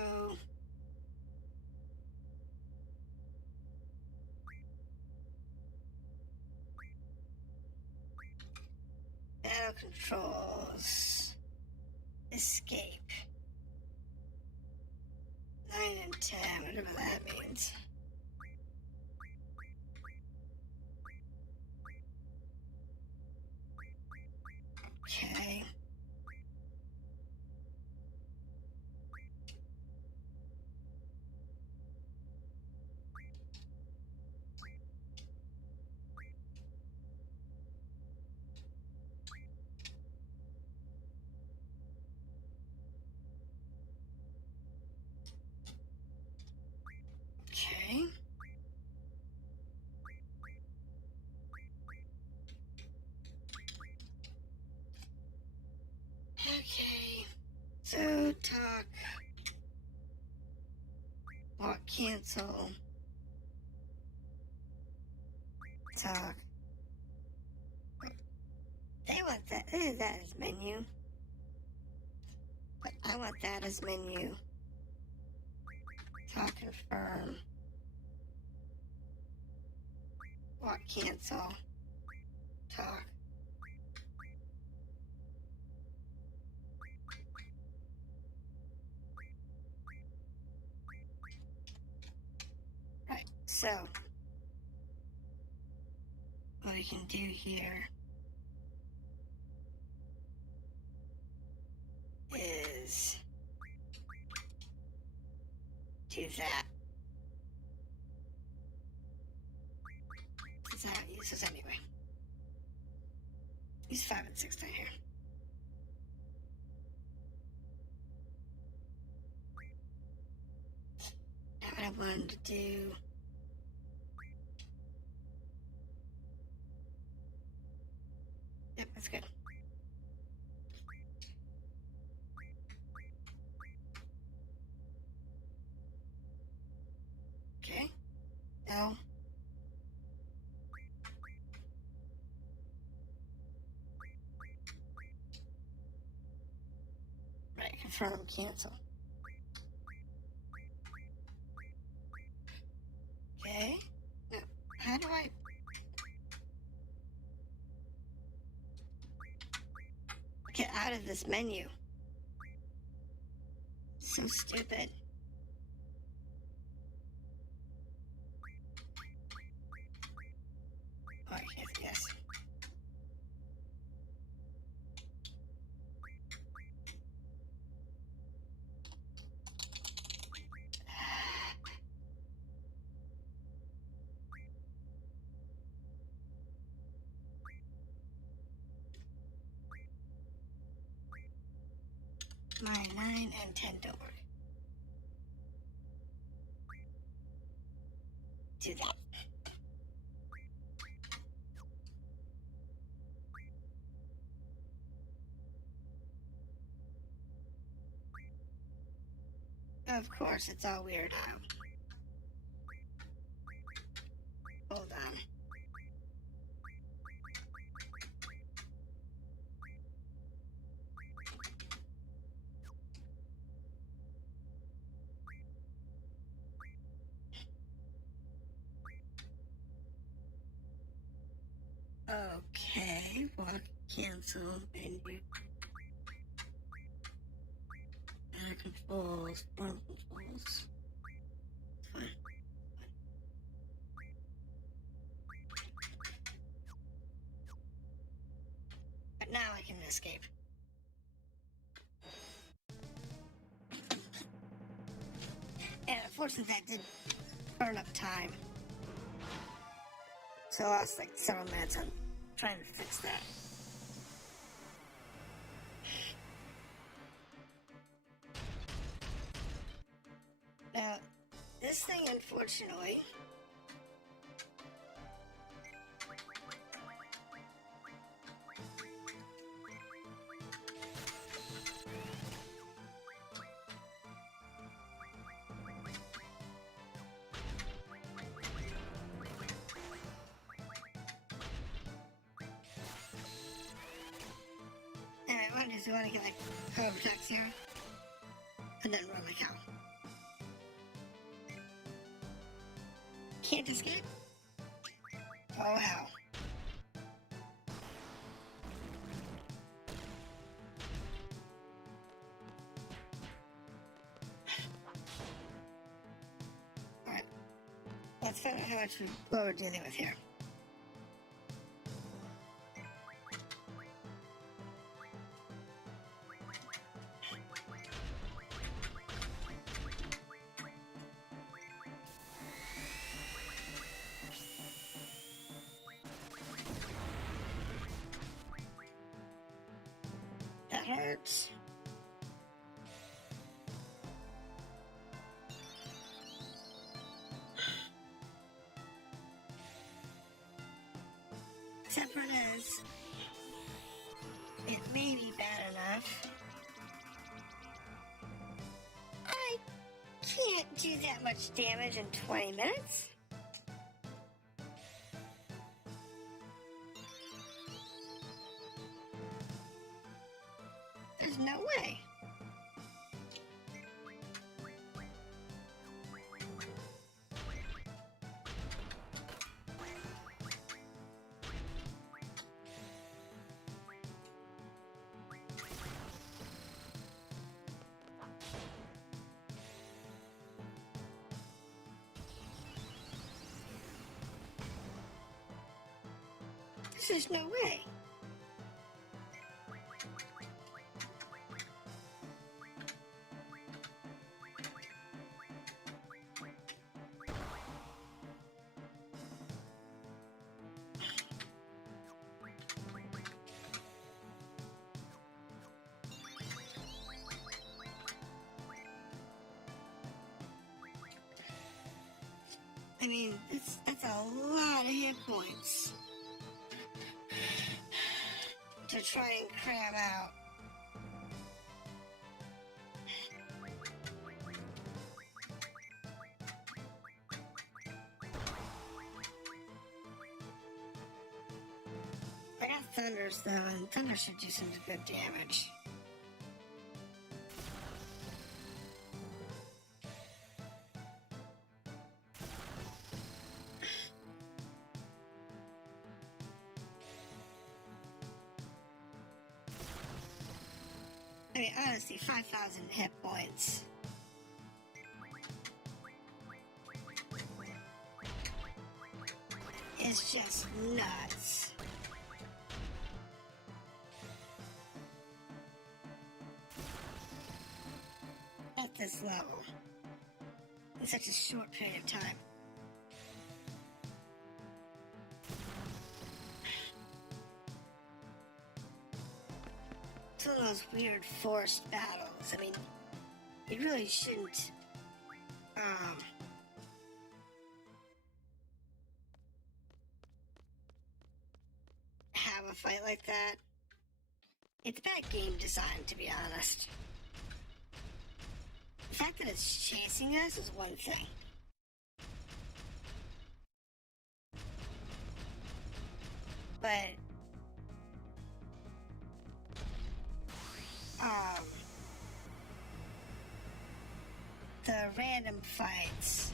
battle controls, escape. 10, whatever that means. Okay. Okay. Okay. So talk. Walk, cancel. Talk. They want that. That as menu. But I want that as menu. Talk, confirm. Walk, cancel. Talk. Right. So what we can do here is do that. Since I don't use this anyway. Use 5 and 6 down here. Now what I wanted to do. Yep, that's good. Okay. No. Right, confirm, cancel. Okay. Now, how do I... get out of this menu? So stupid. Oh, yes. My 9 and 10 don't work. Do that. Of course, it's all weird now. Hold on. Okay, walk, cancel, menu. Controls, form controls. Fine. But now I can escape. And unfortunately that did burn up time. So I lost like several minutes on trying to fix that. Now, this thing unfortunately anyway, what I just want to get like cover text here and then run like hell. Can't escape? Oh hell. Let's find out how much what we're dealing with here. That hurts. Except for this, it may be bad enough. I can't do that much damage in 20 minutes. There's no way. There's no way. I mean, that's a lot of hit points to try and cram out. I got Thunders though, and Thunder should do some good damage. I mean, honestly, 5,000 hit points. It's just nuts. At this level, in such a short period of time. It's one of those weird forced battles. I mean, you really shouldn't, have a fight like that. It's bad game design, to be honest. The fact that it's chasing us is one thing. But, the random fights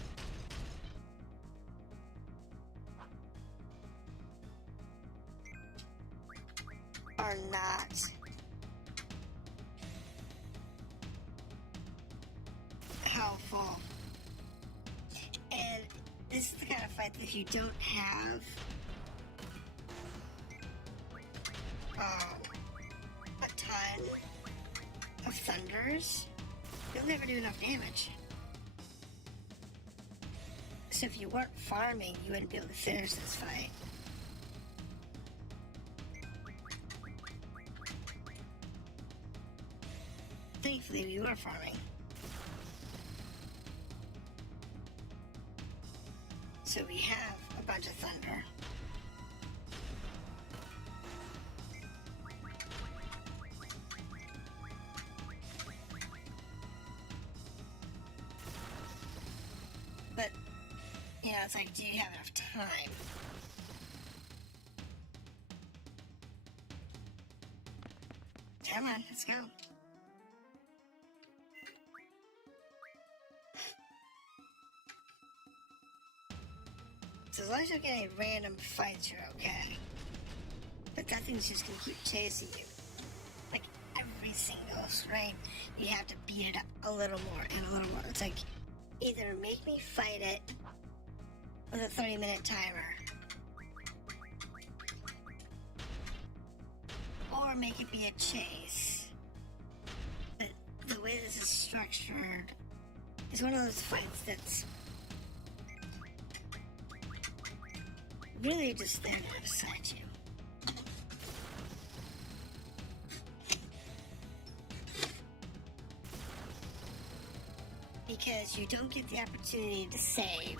are not helpful. And this is the kind of fight that if you don't have a ton of thunders, you'll never do enough damage. So if you weren't farming, you wouldn't be able to finish this fight. Thankfully, we were farming. So we have a bunch of thunder. But, you know, it's like, do you have enough time? Come on, let's go. So as long as you're getting random fights, you're okay. But that thing's just gonna keep chasing you. Like, every single strain, you have to beat it up a little more and a little more. It's like, either make me fight it with a 30-minute timer. Or make it be a chase. But the way this is structured is one of those fights that's really just there to excite you. Because you don't get the opportunity to save.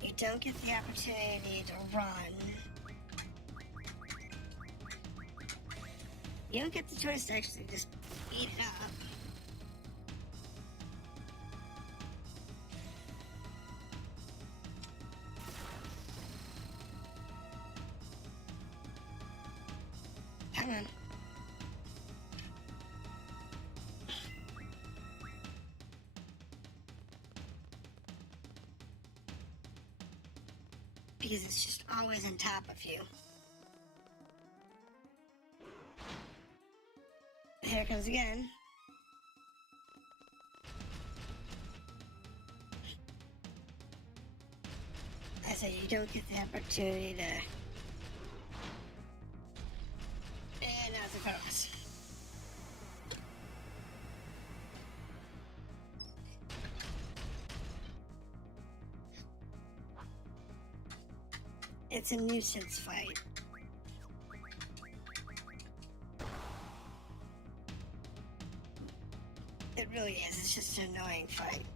You don't get the opportunity to run. You don't get the choice to actually just beat it up. Come on. Because it's just always on top of you. Here it comes again. I said you don't get the opportunity to... And now it's across. It's a nuisance fight. It really is. It's just an annoying fight.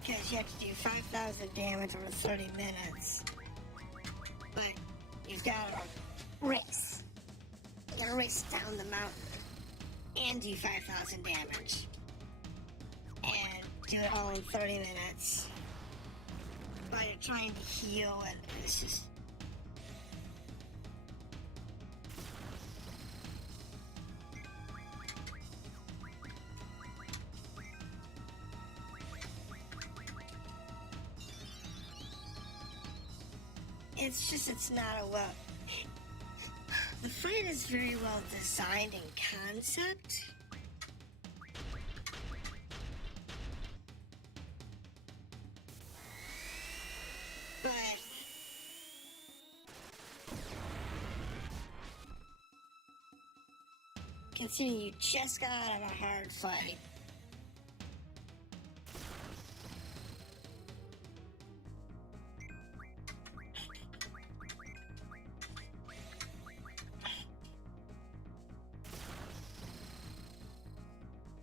Because you have to do 5,000 damage over 30 minutes. But you've got to race. You gotta race down the mountain and do 5,000 damage. And do it all in 30 minutes. While you're trying to heal, and it's just... it's not a well... The fight is very well designed in concept. But considering you just got out of a hard fight,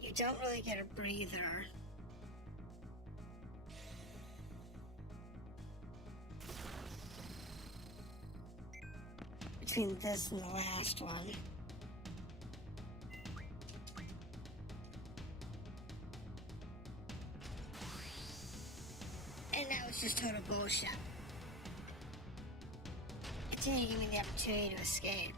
you don't really get a breather. Between this and the last one. And now it's just total bullshit. It didn't give me the opportunity to escape.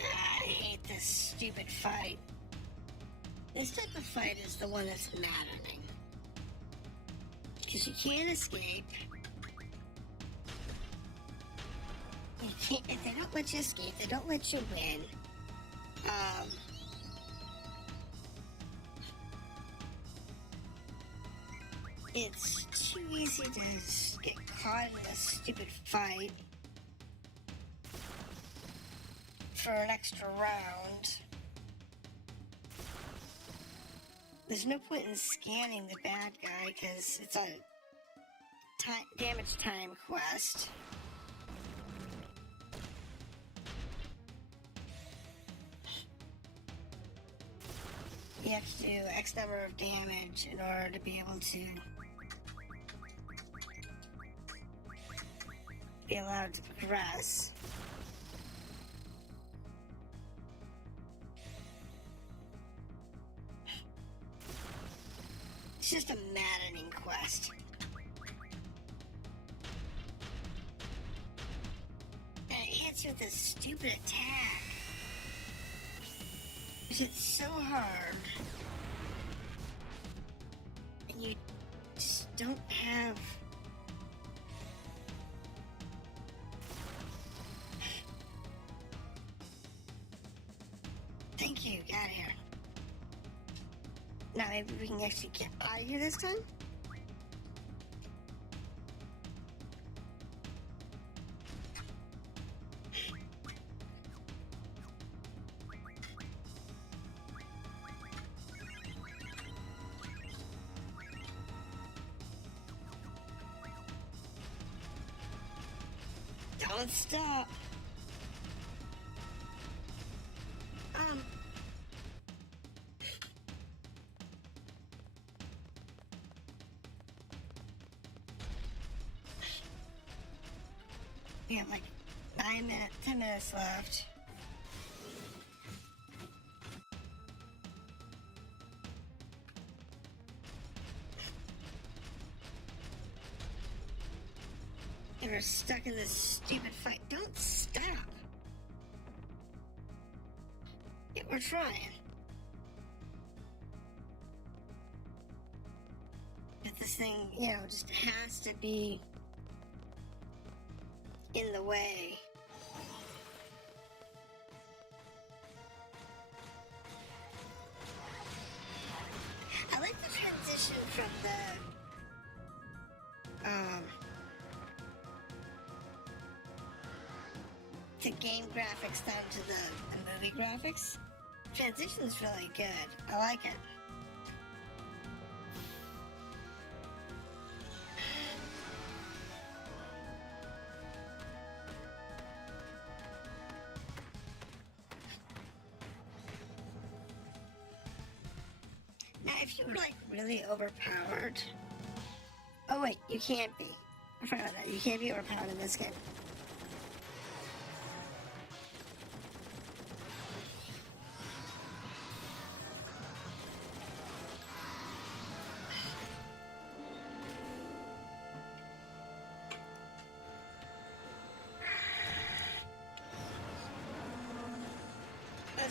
I hate this stupid fight. This type of fight is the one that's maddening. Because you can't escape. You can't, if they don't let you escape, they don't let you win. It's too easy to get caught in a stupid fight for an extra round. There's no point in scanning the bad guy because it's a damage time quest. You have to do X number of damage in order to be able to be allowed to progress. It's just a maddening quest. hits you with this stupid attack. It's hit so hard. And you just don't have... Thank you, got here. Now maybe we can actually get out of here this time? Don't stop. We have like 10 minutes left. And we're stuck in this stupid fight. Don't stop. Yeah, we're trying. But this thing, just has to be in the way. I like the transition from the game graphics down to the movie graphics. Transition's really good. I like it. Now, if you were like really overpowered... Oh wait, you can't be. I forgot that. You can't be overpowered in this game.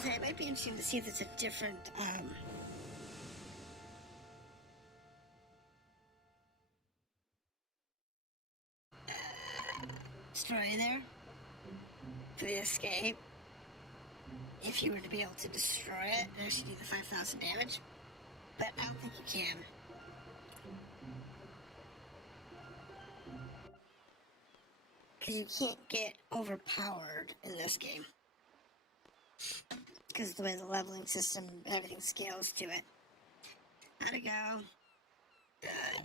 It might be interesting to see if there's a different story there for the escape. If you were to be able to destroy it and actually do the 5,000 damage, but I don't think you can. Because you can't get overpowered in this game. Because of the way the leveling system, everything scales to it. How'd it go?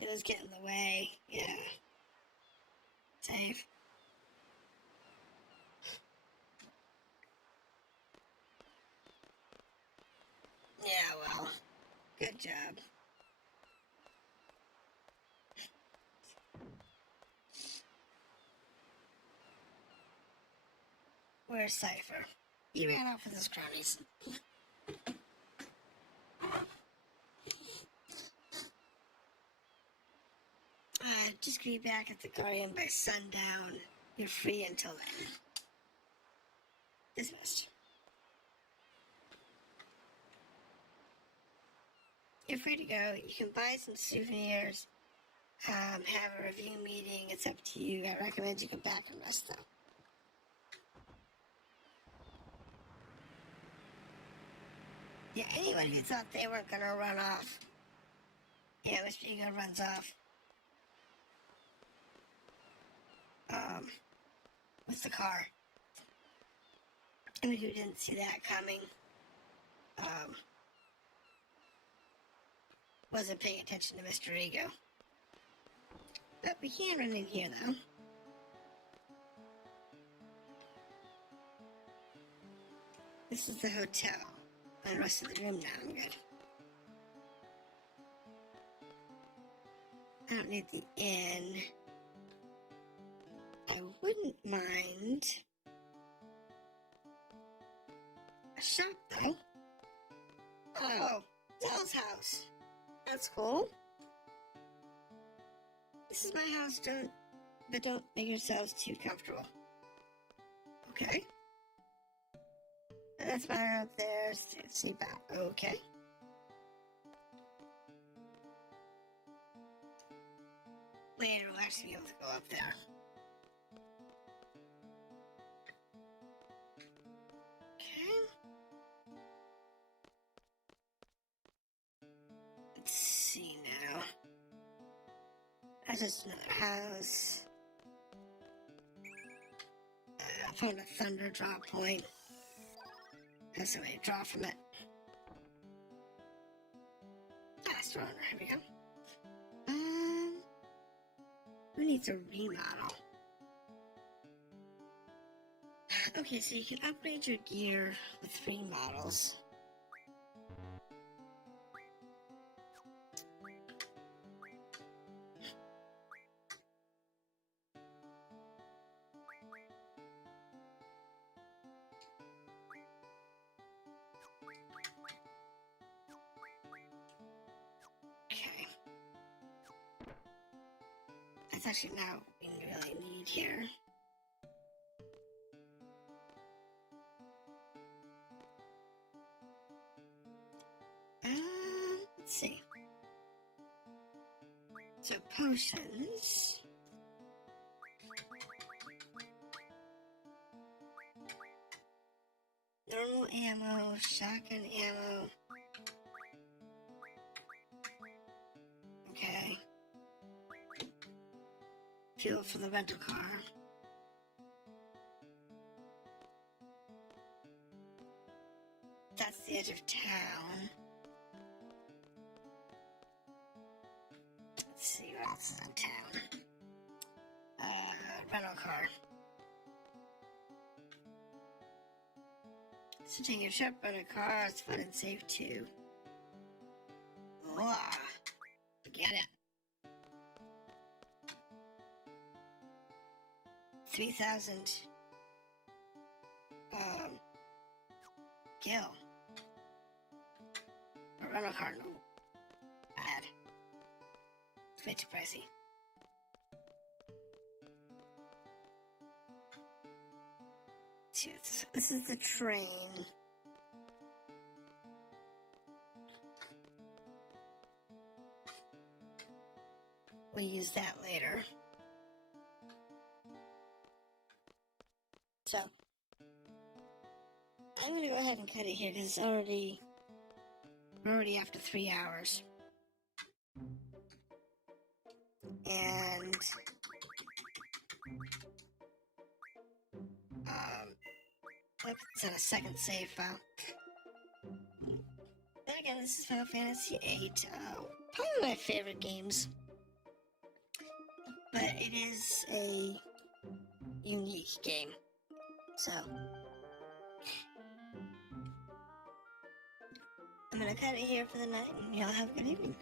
It was getting in the way. Yeah. Save. Yeah, well. Good job. Where's Seifer? He ran off with his cronies. Just be back at the Guardian by sundown. You're free until then. Dismissed. You're free to go. You can buy some souvenirs. Have a review meeting. It's up to you. I recommend you get back and rest though. Yeah, anyone who thought they weren't gonna run off. Yeah, Mr. Ego runs off. With the car. And who didn't see that coming, wasn't paying attention to Mr. Ego. But we can run in here, though. This is the hotel. And the rest of the room now, I'm good. I don't need the inn. I wouldn't mind a shop, though. Oh, Doll's house. That's cool. This is my house, but don't make yourselves too comfortable. Okay. That's fire up there. See about. Okay. Later, we'll actually be able to go up there. Okay. Let's see now. That's just another house. I found a thunder drop point. That's the way to draw from it. Stronger. Here we go. Who needs a remodel? Okay, so you can upgrade your gear with remodels. Okay. That's actually not what we really need here. Let's see. So potions. Normal ammo, shotgun ammo. Okay. Fuel for the rental car. That's the edge of town. Let's see what else is in town. Rental car. So take your ship, rent a car, it's fun and safe too. Whoa. Forget it. 3,000 gil. A rental car, no. Bad. It's way too pricey. This is the train. We'll use that later. So, I'm gonna go ahead and cut it here because we're already after 3 hours. And let's set a second save file. Then again, this is Final Fantasy VIII. Probably my favorite games. But it is a unique game. So, I'm gonna cut it here for the night, and y'all have a good evening.